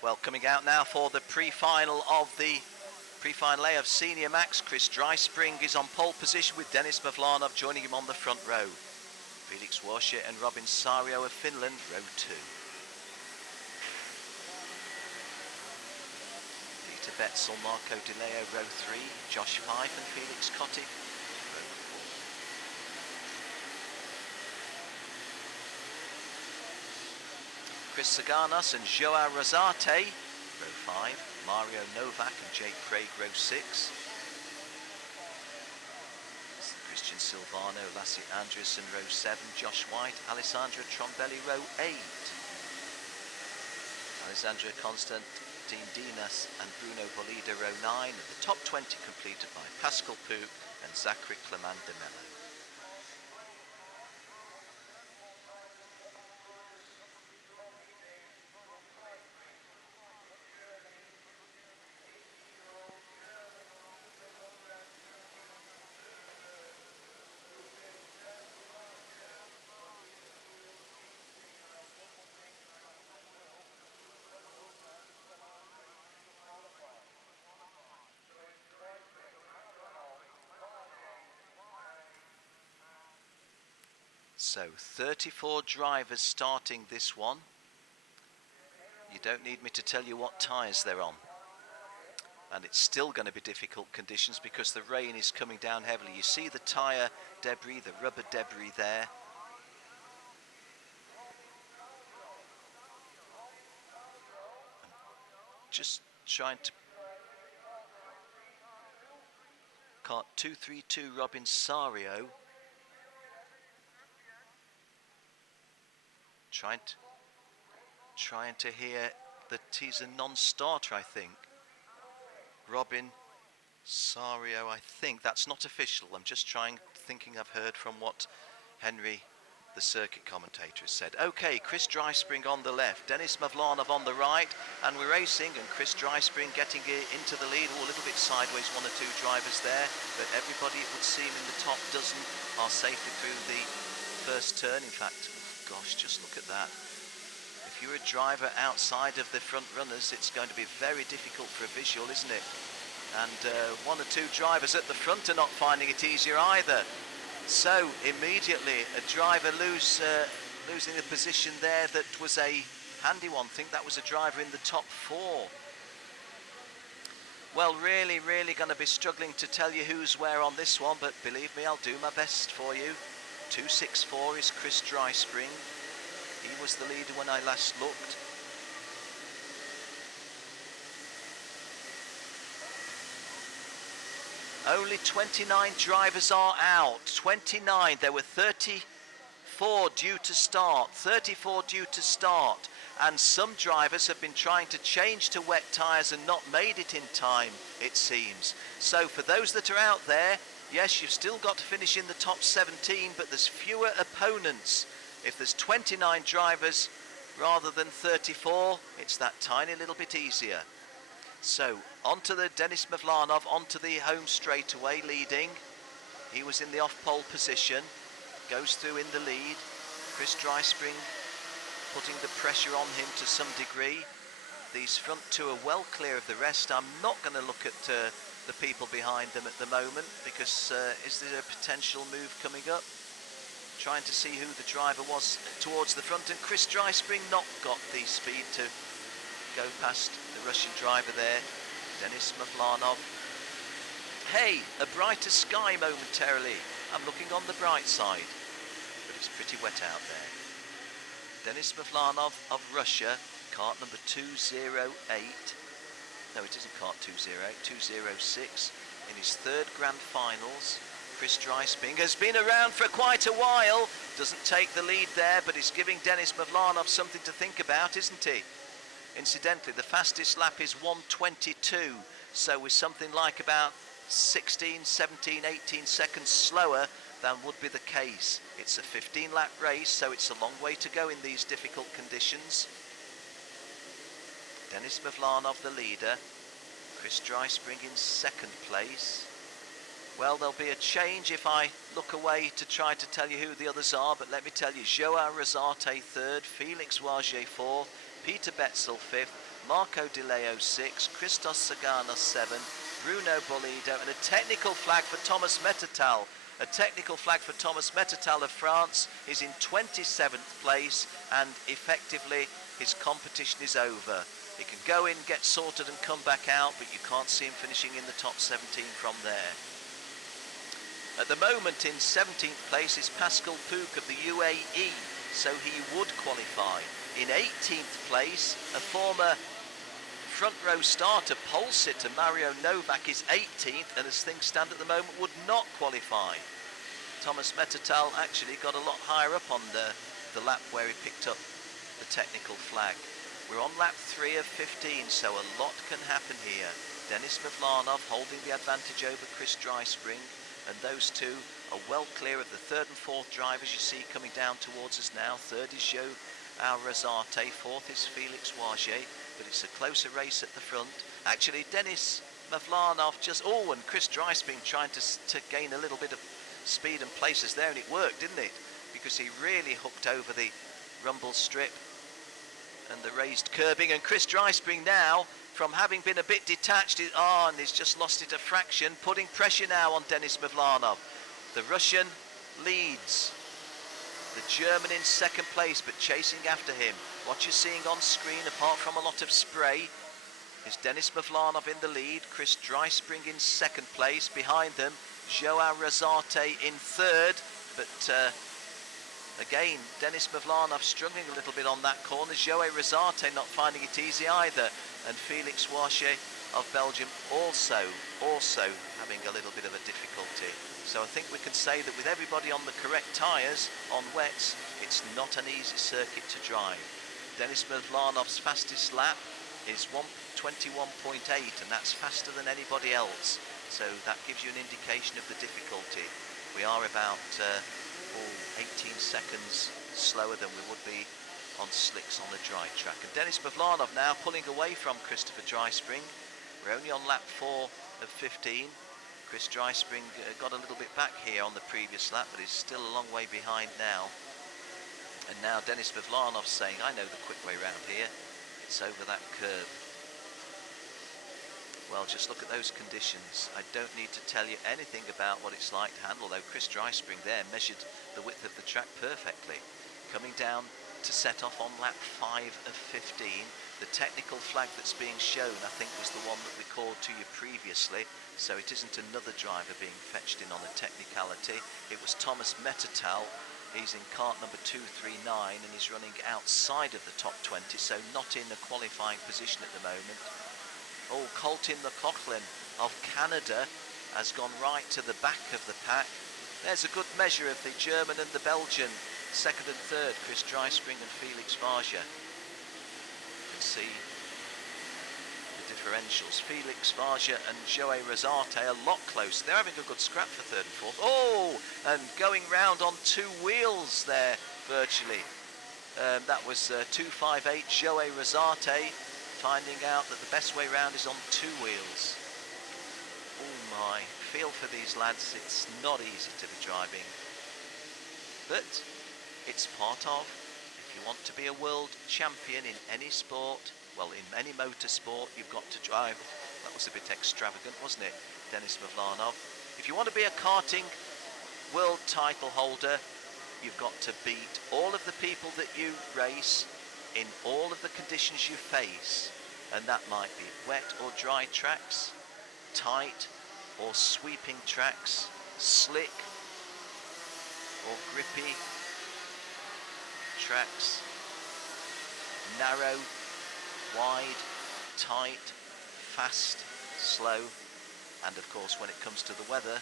Well, coming out now for the pre-final of the pre-final A of Senior Max. Chris Dryspring is on pole position with Denis Mavlanov joining him on the front row. Felix Warsche and Robin Sario of Finland, row 2. Peter Betzel, Marco Di Leo, row 3. Josh Fife and Felix Kotick, row 4. Chris Saganas and Joao Rosate, row 5. Mario Novak and Jake Craig, row 6. Christian Silvano, Lassie Andrewson, row 7. Josh White, Alessandra Trombelli, row 8. Alessandra Constantine Dinas and Bruno Bolida, row 9. And the top 20 completed by Pascal Pou and Zachary Clement de Mello. So 34 drivers starting this one. You don't need me to tell you what tyres they're on. And it's still going to be difficult conditions because the rain is coming down heavily. You see the tyre debris, the rubber debris there. Just trying to... KART 232 Robin Sario. Trying to hear that he's a non-starter, I think. Robin Sario, I think. That's not official. I'm just thinking I've heard from what Henry, the circuit commentator, has said. Okay, Chris Dryspring on the left, Denis Mavlanov on the right, and we're racing, and Chris Dryspring getting into the lead. Oh, a little bit sideways, one or two drivers there, but everybody, it would seem, in the top dozen are safely through the first turn. In fact, gosh, just look at that. If you're a driver outside of the front runners, it's going to be very difficult for a visual, isn't it? And one or two drivers at the front are not finding it easier either. So immediately a driver losing a position there that was a handy one. I think that was a driver in the top 4. Well, really going to be struggling to tell you who's where on this one, but believe me, I'll do my best for you. 264 is Chris Dryspring. He was the leader when I last looked. Only 29 drivers are out. 29. There were 34 due to start. 34 due to start. And some drivers have been trying to change to wet tyres and not made it in time, it seems. So for those that are out there, yes, you've still got to finish in the top 17, but there's fewer opponents. If there's 29 drivers rather than 34, it's that tiny little bit easier. So, onto the Denis Mavlanov, onto the home straightaway, leading. He was in the off-pole position, goes through in the lead. Chris Dryspring putting the pressure on him to some degree. These front two are well clear of the rest. I'm not going to look at the people behind them at the moment, because is there a potential move coming up? Trying to see who the driver was towards the front, and Chris Dryspring not got the speed to go past the Russian driver there, Denis Mavlanov. Hey, a brighter sky momentarily. I'm looking on the bright side, but it's pretty wet out there. Denis Mavlanov of Russia, kart number 208. No, it isn't kart 208, 206, in his third grand finals. Chris Dryspring has been around for quite a while, doesn't take the lead there, but he's giving Denis Mavlanov something to think about, isn't he? Incidentally, the fastest lap is 1:22, so we're something like about 16, 17, 18 seconds slower than would be the case. It's a 15-lap race, so it's a long way to go in these difficult conditions. Denis Mavlanov, the leader. Chris Dryspring in second place. Well, there'll be a change if I look away to try to tell you who the others are, but let me tell you, Joao Rosate third, Felix Wage fourth, Peter Betzel fifth, Marco Di Leo sixth, Christos Sagana seventh, Bruno Bolido, and a technical flag for Thomas Metatal. A technical flag for Thomas Metatal of France is in 27th place, and effectively his competition is over. He can go in, get sorted and come back out, but you can't see him finishing in the top 17 from there. At the moment in 17th place is Pascal Pouk of the UAE, so he would qualify. In 18th place, a former front row starter, pole sitter Mario Novak is 18th, and as things stand at the moment would not qualify. Thomas Metatal actually got a lot higher up on the lap where he picked up the technical flag. We're on lap 3 of 15, so a lot can happen here. Denis Mavlanov holding the advantage over Chris Dryspring, and those two are well clear of the third and fourth drivers you see coming down towards us now. Third is Joao Rosate, fourth is Felix Wage, but it's a closer race at the front. Actually, Denis Mavlanov and Chris Dryspring trying to gain a little bit of speed and places there, and it worked, didn't it? Because he really hooked over the rumble strip and the raised curbing, and Chris Dryspring now, from having been a bit detached, and he's just lost it a fraction, putting pressure now on Denis Mavlanov. The Russian leads. The German in second place, but chasing after him. What you're seeing on screen, apart from a lot of spray, is Denis Mavlanov in the lead, Chris Dryspring in second place. Behind them, Joao Rosate in third, but again, Denis Mavlanov struggling a little bit on that corner. Joao Rosate not finding it easy either. And Felix Wage of Belgium also having a little bit of a difficulty. So I think we can say that with everybody on the correct tyres, on wets, it's not an easy circuit to drive. Denis Mavlanov's fastest lap is 1:21.8, and that's faster than anybody else. So that gives you an indication of the difficulty. We are about 18 seconds slower than we would be on slicks on the dry track. And Denis Mavlanov now pulling away from Christopher Dryspring. We're only on lap 4 of 15. Chris Dryspring got a little bit back here on the previous lap, but is still a long way behind now. And now Denis Mavlanov saying, I know the quick way round here. It's over that curve. Well, just look at those conditions. I don't need to tell you anything about what it's like to handle, though Chris Dryspring there measured the width of the track perfectly. Coming down to set off on lap 5 of 15. The technical flag that's being shown, I think, was the one that we called to you previously, so it isn't another driver being fetched in on a technicality. It was Thomas Metatal. He's in kart number 239 and he's running outside of the top 20, so not in a qualifying position at the moment. Oh, Colton McLaughlin of Canada has gone right to the back of the pack. There's a good measure of the German and the Belgian, second and third, Chris Dreispring and Felix Varga. You can see the differentials. Felix Varga and Joe Rosate a lot closer. They're having a good scrap for third and fourth. Oh, and going round on two wheels there, virtually. That was 258 Joe Rosate, finding out that the best way round is on two wheels. Oh my, feel for these lads, it's not easy to be driving. But it's part of, if you want to be a world champion in any sport, well, in any motorsport, you've got to drive. That was a bit extravagant, wasn't it, Denis Mavlanov? If you want to be a karting world title holder, you've got to beat all of the people that you race in all of the conditions you face. And that might be wet or dry tracks, tight or sweeping tracks, slick or grippy tracks, narrow, wide, tight, fast, slow, and of course when it comes to the weather,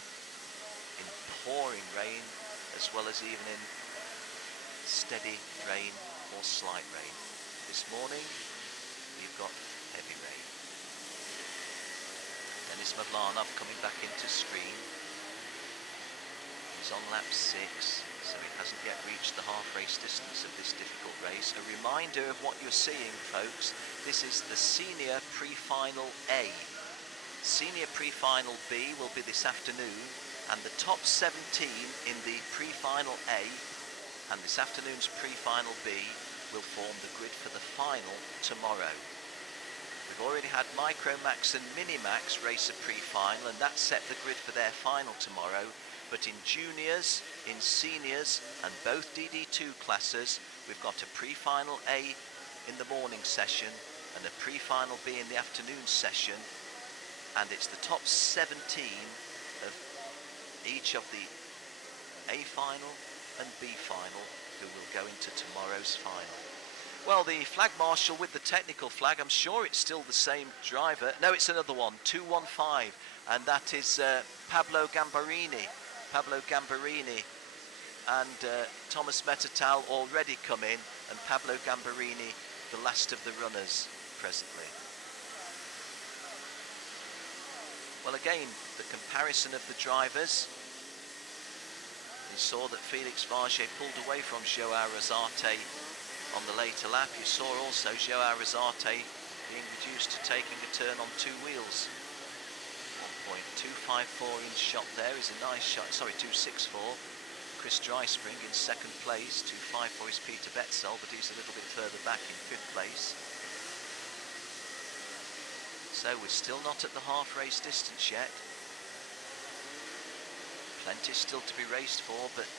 in pouring rain as well as even in steady rain or slight rain. This morning we've got heavy rain. Denis Mavlanov coming back into stream. He's on lap 6, so he hasn't yet reached the half race distance of this difficult race. A reminder of what you're seeing, folks. This is the Senior Pre-Final A. Senior Pre-Final B will be this afternoon, and the top 17 in the Pre-Final A and this afternoon's Pre-Final B will form the grid for the final tomorrow. We've already had Micromax and Minimax race a pre-final, and that set the grid for their final tomorrow. But in juniors, in seniors, and both DD2 classes, we've got a pre-final A in the morning session and a pre-final B in the afternoon session. And it's the top 17 of each of the A final and B final who will go into tomorrow's final. Well, the flag marshal with the technical flag, I'm sure it's still the same driver. No, it's another one, 215, and that is Pablo Gambarini. Pablo Gambarini and Thomas Metatal already come in, and Pablo Gambarini, the last of the runners presently. Well, again, the comparison of the drivers. You saw that Felix Varga pulled away from Joao Rosate on the later lap. You saw also Joao Rosate being reduced to taking a turn on two wheels. 1.254 inch shot there is a nice shot. Sorry, 264. Chris Dreispring in second place. 254 is Peter Betzel, but he's a little bit further back in fifth place. So we're still not at the half race distance yet. Plenty still to be raced for, but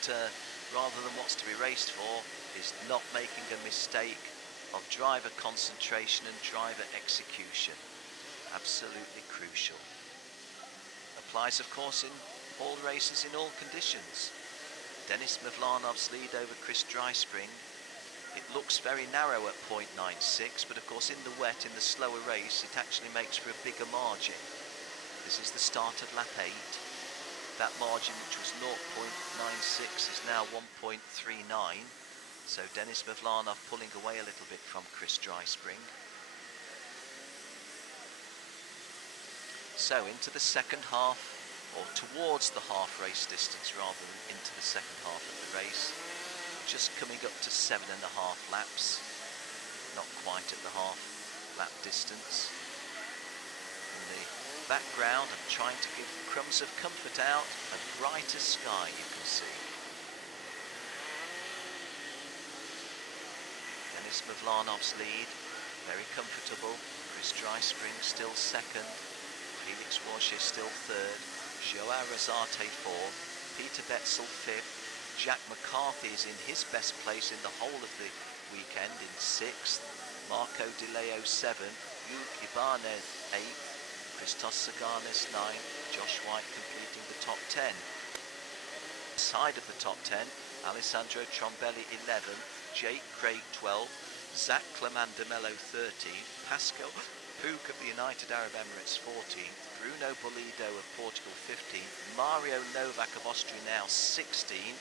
rather than what's to be raced for is not making a mistake of driver concentration and driver execution. Absolutely crucial. Applies, of course, in all races, in all conditions. Denis Mavlanov's lead over Chris Dreispring. It looks very narrow at 0.96, but of course in the wet, in the slower race, it actually makes for a bigger margin. This is the start of lap 8. That margin, which was 0.96, is now 1.39. So Denis Mavlanov pulling away a little bit from Chris Dreispring. So into the second half, or towards the half race distance rather than into the second half of the race. Just coming up to 7.5 laps. Not quite at the half lap distance. In the background, I'm trying to give crumbs of comfort out. A brighter sky, you can see. Denis Mavlanov's lead, very comfortable. Chris Dreispring still second. Felix Varga still third. Joao Rosate fourth. Peter Betzel fifth. Jack McCarthy is in his best place in the whole of the weekend in 6th. Marco Di Leo 7th. Hugh Ibanez 8th. Christos Saganes 9th. Josh White completing the top 10. Side of the top 10, Alessandro Trombelli 11th. Jake Craig 12th. Zach Clemandamello 13th. Pascal Puig of the United Arab Emirates 14th, Bruno Bollido of Portugal 15th, Mario Novak of Austria now 16th,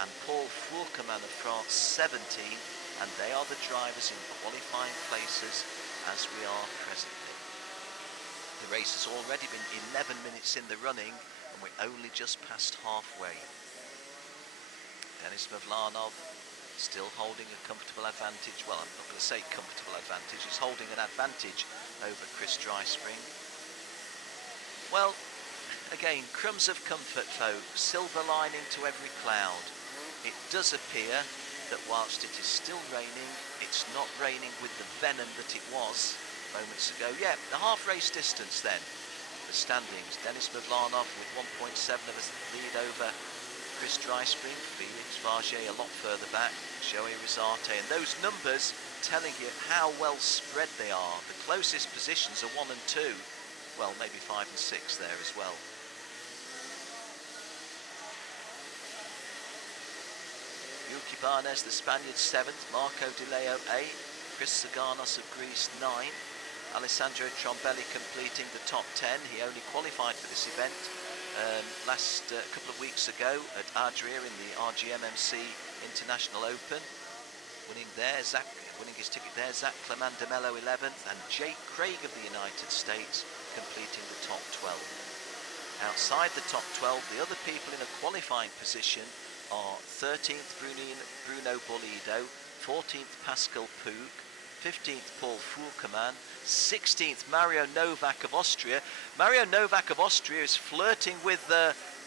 and Paul Fourqueman of France 17th, and they are the drivers in qualifying places as we are presently. The race has already been 11 minutes in the running, and we're only just past halfway. Denis Mavlanov still holding a comfortable advantage. Well, I'm not going to say comfortable advantage. He's holding an advantage over Chris Dryspring. Well, again, crumbs of comfort, folks. Silver lining to every cloud. It does appear that whilst it is still raining, it's not raining with the venom that it was moments ago. Yeah, the half race distance then. The standings. Denis Mavlanov with 1.7 of a lead over Chris Dryspring, Felix Varget a lot further back, Joey Rizarte, and those numbers telling you how well spread they are. The closest positions are 1 and 2, well, maybe 5 and 6 there as well. Yuki Barnes, the Spaniard 7th, Marco Di Leo 8th, Chris Saganos of Greece 9th, Alessandro Trombelli completing the top 10. He only qualified for this event last couple of weeks ago at Adria in the RGMMC International Open, winning his ticket there. Zach Clement de Mello 11th, and Jake Craig of the United States completing the top 12. Outside the top 12, the other people in a qualifying position are 13th Bruno Bollido, 14th Pascal Puig, 15th Paul Fourqueman, 16th Mario Novak of Austria. Mario Novak of Austria is flirting with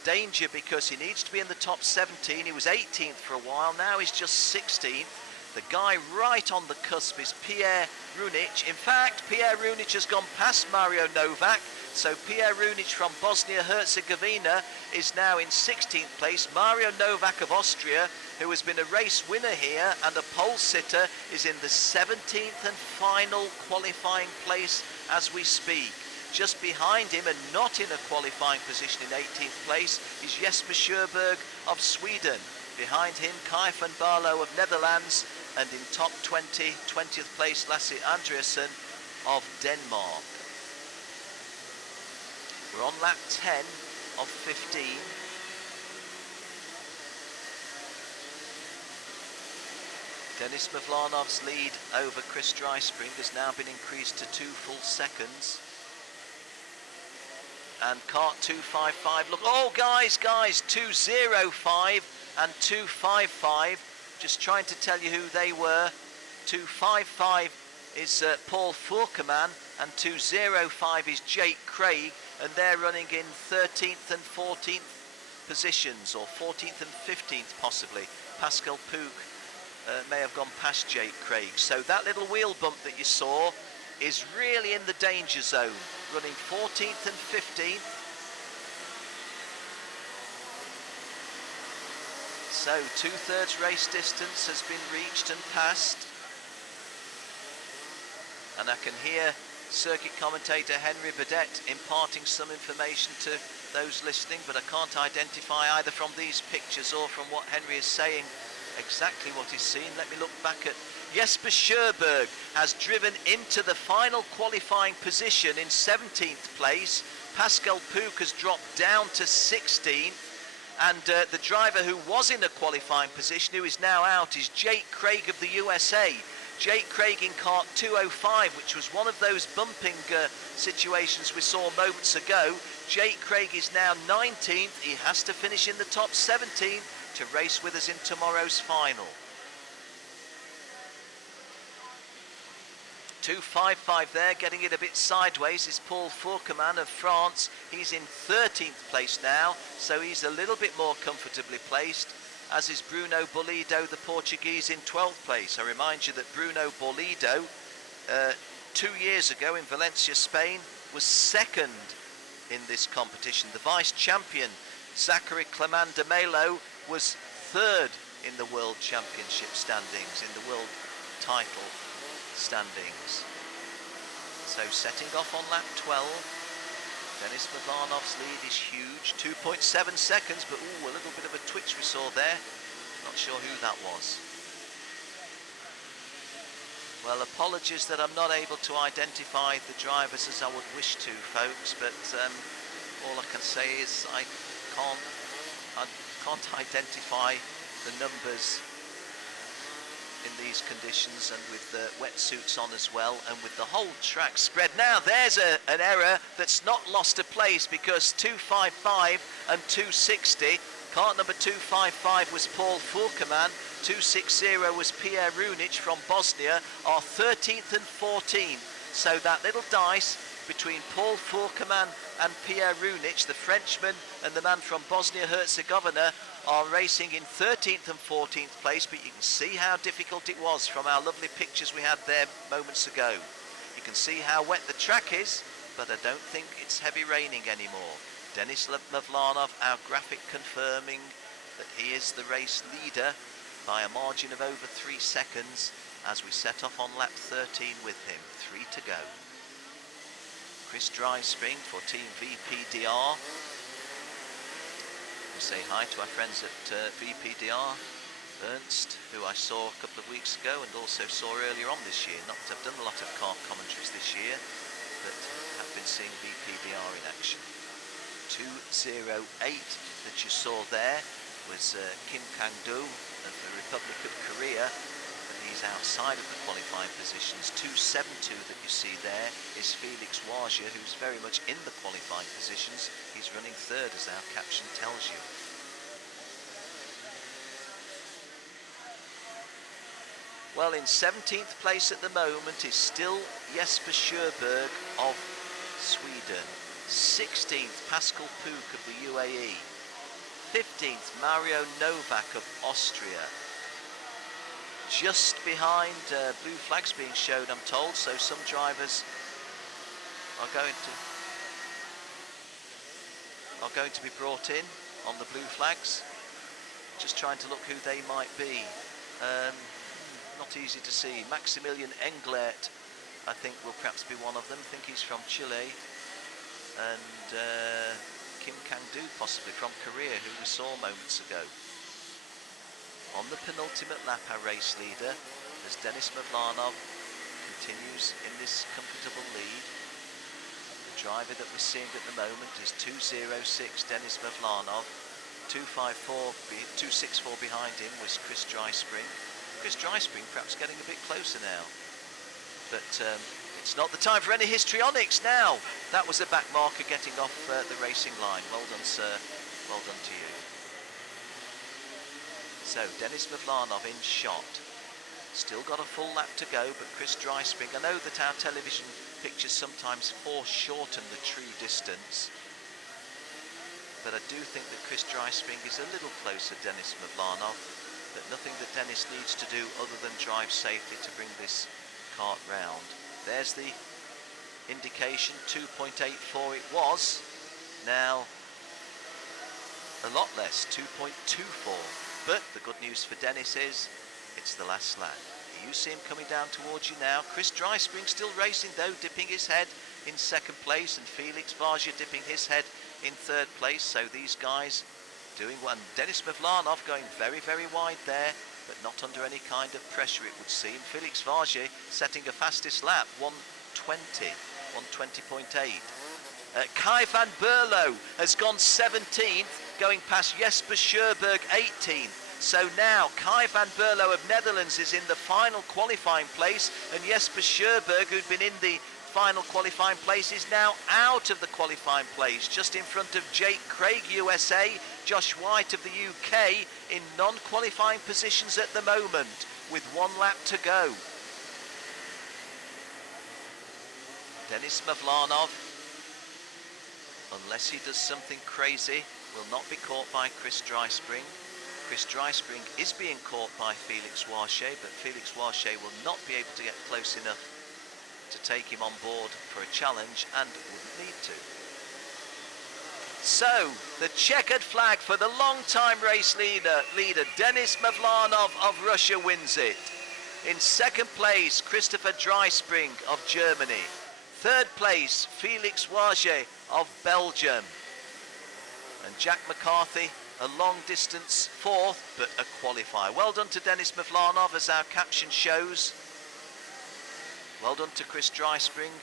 danger because he needs to be in the top 17. He was 18th for a while, now he's just 16th. The guy right on the cusp is Pierre Runic. In fact, Pierre Runic has gone past Mario Novak, so Pierre Runic from Bosnia-Herzegovina is now in 16th place. Mario Novak of Austria, who has been a race winner here and a pole sitter, is in the 17th and final qualifying place as we speak. Just behind him, and not in a qualifying position in 18th place, is Jesper Sjöberg of Sweden. Behind him, Kai van Barlo of Netherlands, and in top 20, 20th place, Lasse Andreasen of Denmark. We're on lap 10 of 15. Denis Mavlanov's lead over Chris Dryspring has now been increased to 2 full seconds. And KART-255, look, oh guys, 205 and 255, just trying to tell you who they were. 255 is Paul Fourqueman, and 205 is Jake Craig, and they're running in 13th and 14th positions, or 14th and 15th possibly. Pascal Puig may have gone past Jake Craig. So that little wheel bump that you saw is really in the danger zone, running 14th and 15th. So 2/3 race distance has been reached and passed. And I can hear circuit commentator Henry Burdett imparting some information to those listening, but I can't identify either from these pictures or from what Henry is saying exactly what he's seen. Let me look back at Jesper Sjöberg has driven into the final qualifying position in 17th place. Pascal Puig has dropped down to 16th. And the driver who was in a qualifying position, who is now out, is Jake Craig of the USA. Jake Craig in KART-205, which was one of those bumping situations we saw moments ago. Jake Craig is now 19th. He has to finish in the top 17 to race with us in tomorrow's final. 255 there, getting it a bit sideways, is Paul Fourqueman of France. He's in 13th place now, so he's a little bit more comfortably placed, as is Bruno Bollido, the Portuguese, in 12th place. I remind you that Bruno Bollido, 2 years ago in Valencia, Spain, was second in this competition. The vice-champion, Zachary Clement de Mello, was third in the World Championship standings, in the World title standings. So setting off on lap 12, Denis Mavlanov's lead is huge, 2.7 seconds, but ooh, a little bit of a twitch we saw there. Not sure who that was. Well, apologies that I'm not able to identify the drivers as I would wish to, folks, but all I can say is I can't identify the numbers in these conditions, and with the wetsuits on as well, and with the whole track spread. Now there's an error that's not lost a place, because 255 and 260, kart number 255 was Paul Furkaman, 260 was Pierre Runic from Bosnia, are 13th and 14th. So that little dice between Paul Furkaman and Pierre Runic, the Frenchman and the man from Bosnia-Herzegovina, are racing in 13th and 14th place, but you can see how difficult it was from our lovely pictures we had there moments ago. You can see how wet the track is, but I don't think it's heavy raining anymore. Denis Mavlanov, our graphic, confirming that he is the race leader by a margin of over 3 seconds as we set off on lap 13 with him. 3 to go. Chris Dryspring for Team VPDR. We say hi to our friends at VPDR. Ernst, who I saw a couple of weeks ago and also saw earlier on this year. Not that I've done a lot of kart commentaries this year, but have been seeing VPDR in action. 2:08 that you saw there was Kim Kang-do of the Republic of Korea. He's outside of the qualifying positions. 2:72 that you see there is Felix Waja, who's very much in the qualifying positions. He's running third, as our caption tells you. Well, in 17th place at the moment is still Jesper Sjöberg of Sweden. 16th, Pascal Pook of the UAE. 15th, Mario Novak of Austria. Just behind, blue flags being shown, I'm told, so some drivers are going to be brought in on the blue flags. Just trying to look who they might be. Not easy to see. Maximilian Englert, I think, will perhaps be one of them. I think he's from Chile. And Kim Kang-do, possibly from Korea, who we saw moments ago. On the penultimate lap, our race leader, as Denis Mavlanov continues in this comfortable lead. The driver that we're seeing at the moment is 2:06 Denis Mavlanov. 2:64 behind him was Chris Dryspring. Chris Dryspring perhaps getting a bit closer now. But it's not the time for any histrionics now. That was a back marker getting off the racing line. Well done, sir. Well done to you. So, Denis Mavlanov in shot. Still got a full lap to go, but Chris Dryspring, I know that our television pictures sometimes foreshorten the true distance, but I do think that Chris Dryspring is a little closer to Denis Mavlanov, but nothing that Denis needs to do other than drive safely to bring this kart round. There's the indication, 2.84 it was, now a lot less, 2.24. But the good news for Denis is it's the last lap. You see him coming down towards you now. Chris Dryspring still racing though, dipping his head in second place, and Felix Waja dipping his head in third place. So these guys doing one. Denis Mavlanov going very, very wide there, but not under any kind of pressure, it would seem. Felix Waja setting a fastest lap, 1:20, 1:20.8. Kai van Berlo has gone 17th, going past Jesper Sjöberg 18th. So now Kai van Berlo of Netherlands is in the final qualifying place, and Jesper Sjöberg, who'd been in the final qualifying place, is now out of the qualifying place, just in front of Jake Craig, USA, Josh White of the UK in non-qualifying positions at the moment, with 1 lap to go. Denis Mavlanov, unless he does something crazy, will not be caught by Chris Dryspring. Chris Dryspring is being caught by Felix Waja, but Felix Waja will not be able to get close enough to take him on board for a challenge, and wouldn't need to. So, the checkered flag for the long-time race leader Denis Mavlanov of Russia wins it. In second place, Christopher Dryspring of Germany. Third place, Felix Waja of Belgium. And Jack McCarthy, a long distance fourth, but a qualifier. Well done to Denis Mavlanov, as our caption shows. Well done to Chris Dryspring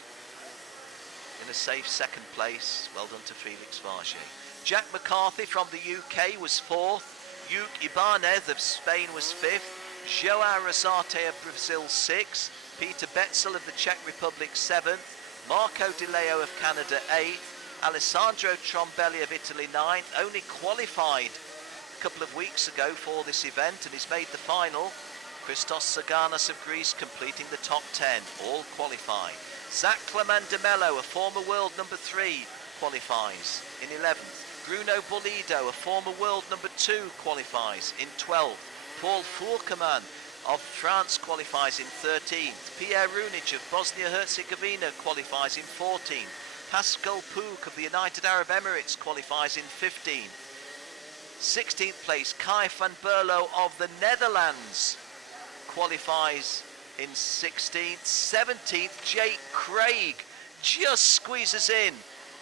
in a safe second place. Well done to Felix Varget. Jack McCarthy from the UK was fourth. Hugh Ibanez of Spain was fifth. Joao Rosate of Brazil sixth. Peter Betzel of the Czech Republic seventh. Marco Di Leo of Canada eighth. Alessandro Trombelli of Italy ninth. Only qualified a couple of weeks ago for this event and he's made the final. Christos Saganas of Greece completing the top 10, all qualified. Zach Clemandamello, a former world number 3, qualifies in 11th. Bruno Bolido, a former world number 2, qualifies in 12th. Paul Fourqueman of France qualifies in 13th. Pierre Runic of Bosnia-Herzegovina qualifies in 14th. Pascal Pouk of the United Arab Emirates qualifies in 15th. 16th place, Kai van Berlo of the Netherlands qualifies in 16th. 17th, Jake Craig just squeezes in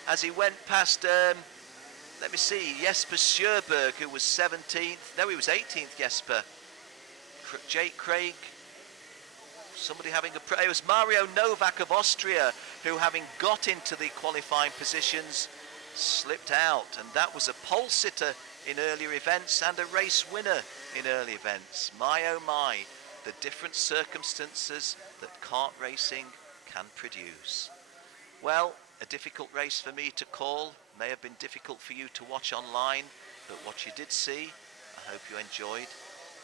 as he went past, let me see, Jesper Sjöberg, who was 17th. No, he was 18th, Jesper. Jake Craig, somebody having a... It was Mario Novak of Austria, who having got into the qualifying positions, slipped out. And that was a pole sitter in earlier events and a race winner in early events. My oh my, the different circumstances that kart racing can produce. Well, a difficult race for me to call, may have been difficult for you to watch online, but what you did see, I hope you enjoyed,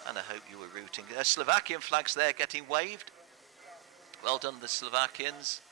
and I hope you were rooting. Slovakian flags there getting waved. Well done, the Slovakians.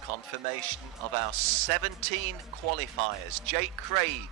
Confirmation of our 17 qualifiers. Jake Craig,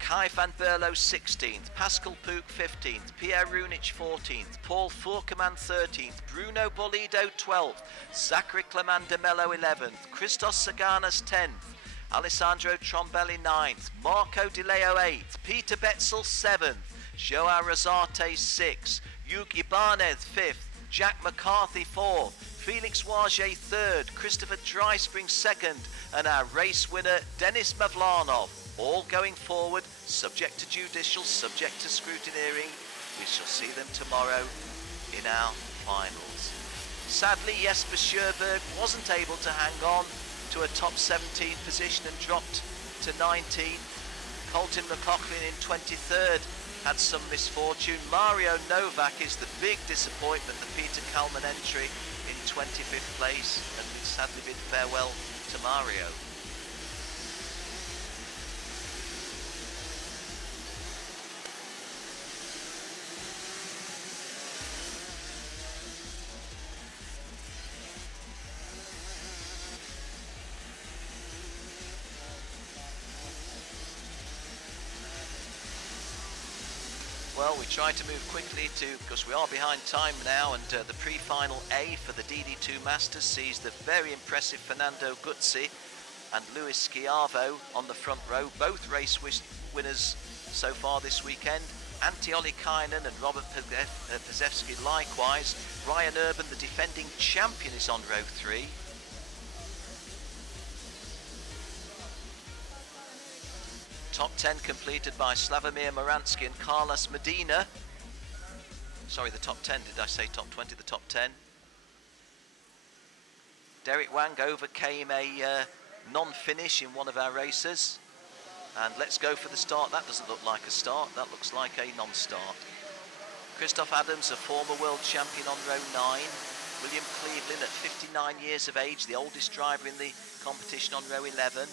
Kai van Berlo 16th, Pascal Pouk 15th, Pierre Runic 14th, Paul Fourqueman 13th, Bruno Bolido 12th, Zachary Clemandamello 11th, Christos Saganas 10th, Alessandro Trombelli 9th, Marco Di Leo 8th, Peter Betzel 7th, Joao Rosate 6th, Hugh Ibanez 5th, Jack McCarthy 4th, Felix Varget 3rd, Christopher Dryspring 2nd, and our race winner Denis Mavlanov. All going forward, subject to judicial, subject to scrutineering. We shall see them tomorrow in our finals. Sadly, Jesper Sjöberg wasn't able to hang on to a top 17 position and dropped to 19th. Colton McLaughlin in 23rd had some misfortune. Mario Novak is the big disappointment, the Peter Kalman entry in 25th place, and we sadly bid farewell to Mario. Well, we try to move quickly because we are behind time now, and the pre-final A for the DD2 Masters sees the very impressive Fernando Guzzi and Luis Schiavo on the front row, both race winners so far this weekend. Antti Ollikainen and Robert Pazewski likewise. Ryan Urban, the defending champion, is on row 3. Top 10 completed by Slavomir Moransky and Carlos Medina. Sorry, the top 10, did I say top 20? The top 10. Derek Wang overcame a non-finish in one of our races. And let's go for the start. That doesn't look like a start, that looks like a non-start. Christoph Adams, a former world champion, on row 9. William Cleveland at 59 years of age, the oldest driver in the competition, on row 11.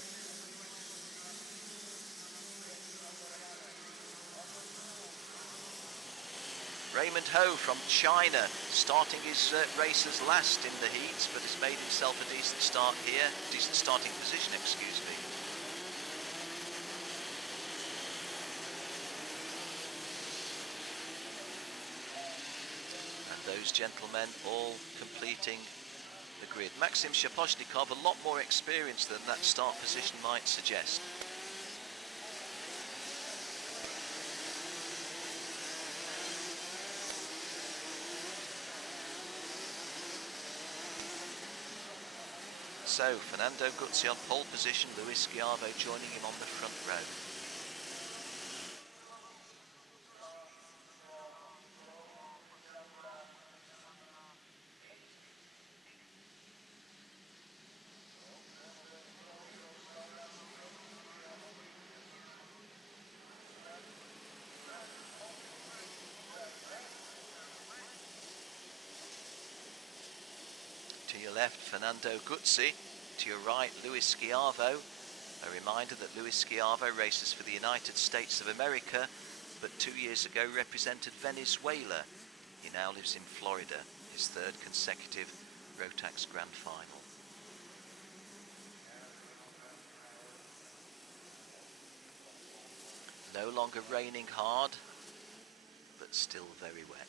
Raymond Ho from China, starting his races last in the heats, but has made himself a decent start here, decent starting position, excuse me. And those those gentlemen all completing the grid. Maxim Shaposhnikov, a lot more experience than that start position might suggest. So, Fernando Guzzi on pole position, Luis Schiavo joining him on the front row. To your left, Fernando Guzzi. To your right, Luis Schiavo. A reminder that Luis Schiavo races for the United States of America, but 2 years ago represented Venezuela. He now lives in Florida, his third consecutive Rotax Grand Final. No longer raining hard, but still very wet.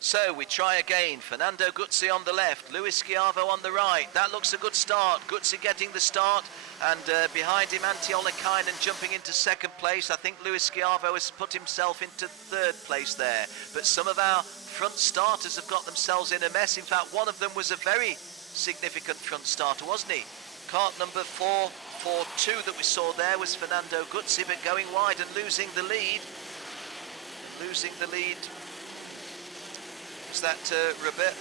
So we try again. Fernando Guzzi on the left, Luis Schiavo on the right. That looks a good start. Guzzi getting the start, and behind him Antti Ollikainen jumping into second place. I think Luis Schiavo has put himself into third place there. But some of our front starters have got themselves in a mess. In fact, one of them was a very significant front starter, wasn't he? Kart number 442 that we saw there was Fernando Guzzi, but going wide and losing the lead. Losing the lead. Was that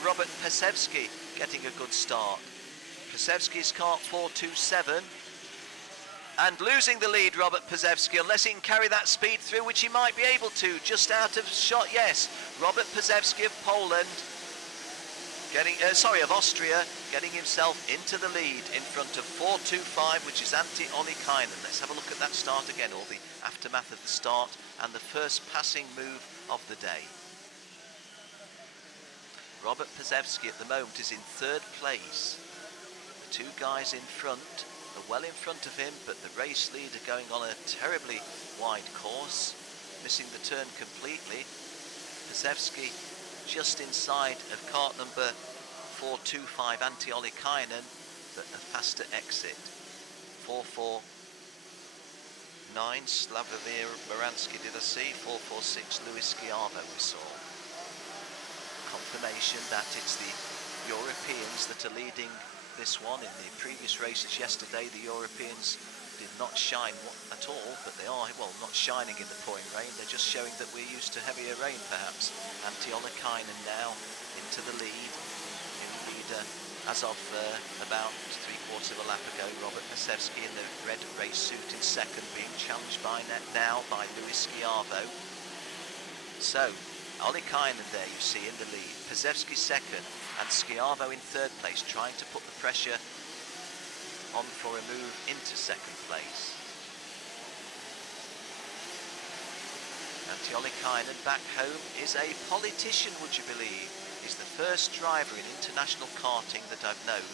Robert Pesevsky getting a good start. Pesevsky's kart 427 and losing the lead, Robert Pesevsky, unless he can carry that speed through, which he might be able to, just out of shot. Yes, Robert Pesevsky of Poland getting of Austria, getting himself into the lead in front of 425, which is Antti Ollikainen. Let's have a look at that start again, or the aftermath of the start and the first passing move of the day. Robert Pesevsky at the moment is in third place. The two guys in front are well in front of him, but the race leader going on a terribly wide course, missing the turn completely. Pesevsky just inside of kart number 425, Antti Ollikainen, but a faster exit. 449, Slavomir Moransky did I see, 446, Luis Schiavo we saw. Confirmation that it's the Europeans that are leading this one. In the previous races yesterday, the Europeans did not shine at all, but they are, well, not shining in the pouring rain. They're just showing that we're used to heavier rain, perhaps. Antti Ollikainen now into the lead. New leader as of about three-quarters of a lap ago. Robert Pesevsky in the red race suit in second, being challenged now by Luis Schiavo. So, Ollikainen there you see in the lead, Pesevsky second and Schiavo in third place, trying to put the pressure on for a move into second place. Antti Ollikainen back home is a politician, would you believe? He's the first driver in international karting that I've known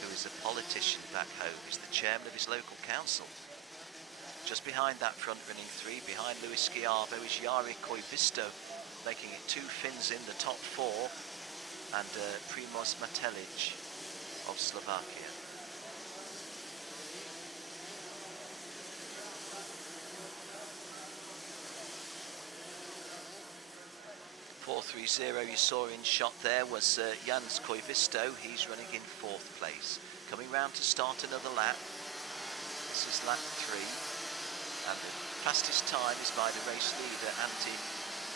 who is a politician back home. He's the chairman of his local council. Just behind that front running three, behind Luis Schiavo, is Jari Koivisto, making it two Finns in the top four, and Primož Matelic of Slovakia. .430 you saw in shot there was Jans Koivisto. He's running in fourth place. Coming round to start another lap. This is lap 3, and the fastest time is by the race leader Antti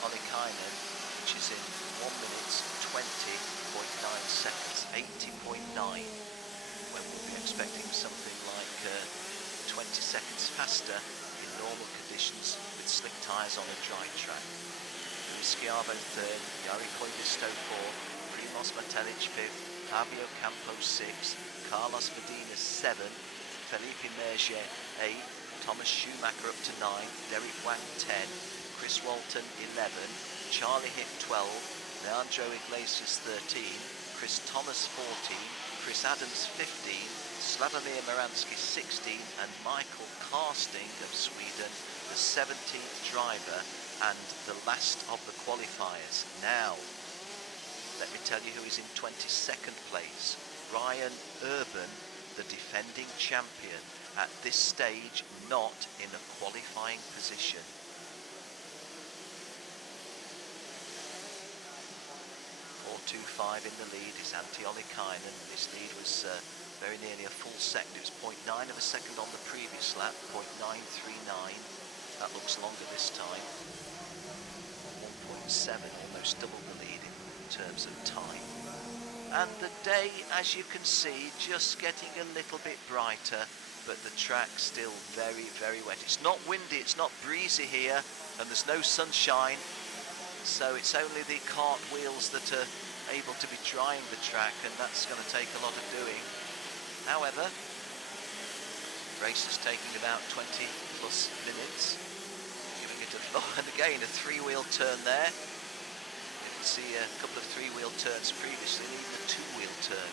Ollikainen, which is in 1 minute 20.9 seconds, 80.9, when we'll be expecting something like 20 seconds faster in normal conditions with slick tyres on a dry track. Luis Schiavo third, Jari Koivisto fourth, Primož Matelic fifth, Fabio Campos sixth, Carlos Medina seventh, Felipe Merger 8, Thomas Schumacher up to 9, Derek Wang 10, Chris Walton 11, Charlie Hick 12, Leandro Iglesias 13, Chris Thomas 14, Chris Adams 15, Slavomir Moransky 16, and Michael Karsting of Sweden, the 17th driver and the last of the qualifiers. Now, let me tell you who is in 22nd place. Ryan Urban, the defending champion, at this stage not in a qualifying position. 4.25 in the lead is Antti Ollikainen. This lead was very nearly a full second. It was 0.9 of a second on the previous lap, 0.939. That looks longer this time. 1.7, almost double the lead in terms of time. And the day, as you can see, just getting a little bit brighter, but the track still very, very wet. It's not windy, it's not breezy here, and there's no sunshine, so it's only the kart wheels that are able to be drying the track, and that's going to take a lot of doing. However, the race is taking about 20 plus minutes, giving it a floor, and again a three-wheel turn there. See a couple of three-wheel turns previously, and even a two-wheel turn.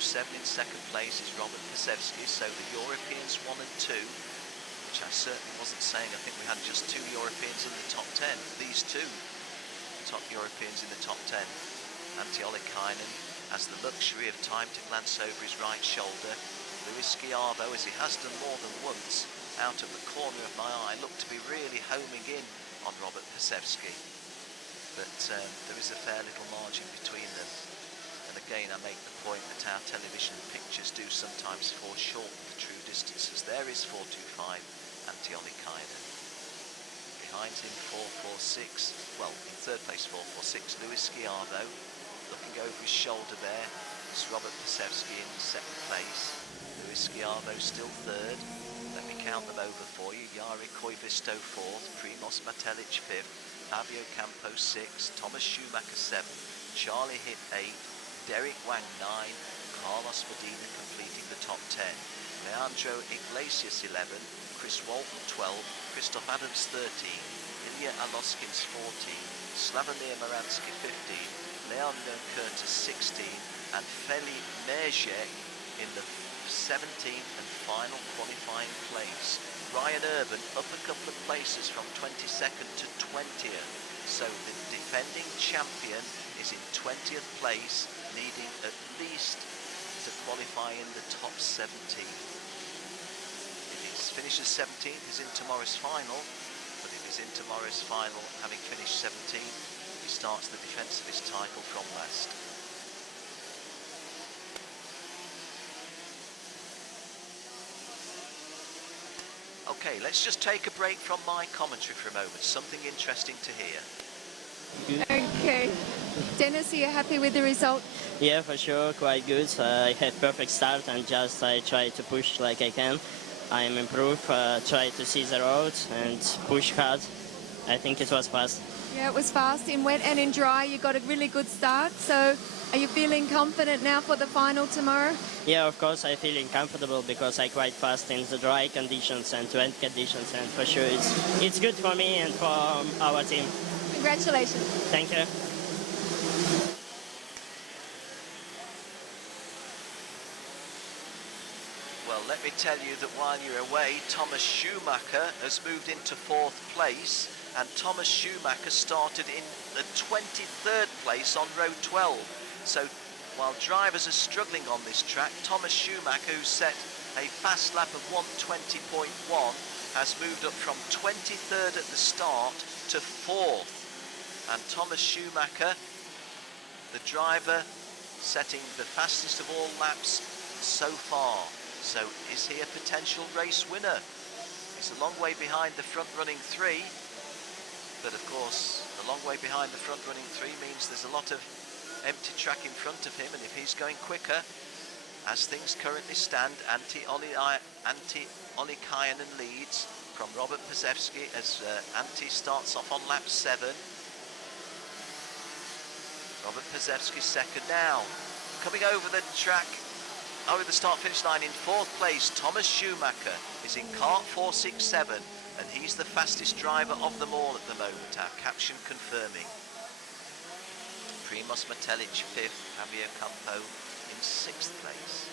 4.27 in second place is Robert Pasevsky, so the Europeans 1 and 2, which I certainly wasn't saying. I think we had just 2 Europeans in the top 10. These two top Europeans in the top 10. Antti Ollikainen has the luxury of time to glance over his right shoulder. Luis Schiavo, as he has done more than once, out of the corner of my eye, looked to be really homing in on Robert Pasevsky. But there is a fair little margin between them. And again, I make the point that our television pictures do sometimes foreshorten the true distances. There is 4.25, Antti Ollikainen. Behind him, 4.46. Well, in third place, 4.46, Luis Schiavo. Looking over his shoulder there is Robert Pasevsky in second place. Luis Schiavo still third. Let me count them over for you. Jari Koivisto fourth, Primoz Matelic fifth, Fabio Campo 6, Thomas Schumacher 7, Charlie Hitt 8, Derek Wang 9, Carlos Medina completing the top 10, Leandro Iglesias 11, Chris Walton 12, Christoph Adams 13, Ilya Aloskins 14, Slavomir Moransky 15, Leander Curtis 16, and Feli Merget in the 17th and final qualifying place. Ryan Urban up a couple of places from 22nd to 20th, so the defending champion is in 20th place, needing at least to qualify in the top 17. If he finishes 17th, he's in tomorrow's final, but if he's in tomorrow's final having finished 17th, he starts the defence of his title from last. Okay, let's just take a break from my commentary for a moment. Something interesting to hear. Okay. Dennis, are you happy with the result? Yeah, for sure, quite good. I had perfect start and just I try to push like I can. I am improved, try to see the road and push hard. I think it was fast. Yeah, it was fast. In wet and in dry, you got a really good start. So are you feeling confident now for the final tomorrow? Yeah, of course, I'm feeling comfortable because I quite fast in the dry conditions and wet conditions, and for sure it's good for me and for our team. Congratulations. Thank you. Well, let me tell you that while you're away, Thomas Schumacher has moved into 4th place, and Thomas Schumacher started in the 23rd place on row 12. So while drivers are struggling on this track, Thomas Schumacher, who set a fast lap of 1:20.1, has moved up from 23rd at the start to 4th. And Thomas Schumacher, the driver, setting the fastest of all laps so far. So is he a potential race winner? He's a long way behind the front-running 3, but of course the long way behind the front-running 3 means there's a lot of empty track in front of him, and if he's going quicker, as things currently stand, Antti Ollikainen leads from Robert Pasevsky as Antti starts off on lap 7. Robert Pasevsky second now. Coming over the track, over the start-finish line in 4th place, Thomas Schumacher is in kart 467, and he's the fastest driver of them all at the moment, our caption confirming. Primoz Matelic 5th, Javier Campo in 6th place.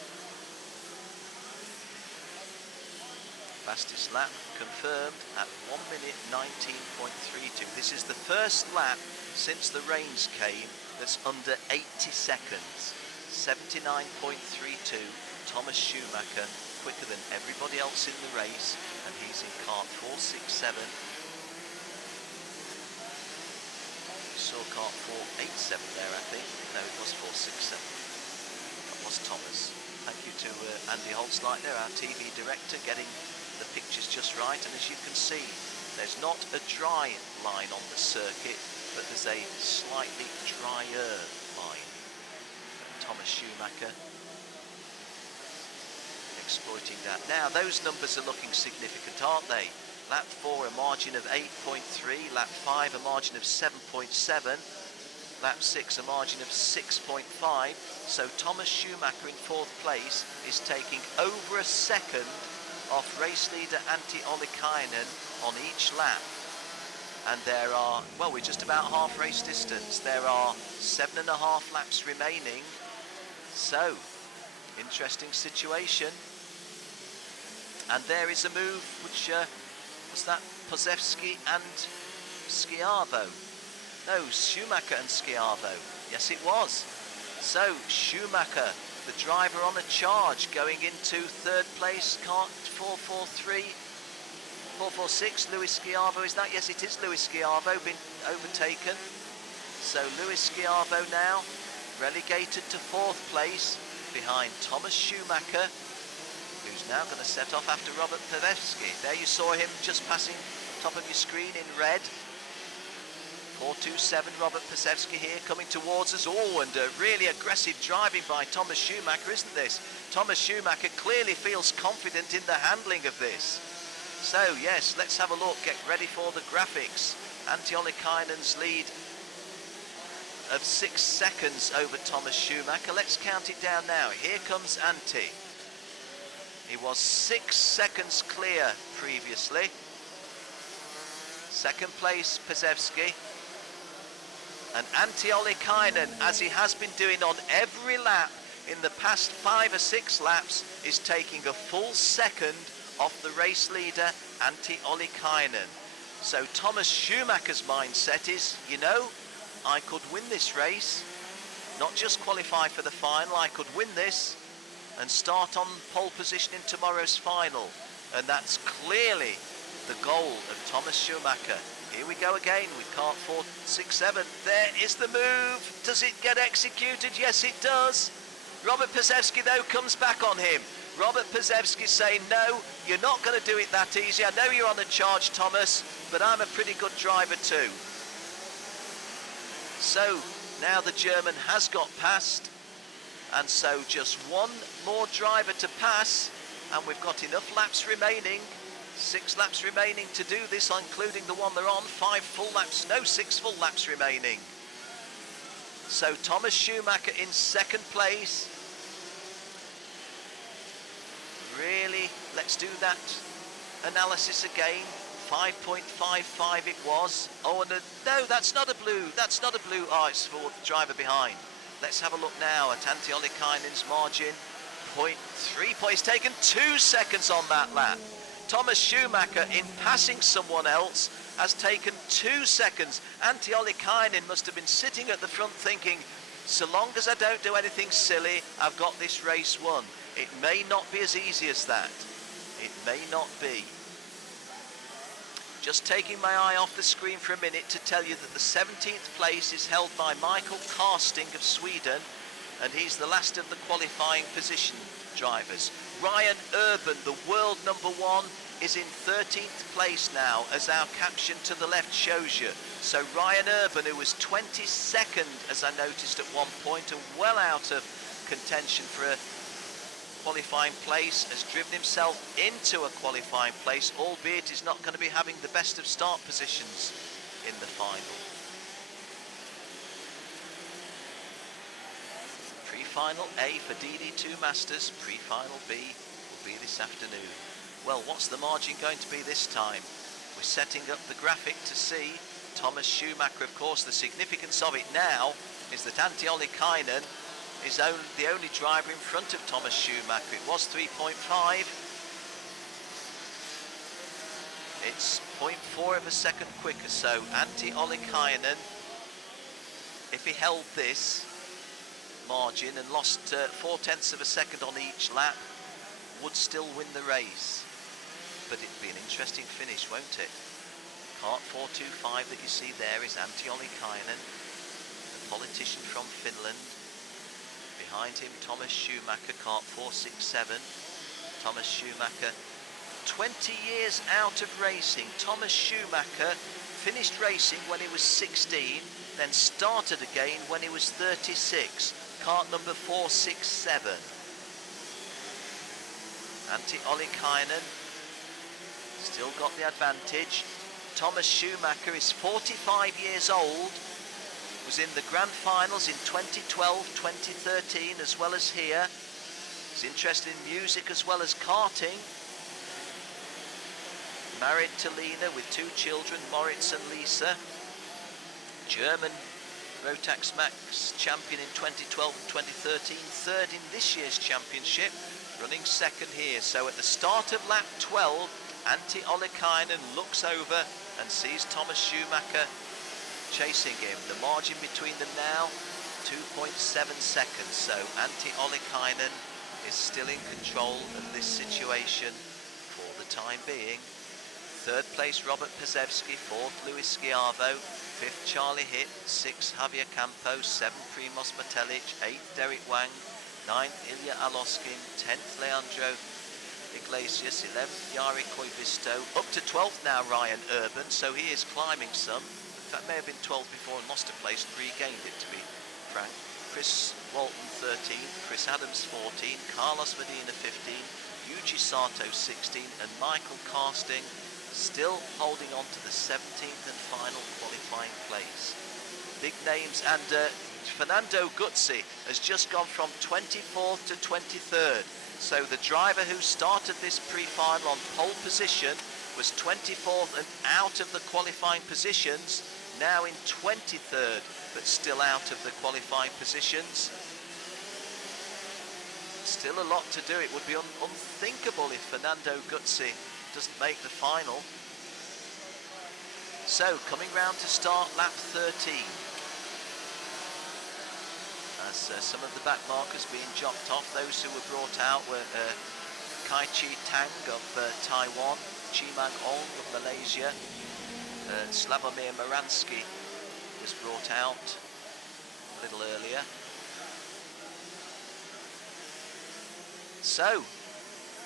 Fastest lap confirmed at 1 minute 19.32. This is the first lap since the rains came that's under 80 seconds. 79.32. Thomas Schumacher quicker than everybody else in the race, and he's in kart 467. You saw kart 487 there, I think. No, it was 467. That was Thomas. Thank you to Andy Holzleitner, our TV director, getting the pictures just right. And as you can see, there's not a dry line on the circuit, but there's a slightly drier line. And Thomas Schumacher exploiting that. Now, those numbers are looking significant, aren't they? Lap 4, a margin of 8.3. Lap 5, a margin of 7.7. Lap 6, a margin of 6.5. So Thomas Schumacher in 4th place is taking over a second off race leader Antti Ollikainen on each lap. And there are, well, we're just about half race distance. There are 7.5 laps remaining. So, interesting situation. And there is a move which was that Posevsky and Schiavo. No, Schumacher and Schiavo. Yes, it was. So Schumacher, the driver on a charge, going into 3rd place, kart 446. Luis Schiavo, is that? Yes, it is Luis Schiavo, been overtaken. So Luis Schiavo now relegated to 4th place behind Thomas Schumacher, who's now going to set off after Robert Posevsky. There you saw him just passing top of your screen in red. 427, Robert Posevsky here coming towards us. Oh, and really aggressive driving by Thomas Schumacher, isn't this? Thomas Schumacher clearly feels confident in the handling of this. So, yes, let's have a look. Get ready for the graphics. Antti Ollikainen's lead of 6 seconds over Thomas Schumacher. Let's count it down now. Here comes Antti. He was 6 seconds clear previously. 2nd place, Posevsky. And Antti Ollikainen, as he has been doing on every lap in the past 5 or 6 laps, is taking a full second off the race leader, Antti Ollikainen. So Thomas Schumacher's mindset is, you know, I could win this race, not just qualify for the final, I could win this and start on pole position in tomorrow's final. And that's clearly the goal of Thomas Schumacher. Here we go again with kart 467. There is the move. Does it get executed? Yes, it does. Robert Posevsky, though, comes back on him. Robert Posevsky saying, no, you're not going to do it that easy. I know you're on a charge, Thomas, but I'm a pretty good driver too. So now the German has got past, and so just one more driver to pass, and we've got enough laps remaining. 6 laps remaining to do this, including the one they're on. 5 full laps, no, 6 full laps remaining. So Thomas Schumacher in 2nd place. Really, let's do that analysis again. 5.55 it was. Oh, and no, that's not a blue. That's not a blue. Oh, it's for the driver behind. Let's have a look now at Antti Ollikainen's margin. 0.3 points, taken 2 seconds on that lap. Thomas Schumacher, in passing someone else, has taken 2 seconds. Antti Ollikainen must have been sitting at the front thinking, so long as I don't do anything silly, I've got this race won. It may not be as easy as that. It may not be. Just taking my eye off the screen for a minute to tell you that the 17th place is held by Michael Karsting of Sweden, and he's the last of the qualifying position drivers. Ryan Urban, the world #1, is in 13th place now, as our caption to the left shows you. So Ryan Urban, who was 22nd, as I noticed at one point, and well out of contention for a qualifying place, has driven himself into a qualifying place, albeit he's not going to be having the best of start positions in the final. Pre-final A for DD2 Masters, pre-final B will be this afternoon. Well, what's the margin going to be this time? We're setting up the graphic to see. Thomas Schumacher, of course, the significance of it now is that Antti Ollikainen is the only driver in front of Thomas Schumacher. It was 3.5. It's 0.4 of a second quicker, so Antti Ollikainen, if he held this margin and lost 0.4 of a second on each lap, would still win the race. But it'd be an interesting finish, won't it? Kart 425 that you see there is Antti Ollikainen, the politician from Finland. Behind him, Thomas Schumacher, Kart 467. Thomas Schumacher, 20 years out of racing. Thomas Schumacher finished racing when he was 16, then started again when he was 36. Kart number 467. Antti Ollikainen still got the advantage. Thomas Schumacher is 45 years old, was in the grand finals in 2012, 2013 as well as here. He's interested in music as well as karting. Married to Lena with 2 children, Moritz and Lisa. German Rotax Max champion in 2012 and 2013, third in this year's championship, running second here. So at the start of lap 12, Antti Ollikainen looks over and sees Thomas Schumacher chasing him. The margin between them now, 2.7 seconds. So Antti Ollikainen is still in control of this situation for the time being. Third place Robert Pesevsky, fourth Luis Schiavo, fifth Charlie Hitt, sixth Javier Campos, seventh Primoz Metelic, eighth Derek Wang, ninth Ilya Aloskin, 10th Leandro Iglesias, 11th Jari Koivisto, up to 12th now Ryan Urban, so he is climbing some. In fact, may have been 12th before and lost a place and regained it, to be frank. Chris Walton 13th, Chris Adams 14th, Carlos Medina 15th, Yuji Sato 16th, and Michael Carsting still holding on to the 17th and final qualifying place. Big names, and Fernando Guzzi has just gone from 24th to 23rd. So the driver who started this pre-final on pole position was 24th and out of the qualifying positions, now in 23rd, but still out of the qualifying positions. Still a lot to do. It would be unthinkable if Fernando Guzzi doesn't make the final. So coming round to start lap 13. As some of the back markers being dropped off, those who were brought out were Kai Chi Tang of Taiwan, Chimang Ong of Malaysia, Slavomir Moransky was brought out a little earlier. So,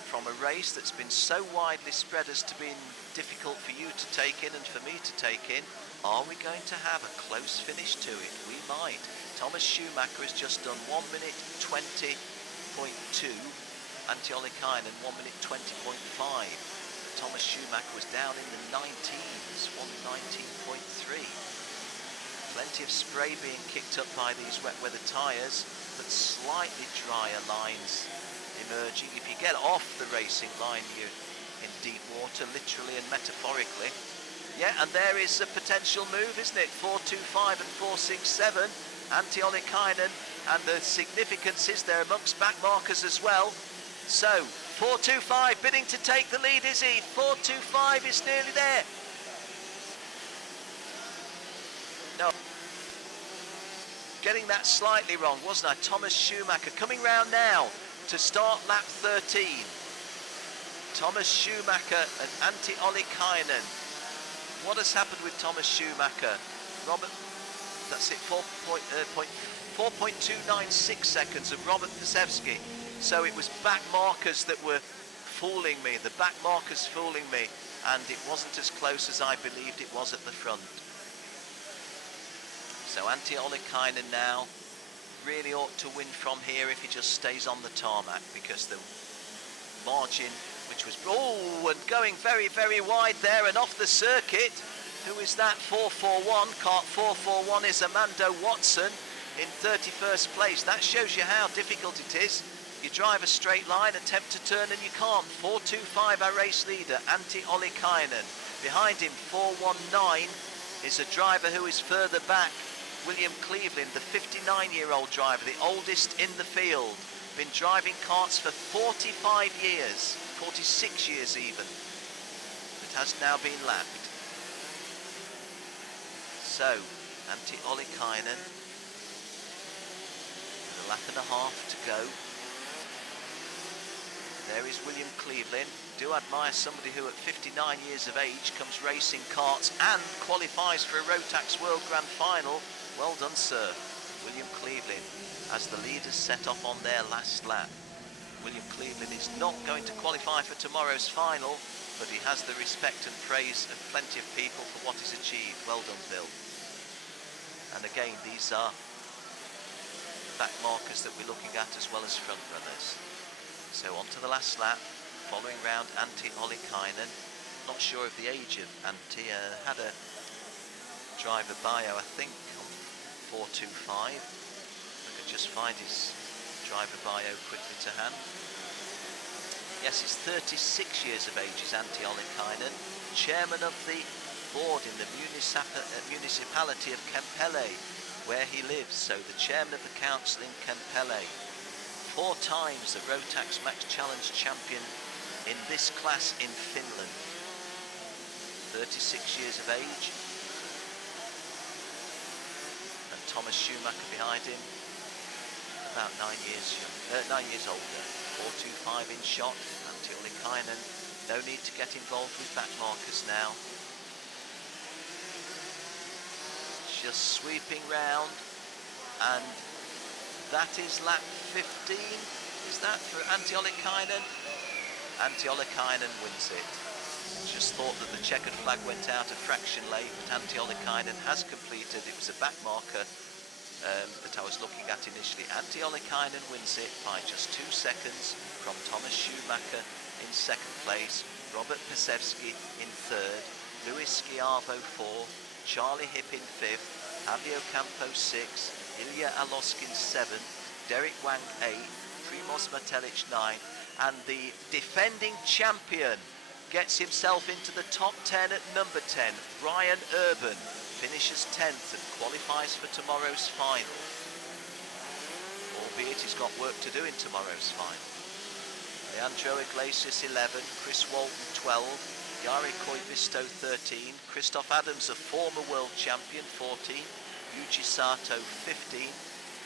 from a race that's been so widely spread as to be difficult for you to take in and for me to take in, are we going to have a close finish to it? We might. Thomas Schumacher has just done 1 minute 20.2, Antti Ollikainen 1 minute 20.5. Thomas Schumacher was down in the 19s, 119.3. Plenty of spray being kicked up by these wet weather tyres, but slightly drier lines emerging. If you get off the racing line, you're in deep water, literally and metaphorically. Yeah, and there is a potential move, isn't it? 4.25 and 4.67. Antti Ollikainen, and the significance is there amongst back markers as well. So 4.25 bidding to take the lead, is he? 4.25 is nearly there. No, getting that slightly wrong, wasn't I? Thomas Schumacher coming round now to start lap 13. Thomas Schumacher and Antti Ollikainen. What has happened with Thomas Schumacher? Robert, that's it, 4.296 seconds of Robert Pesevsky. So it was back markers that were fooling me, the back markers fooling me, and it wasn't as close as I believed it was at the front. So Antti Ollikainen now really ought to win from here if he just stays on the tarmac, because the margin, which was, oh, and going very, very wide there and off the circuit. Who is that? 4.41. Kart 4.41 is Amando Watson in 31st place. That shows you how difficult it is. You drive a straight line, attempt to turn, and you can't. 4.25 our race leader, Antti Ollikainen. Behind him, 4.19 is a driver who is further back, William Cleveland, the 59-year-old driver, the oldest in the field. Been driving karts for 45 years, 46 years even. The has now been lapped. So, Antti Ollikainen, with a lap and a half to go. There is William Cleveland. Do admire somebody who at 59 years of age comes racing karts and qualifies for a Rotax World Grand Final. Well done, sir. William Cleveland as the leaders set off on their last lap. William Cleveland is not going to qualify for tomorrow's final, but he has the respect and praise of plenty of people for what he's achieved. Well done, Bill. And again, these are back markers that we're looking at as well as front runners. So on to the last lap, following round Antti Ollikainen. Not sure of the age of Antti, had a driver bio, I think, on 425. I could just find his driver bio quickly to hand. Yes, he's 36 years of age, is Antti Ollikainen, chairman of the board in the municipality of Kempele, where he lives, so the chairman of the council in Kempele. 4 times the Rotax Max Challenge champion in this class in Finland. 36 years of age. And Thomas Schumacher behind him, about 9 years older. 425 in shot. Antti Ollikainen, no need to get involved with back markers now. Just sweeping round, and that is lap 15. Is that for Antti Ollikainen? Antti Ollikainen wins it. Just thought that the checkered flag went out a fraction late, but Antti Ollikainen has completed. It was a back marker that I was looking at initially. Antti Ollikainen wins it by just 2 seconds from Thomas Schumacher in second place, Robert Pesevsky in third, Luis Schiavo 4, Charlie Hipp in 5th, Javier Campos 6, Ilya Aloskin 7th, Derek Wang 8th, Primoz Matelic 9th, and the defending champion gets himself into the top 10 at number 10. Ryan Urban finishes 10th and qualifies for tomorrow's final. Albeit he's got work to do in tomorrow's final. Leandro Iglesias 11, Chris Walton 12, Jari Koivisto 13, Christoph Adams, a former world champion, 14, Yuji Sato 15,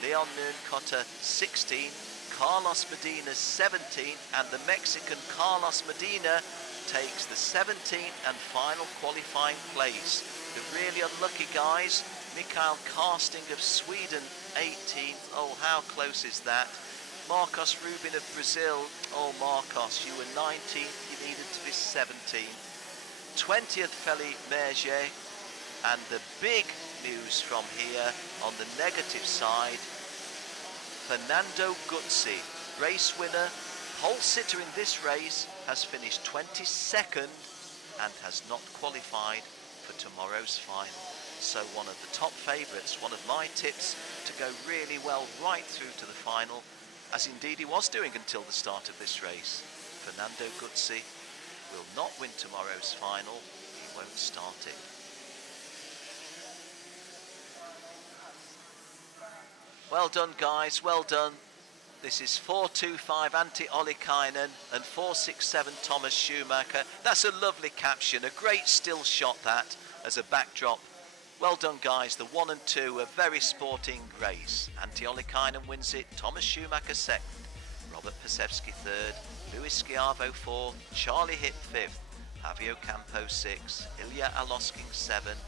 Leon Nernkotter 16, Carlos Medina 17, and the Mexican Carlos Medina takes the 17th and final qualifying place. The really unlucky guys, Mikael Karsting of Sweden 18th, oh how close is that? Marcos Rubin of Brazil, oh Marcos, you were 19th, you needed to be 17th. 20th Feli Merger, and the big news from here on the negative side, Fernando Guzzi, race winner, pole sitter in this race, has finished 22nd and has not qualified for tomorrow's final. So one of the top favourites, one of my tips to go really well right through to the final, as indeed he was doing until the start of this race. Fernando Guzzi will not win tomorrow's final, he won't start it. Well done guys, well done. This is 4.25 Antti Ollikainen and 4.67 Thomas Schumacher. That's a lovely caption, a great still shot that as a backdrop. Well done guys, the 1 and 2, a very sporting race. Antti Ollikainen wins it, Thomas Schumacher 2nd, Robert Pesevsky 3rd, Luis Schiavo 4th, Charlie Hipp 5th, Javier Campos 6th, Ilya Aloskin 7th,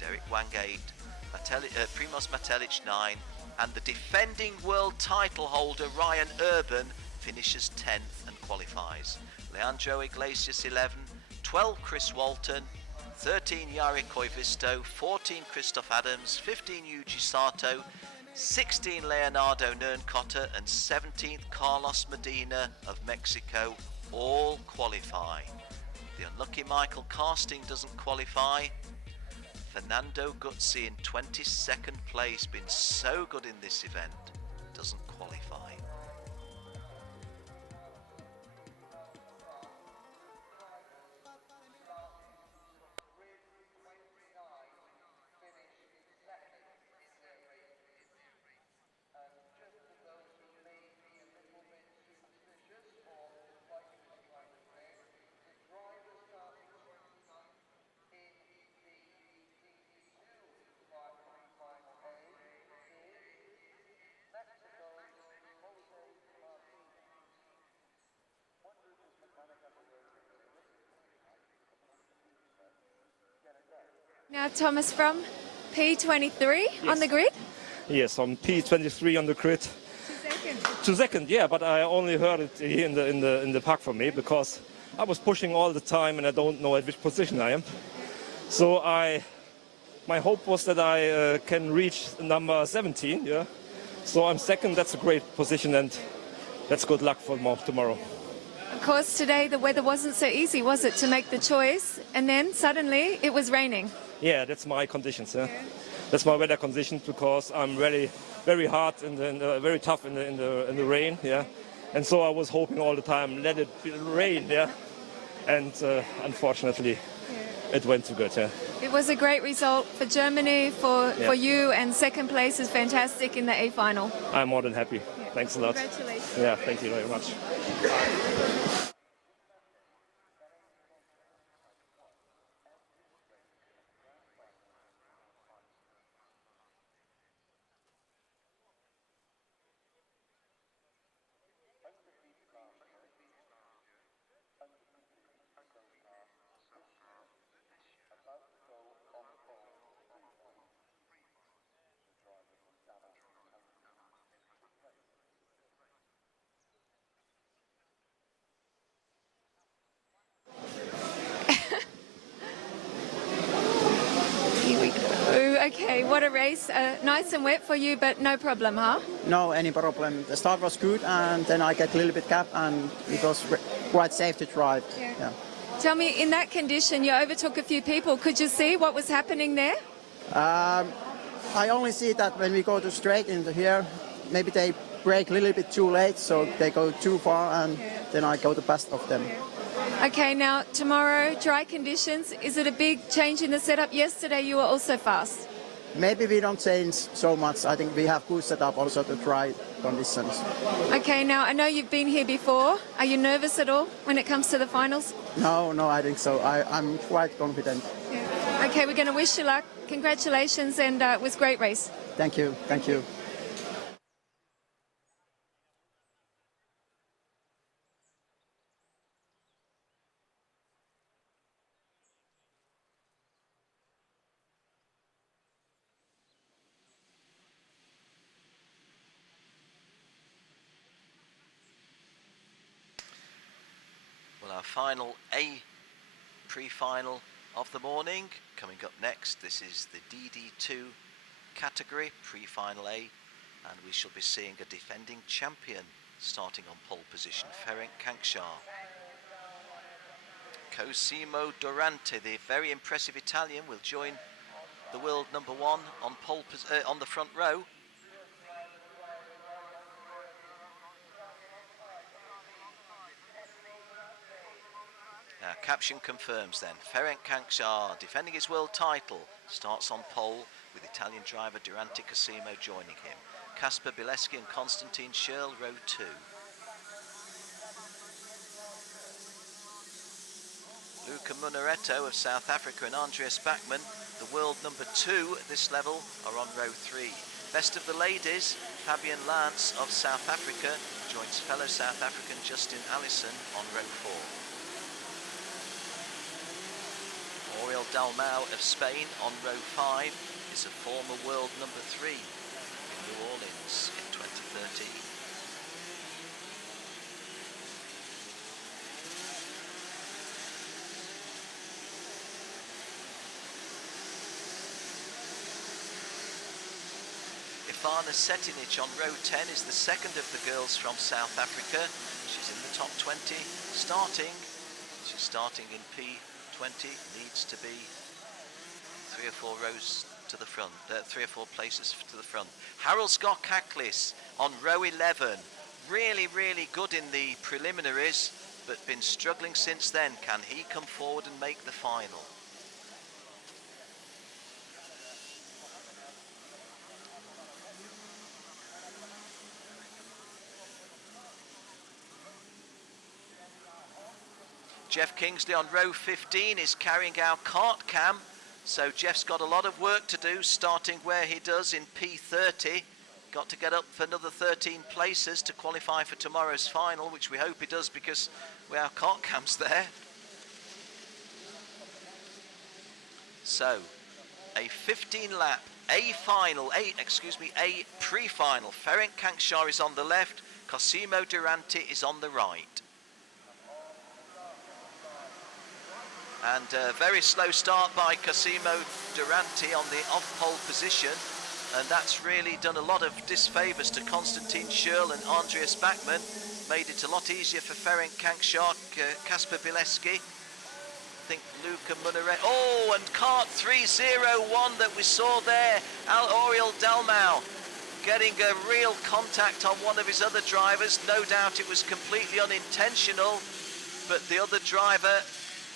Derek Wang 8th, Primoz Matelic 9th, and the defending world title holder Ryan Urban finishes 10th and qualifies. Leandro Iglesias 11, 12 Chris Walton, 13 Jari Koivisto, 14 Christoph Adams, 15 Yuji Sato, 16 Leonardo Nernkotter, and 17th Carlos Medina of Mexico all qualify. The unlucky Michael Karsting doesn't qualify. Fernando Guzzi in 22nd place, been so good in this event, doesn't qualify. Now, Thomas, from P23 on the grid. Yes, on P23 on the grid. 2 seconds, yeah, but I only heard it here in the park for me because I was pushing all the time and I don't know at which position I am. So my hope was that I can reach number 17, yeah. So I'm second, that's a great position and that's good luck for tomorrow. Of course, today the weather wasn't so easy, was it, to make the choice? And then suddenly it was raining. Yeah, that's my conditions, yeah. That's my weather conditions because I'm very, very hard and very tough in the rain, yeah. And so I was hoping all the time, let it rain, yeah. And unfortunately, it went too good, yeah. It was a great result for Germany, for you, and second place is fantastic in the A final. I'm more than happy. Yeah. Thanks a lot. Congratulations. Yeah, thank you very much. Okay, what a race. Nice and wet for you, but no problem, huh? No, any problem. The start was good, and then I get a little bit gap, and it was quite safe to drive. Yeah. Tell me, in that condition, you overtook a few people. Could you see what was happening there? I only see that when we go to straight into here, maybe they brake a little bit too late, so they go too far, and then I go the best of them. Okay, now tomorrow, dry conditions. Is it a big change in the setup? Yesterday you were also fast. Maybe we don't change so much. I think we have good setup also to dry conditions. Okay, now I know you've been here before. Are you nervous at all when it comes to the finals? No, I think so. I'm quite confident. Yeah. Okay, we're going to wish you luck. Congratulations, and it was a great race. Thank you. Thank you. Our final A pre-final of the morning. Coming up next, this is the DD2 category, pre-final A, and we shall be seeing a defending champion starting on pole position, Ferenc Kanksar. Cosimo Durante, the very impressive Italian, will join the world number one on on the front row. Now, caption confirms then, Ferenc Kanksar, defending his world title, starts on pole with Italian driver Durante Cosimo joining him. Kasper Bileski and Konstantin Schirl, row 2. Luca Munaretto of South Africa and Andreas Bachmann, the world number 2 at this level, are on row 3. Best of the ladies, Fabian Lance of South Africa joins fellow South African Justin Allison on row 4. Oriol Dalmau of Spain on row 5 is a former world number 3 in New Orleans in 2013. Ivana Setinic on row 10 is the second of the girls from South Africa. She's in the top 20, she's starting in P20, needs to be 3 or 4 rows to the front, 3 or 4 places to the front. Harold Scott Kaklis on row 11, really good in the preliminaries, but been struggling since then. Can he come forward and make the final? Jeff Kingsley on row 15 is carrying our kart cam, so Jeff's got a lot of work to do, starting where he does in P30. Got to get up for another 13 places to qualify for tomorrow's final, which we hope he does because our kart cam's there. So, a 15-lap A pre-final. Ferenc Kankshaw is on the left, Cosimo Durante is on the right. And a very slow start by Cosimo Durante on the off-pole position, and that's really done a lot of disfavours to Konstantin Schürrle and Andreas Bachmann. Made it a lot easier for Ferenc Kankshaw, Kasper Bileski. I think Luca Munere. Oh, and KART 301 that we saw there, Oriol Dalmau getting a real contact on one of his other drivers. No doubt it was completely unintentional, but the other driver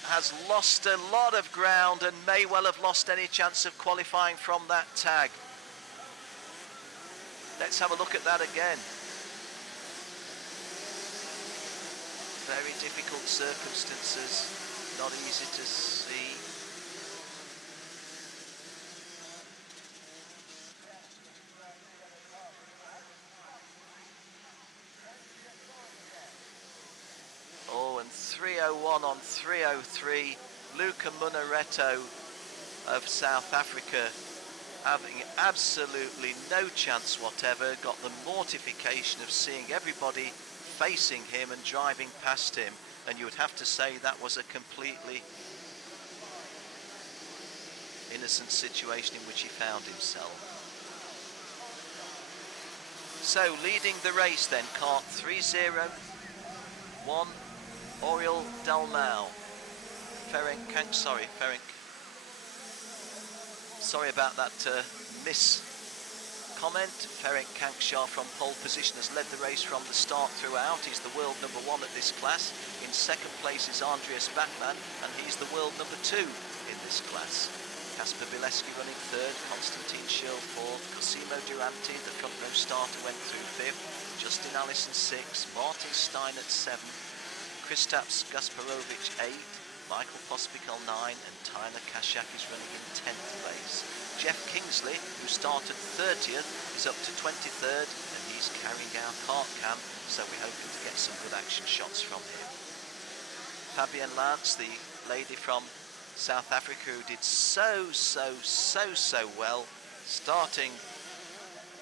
has lost a lot of ground and may well have lost any chance of qualifying from that tag. Let's have a look at that again. Very difficult circumstances, not easy to see. Oh, and 301 on 303, Luca Munaretto of South Africa having absolutely no chance whatever, got the mortification of seeing everybody facing him and driving past him, and you would have to say that was a completely innocent situation in which he found himself. So leading the race then, KART 301, Oriol Dalmau. Sorry about that comment. Ferenc Kankshaw from pole position has led the race from the start throughout. He's the world number 1 at this class. In second place is Andreas Bachmann, and he's the world number 2 in this class. Kasper Bileski running third, Konstantin Schürrle fourth, Cosimo Durante, the front row starter, went through fifth, Justin Allison sixth, Martin Stein at seventh, Kristaps Gasparovic eighth, Michael Pospisil 9, and Tyler Kashak is running in 10th place. Jeff Kingsley, who started 30th, is up to 23rd, and he's carrying our kart cam, so we're hoping to get some good action shots from him. Fabienne Lance, the lady from South Africa, who did so well, starting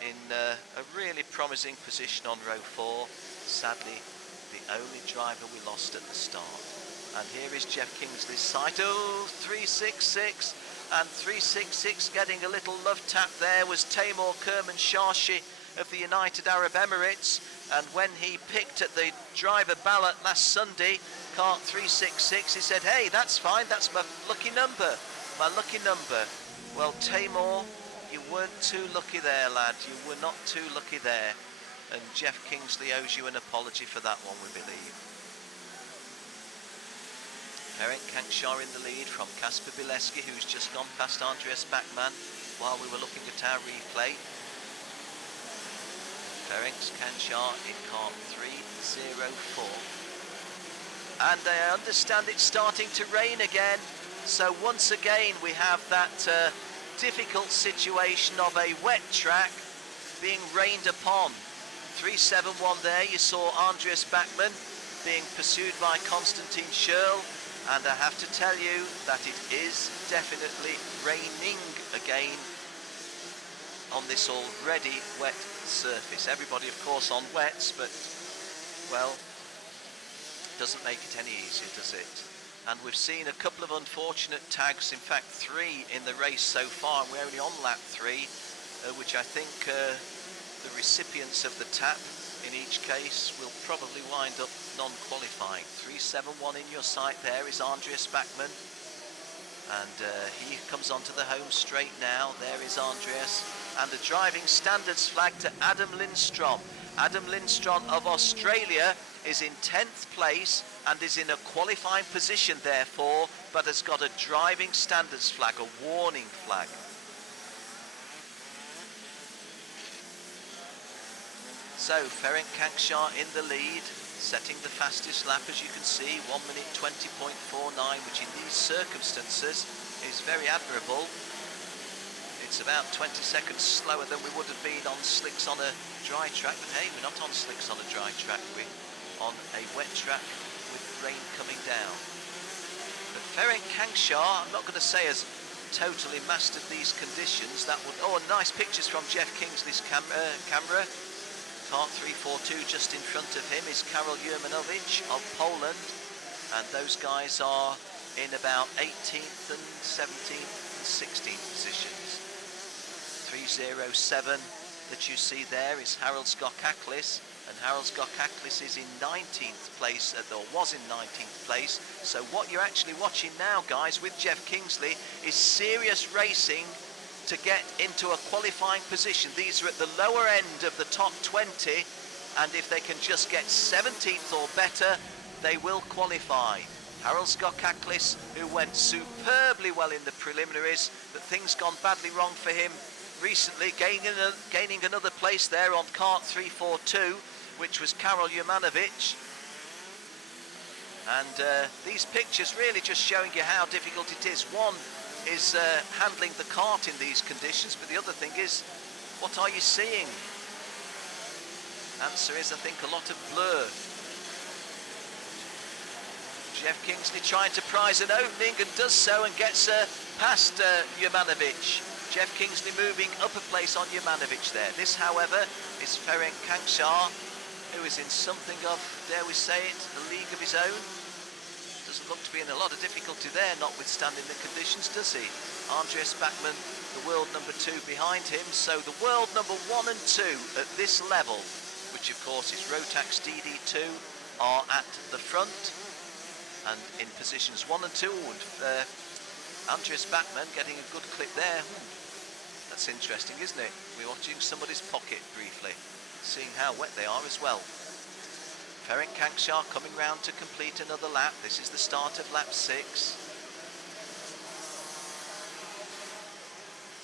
in a really promising position on row 4. Sadly, the only driver we lost at the start. And here is Jeff Kingsley's sight. Oh, 366, and 366 getting a little love tap there was Taimur Kermanshah of the United Arab Emirates, and when he picked at the driver ballot last Sunday, KART 366, he said, hey, that's fine, that's my lucky number. Well, Taimur, you weren't too lucky there, lad, you were not too lucky there, and Jeff Kingsley owes you an apology for that one, we believe. Ferenc Kankshaw in the lead from Kasper Bileski, who's just gone past Andreas Bachmann while we were looking at our replay. Ferenc Kankshaw in KART 304. And I understand it's starting to rain again, so once again we have that difficult situation of a wet track being rained upon. 371 there, you saw Andreas Bachmann being pursued by Konstantin Schürrle, and I have to tell you that it is definitely raining again on this already wet surface. Everybody of course on wets, but well, doesn't make it any easier, does it? And we've seen a couple of unfortunate tags, in fact 3 in the race so far, and we're only on lap 3, which I think the recipients of the tap in each case will probably wind up non-qualifying. 371 in your sight there is Andreas Bachmann, and he comes onto the home straight now. There is Andreas, and the driving standards flag to Adam Lindstrom. Adam Lindstrom of Australia is in 10th place and is in a qualifying position therefore, but has got a driving standards flag, a warning flag. So Ferenc Kankshaw in the lead, setting the fastest lap, as you can see, 1 minute 20.49, which in these circumstances is very admirable. It's about 20 seconds slower than we would have been on slicks on a dry track, but hey, we're not on slicks on a dry track, we're on a wet track with rain coming down. But Ferenc Kankshaw, I'm not going to say has totally mastered these conditions, that would... Oh, and nice pictures from Jeff Kingsley's camera. KART 342 just in front of him is Karol Jurmanowicz of Poland, and those guys are in about 18th and 17th and 16th positions. 307 that you see there is Harold Skokaklis, and Harold Skokaklis is in 19th place, or was in 19th place. So what you're actually watching now, guys, with Jeff Kingsley is serious racing to get into a qualifying position. These are at the lower end of the top 20, and if they can just get 17th or better, they will qualify. Harold Skokaklis, who went superbly well in the preliminaries, but things gone badly wrong for him recently, gaining another place there on KART 342, which was Karol Jurmanowicz. And these pictures really just showing you how difficult it is. One is handling the kart in these conditions, but the other thing is, what are you seeing? Answer is, I think, a lot of blur. Jeff Kingsley trying to prize an opening and does so and gets past Jurmanowicz. Jeff Kingsley moving up a place on Jurmanowicz there. This, however, is Ferenc Kanksar, who is in something of, dare we say it, a league of his own. Doesn't look to be in a lot of difficulty there, notwithstanding the conditions, does he? Andreas Bachmann, the world number 2 behind him. So the world number 1 and 2 at this level, which of course is Rotax DD2, are at the front and in positions 1 and 2. And Andreas Bachmann getting a good clip there. That's interesting, isn't it? We're watching somebody's pocket briefly, seeing how wet they are as well. Ferenc Kanksar coming round to complete another lap. This is the start of lap 6.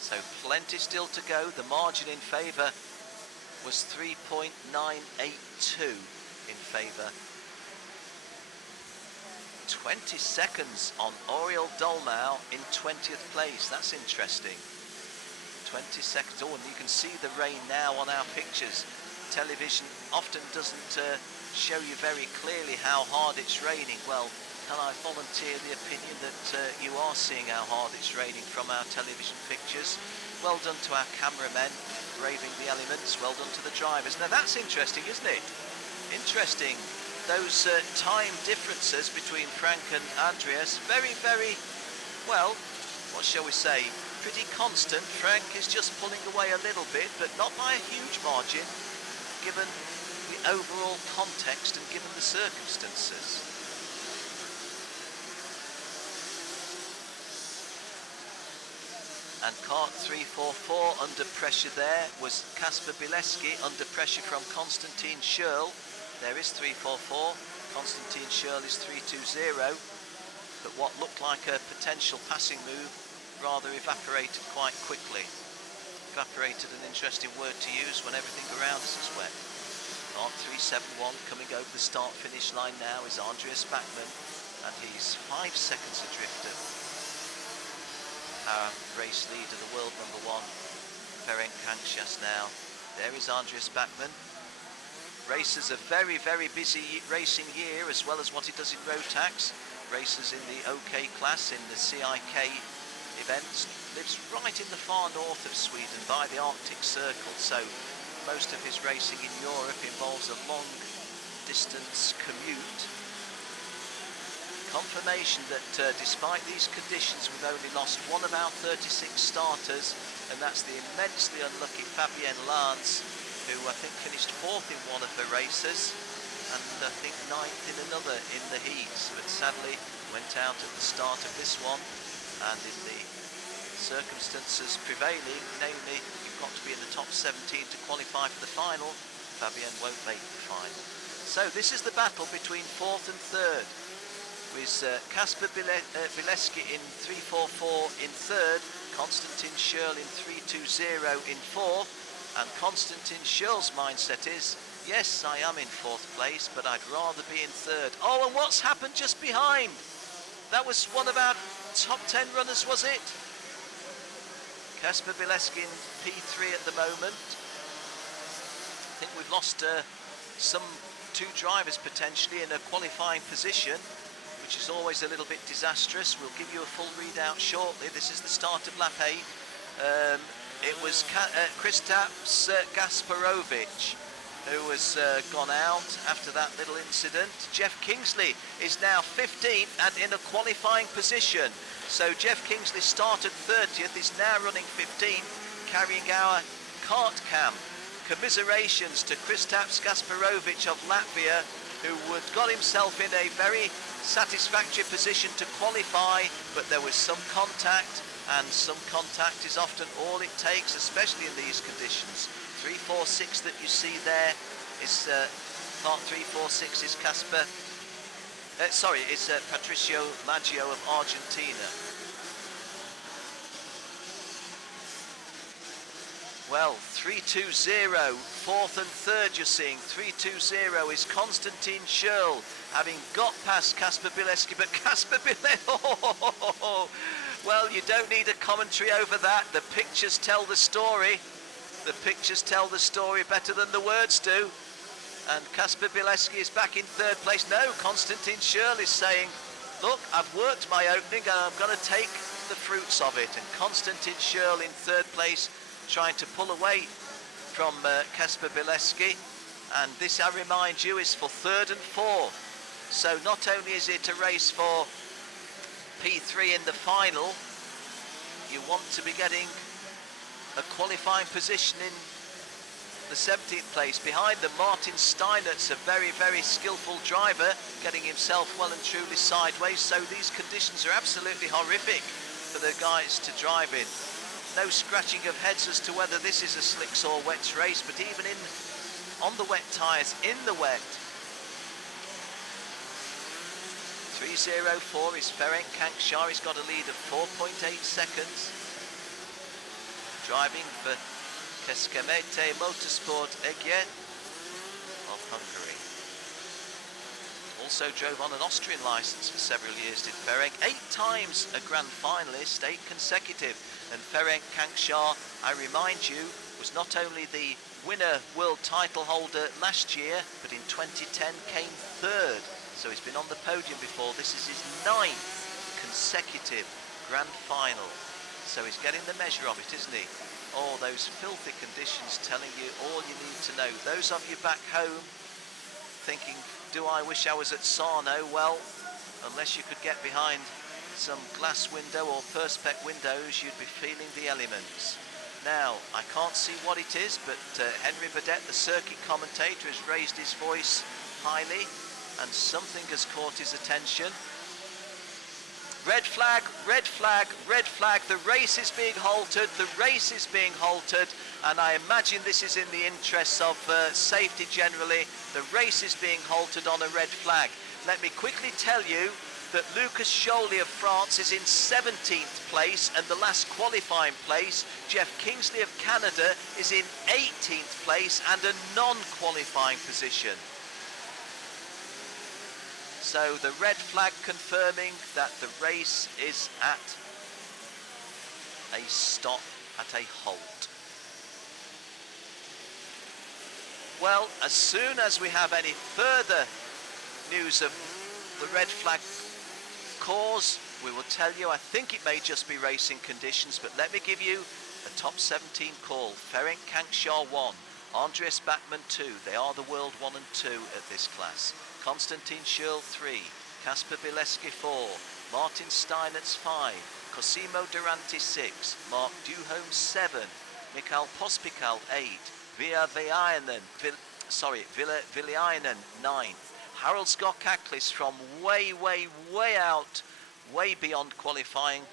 So plenty still to go. The margin in favour was 3.982 in favour. 20 seconds on Oriel Dolmau in 20th place. That's interesting. 20 seconds. Oh, and you can see the rain now on our pictures. Television often doesn't show you very clearly how hard it's raining. Well, can I volunteer the opinion that you are seeing how hard it's raining from our television pictures? Well done to our cameramen, braving the elements. Well done to the drivers. Now that's interesting, isn't it? Interesting. Those time differences between Frank and Andreas, very, very, well, what shall we say, pretty constant. Frank is just pulling away a little bit, but not by a huge margin, given the overall context and given the circumstances. And KART 344 under pressure there was Kasper Bileski, under pressure from Konstantin Schürl. There is 344, Konstantin Schürl is 320, but what looked like a potential passing move rather evaporated quite quickly. Evaporated, an interesting word to use when everything around us is wet. KART 371 coming over the start-finish line now is Andreas Bachmann, and he's 5 seconds adrift of our race leader, the world number 1, Ferenc Kanksar now. There is Andreas Bachmann. Races a very, very busy racing year, as well as what he does in Rotax. Races in the OK class, in the CIK events. Lives right in the far north of Sweden by the Arctic Circle, so most of his racing in Europe involves a long distance commute. Confirmation that despite these conditions we've only lost one of our 36 starters, and that's the immensely unlucky Fabienne Lance, who I think finished 4th in one of her races and I think 9th in another in the heats, but sadly went out at the start of this one, and in the circumstances prevailing, namely you've got to be in the top 17 to qualify for the final, Fabienne won't make the final. So this is the battle between 4th and 3rd, with Kasper Bileski in 344 in 3rd, Konstantin Schürl in 320 in 4th, and Konstantin Schürl's mindset is, yes, I am in 4th place, but I'd rather be in 3rd. Oh, and what's happened just behind? That was one of our top 10 runners, was it? Kasper Bileski in P3 at the moment. I think we've lost some 2 drivers potentially in a qualifying position, which is always a little bit disastrous. We'll give you a full readout shortly. This is the start of lap 8. It was Kristaps Gasparovich who has gone out after that little incident. Jeff Kingsley is now 15th and in a qualifying position. So Jeff Kingsley started 30th, is now running 15th, carrying our kart cam. Commiserations to Kristaps Gasparovich of Latvia, who got himself in a very satisfactory position to qualify, but there was some contact, and some contact is often all it takes, especially in these conditions. 346 that you see there is part 346 is Patricio Maggio of Argentina. Well, 320, fourth and third you're seeing. 320 is Konstantin Schürrle, having got past Kasper Bileski, but Kasper Bileski, well, you don't need a commentary over that. The pictures tell the story. The pictures tell the story better than the words do. And Kasper Bileski is back in third place. No, Konstantin Schürrle is saying, look, I've worked my opening and I'm going to take the fruits of it. And Konstantin Schürrle in third place, trying to pull away from Kasper Bileski. And this, I remind you, is for third and fourth. So not only is it a race for P3 in the final, you want to be getting a qualifying position in the 17th place. Behind them, Martin Steinert's a very, very skillful driver, getting himself well and truly sideways. So these conditions are absolutely horrific for the guys to drive in. No scratching of heads as to whether this is a slicks or wets race, but even on the wet tyres, in the wet. 3:04 is Ferenc Kankshar. He's got a lead of 4.8 seconds. Driving for Keskemete Motorsport Egye of Hungary. Also drove on an Austrian licence for several years, did Ferenc. 8 times a grand finalist, 8 consecutive. And Ferenc Kankshar, I remind you, was not only the winner world title holder last year, but in 2010 came third. So he's been on the podium before. This is his 9th consecutive grand final. So he's getting the measure of it, isn't he? Oh, those filthy conditions telling you all you need to know. Those of you back home thinking, do I wish I was at Sarno? Well, unless you could get behind some glass window or perspex windows, you'd be feeling the elements. Now, I can't see what it is, but Henry Burdett, the circuit commentator, has raised his voice highly, and something has caught his attention. Red flag, red flag, red flag. The race is being halted. The race is being halted. And I imagine this is in the interests of safety generally. The race is being halted on a red flag. Let me quickly tell you that Lucas Joly of France is in 17th place and the last qualifying place. Jeff Kingsley of Canada is in 18th place and a non-qualifying position. So the red flag confirming that the race is at a stop, at a halt. Well, as soon as we have any further news of the red flag cause, we will tell you. I think it may just be racing conditions, but let me give you a top 17 call. Ferenc Kankshar 1, Andreas Bachmann 2. They are the world 1 and 2 at this class. Konstantin Schürrle 3, Kasper Bileski 4, Martin Steinert's 5, Cosimo Durante 6, Mark Duholm 7, Mikael Pospikal 8, Viliainen 9, Harold Scott Kaklis from way out, way beyond qualifying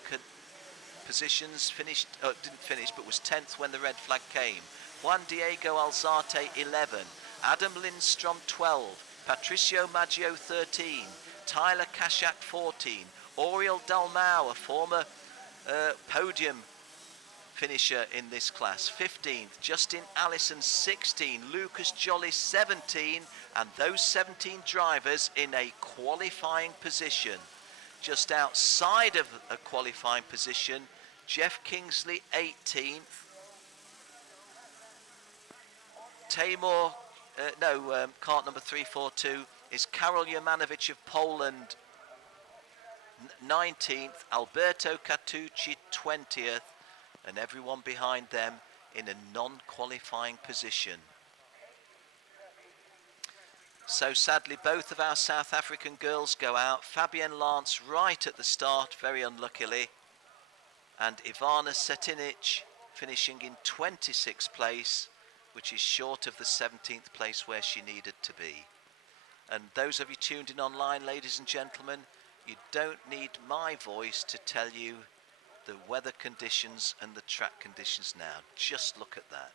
positions, didn't finish, but was 10th when the red flag came. Juan Diego Alzate 11, Adam Lindstrom 12, Patricio Maggio 13, Tyler Kashak 14, Oriel Dalmau, a former podium finisher in this class, 15th, Justin Allison 16, Lucas Joly 17, and those 17 drivers in a qualifying position. Just outside of a qualifying position, Jeff Kingsley 18th, kart number 342 is Karol Jomanovic of Poland 19th, Alberto Catucci 20th, and everyone behind them in a non-qualifying position. So sadly, both of our South African girls go out. Fabienne Lance right at the start, very unluckily, and Ivana Setinic finishing in 26th place, which is short of the 17th place where she needed to be. And those of you tuned in online, ladies and gentlemen, you don't need my voice to tell you the weather conditions and the track conditions now. Just look at that.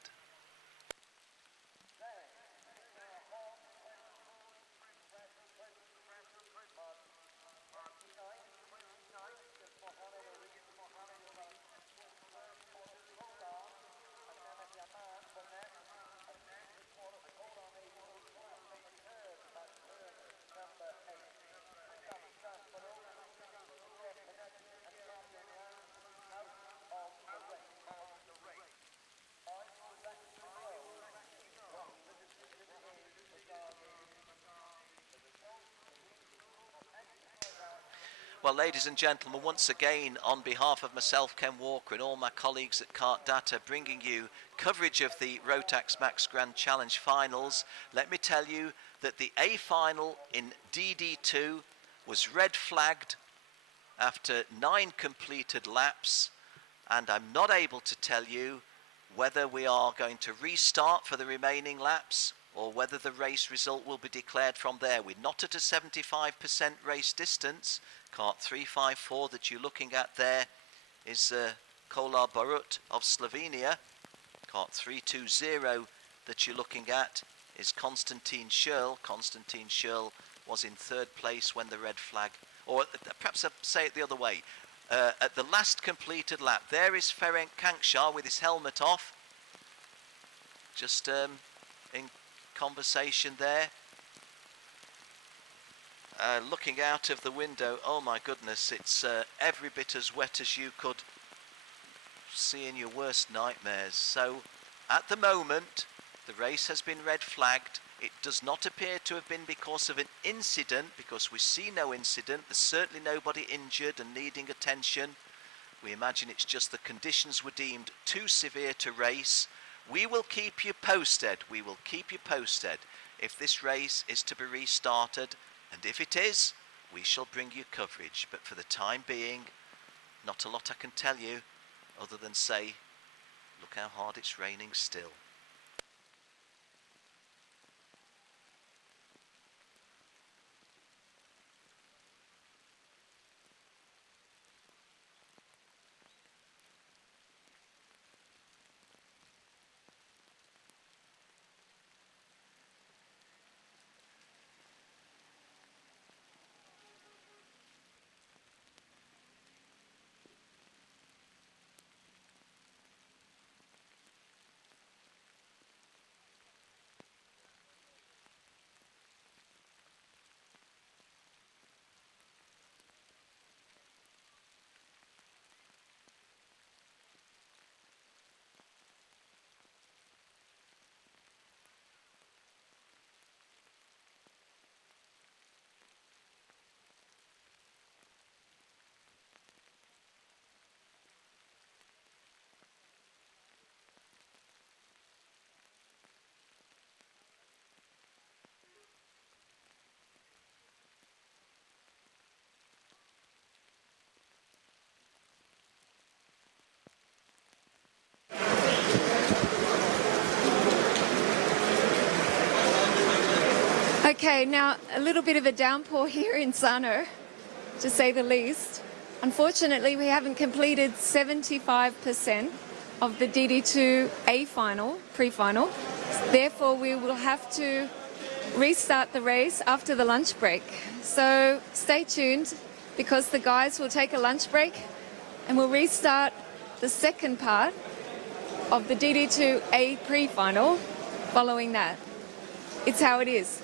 Well, ladies and gentlemen, once again, on behalf of myself, Ken Walker, and all my colleagues at KART-DATA, bringing you coverage of the Rotax Max Grand Challenge finals, let me tell you that the A final in DD2 was red flagged after 9 completed laps, and I'm not able to tell you whether we are going to restart for the remaining laps or whether the race result will be declared from there. We're not at a 75% race distance. Kart 354 that you're looking at there is Kolar Barut of Slovenia. Kart 320 that you're looking at is Konstantin Schurl. Konstantin Schurl was in 3rd place when the red flag, or perhaps I'll say it the other way. At the last completed lap, there is Ferenc Kankshar with his helmet off. Just in conversation there. Looking out of the window, oh my goodness, it's every bit as wet as you could see in your worst nightmares. So at the moment, the race has been red flagged. It does not appear to have been because of an incident, because we see no incident. There's certainly nobody injured and needing attention. We imagine it's just the conditions were deemed too severe to race. We will keep you posted. We will keep you posted if this race is to be restarted. And if it is, we shall bring you coverage. But for the time being, not a lot I can tell you other than say, look how hard it's raining still. Okay, now a little bit of a downpour here in Sarno, to say the least. Unfortunately, we haven't completed 75% of the DD2A final, pre-final. Therefore, we will have to restart the race after the lunch break. So stay tuned, because the guys will take a lunch break and we'll restart the second part of the DD2A pre-final following that. It's how it is.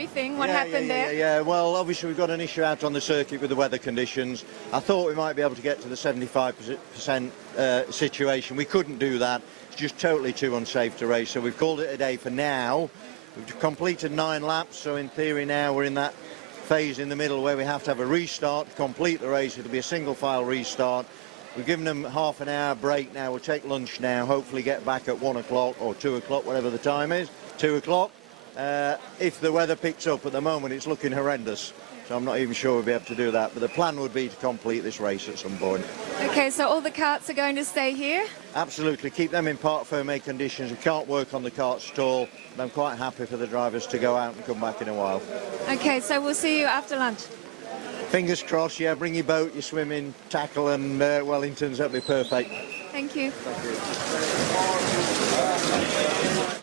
briefing. What happened there? Yeah, well, obviously we've got an issue out on the circuit with the weather conditions. I thought we might be able to get to the 75% situation. We couldn't do that. It's just totally too unsafe to race, so we've called it a day for now. We've completed 9 laps, so in theory now we're in that phase in the middle where we have to have a restart to complete the race. It'll be a single file restart. We've given them half an hour break now. We'll take lunch now, hopefully get back at 1 o'clock or 2 o'clock, whatever the time is, 2 o'clock. If the weather picks up, at the moment it's looking horrendous, so I'm not even sure we'll be able to do that, but the plan would be to complete this race at some point. Okay, so all the carts are going to stay here? Absolutely, keep them in parc fermé conditions. We can't work on the carts at all, but I'm quite happy for the drivers to go out and come back in a while. Okay, so we'll see you after lunch. Fingers crossed, yeah, bring your boat, your swimming, tackle and Wellingtons, that'd be perfect. Thank you. Thank you.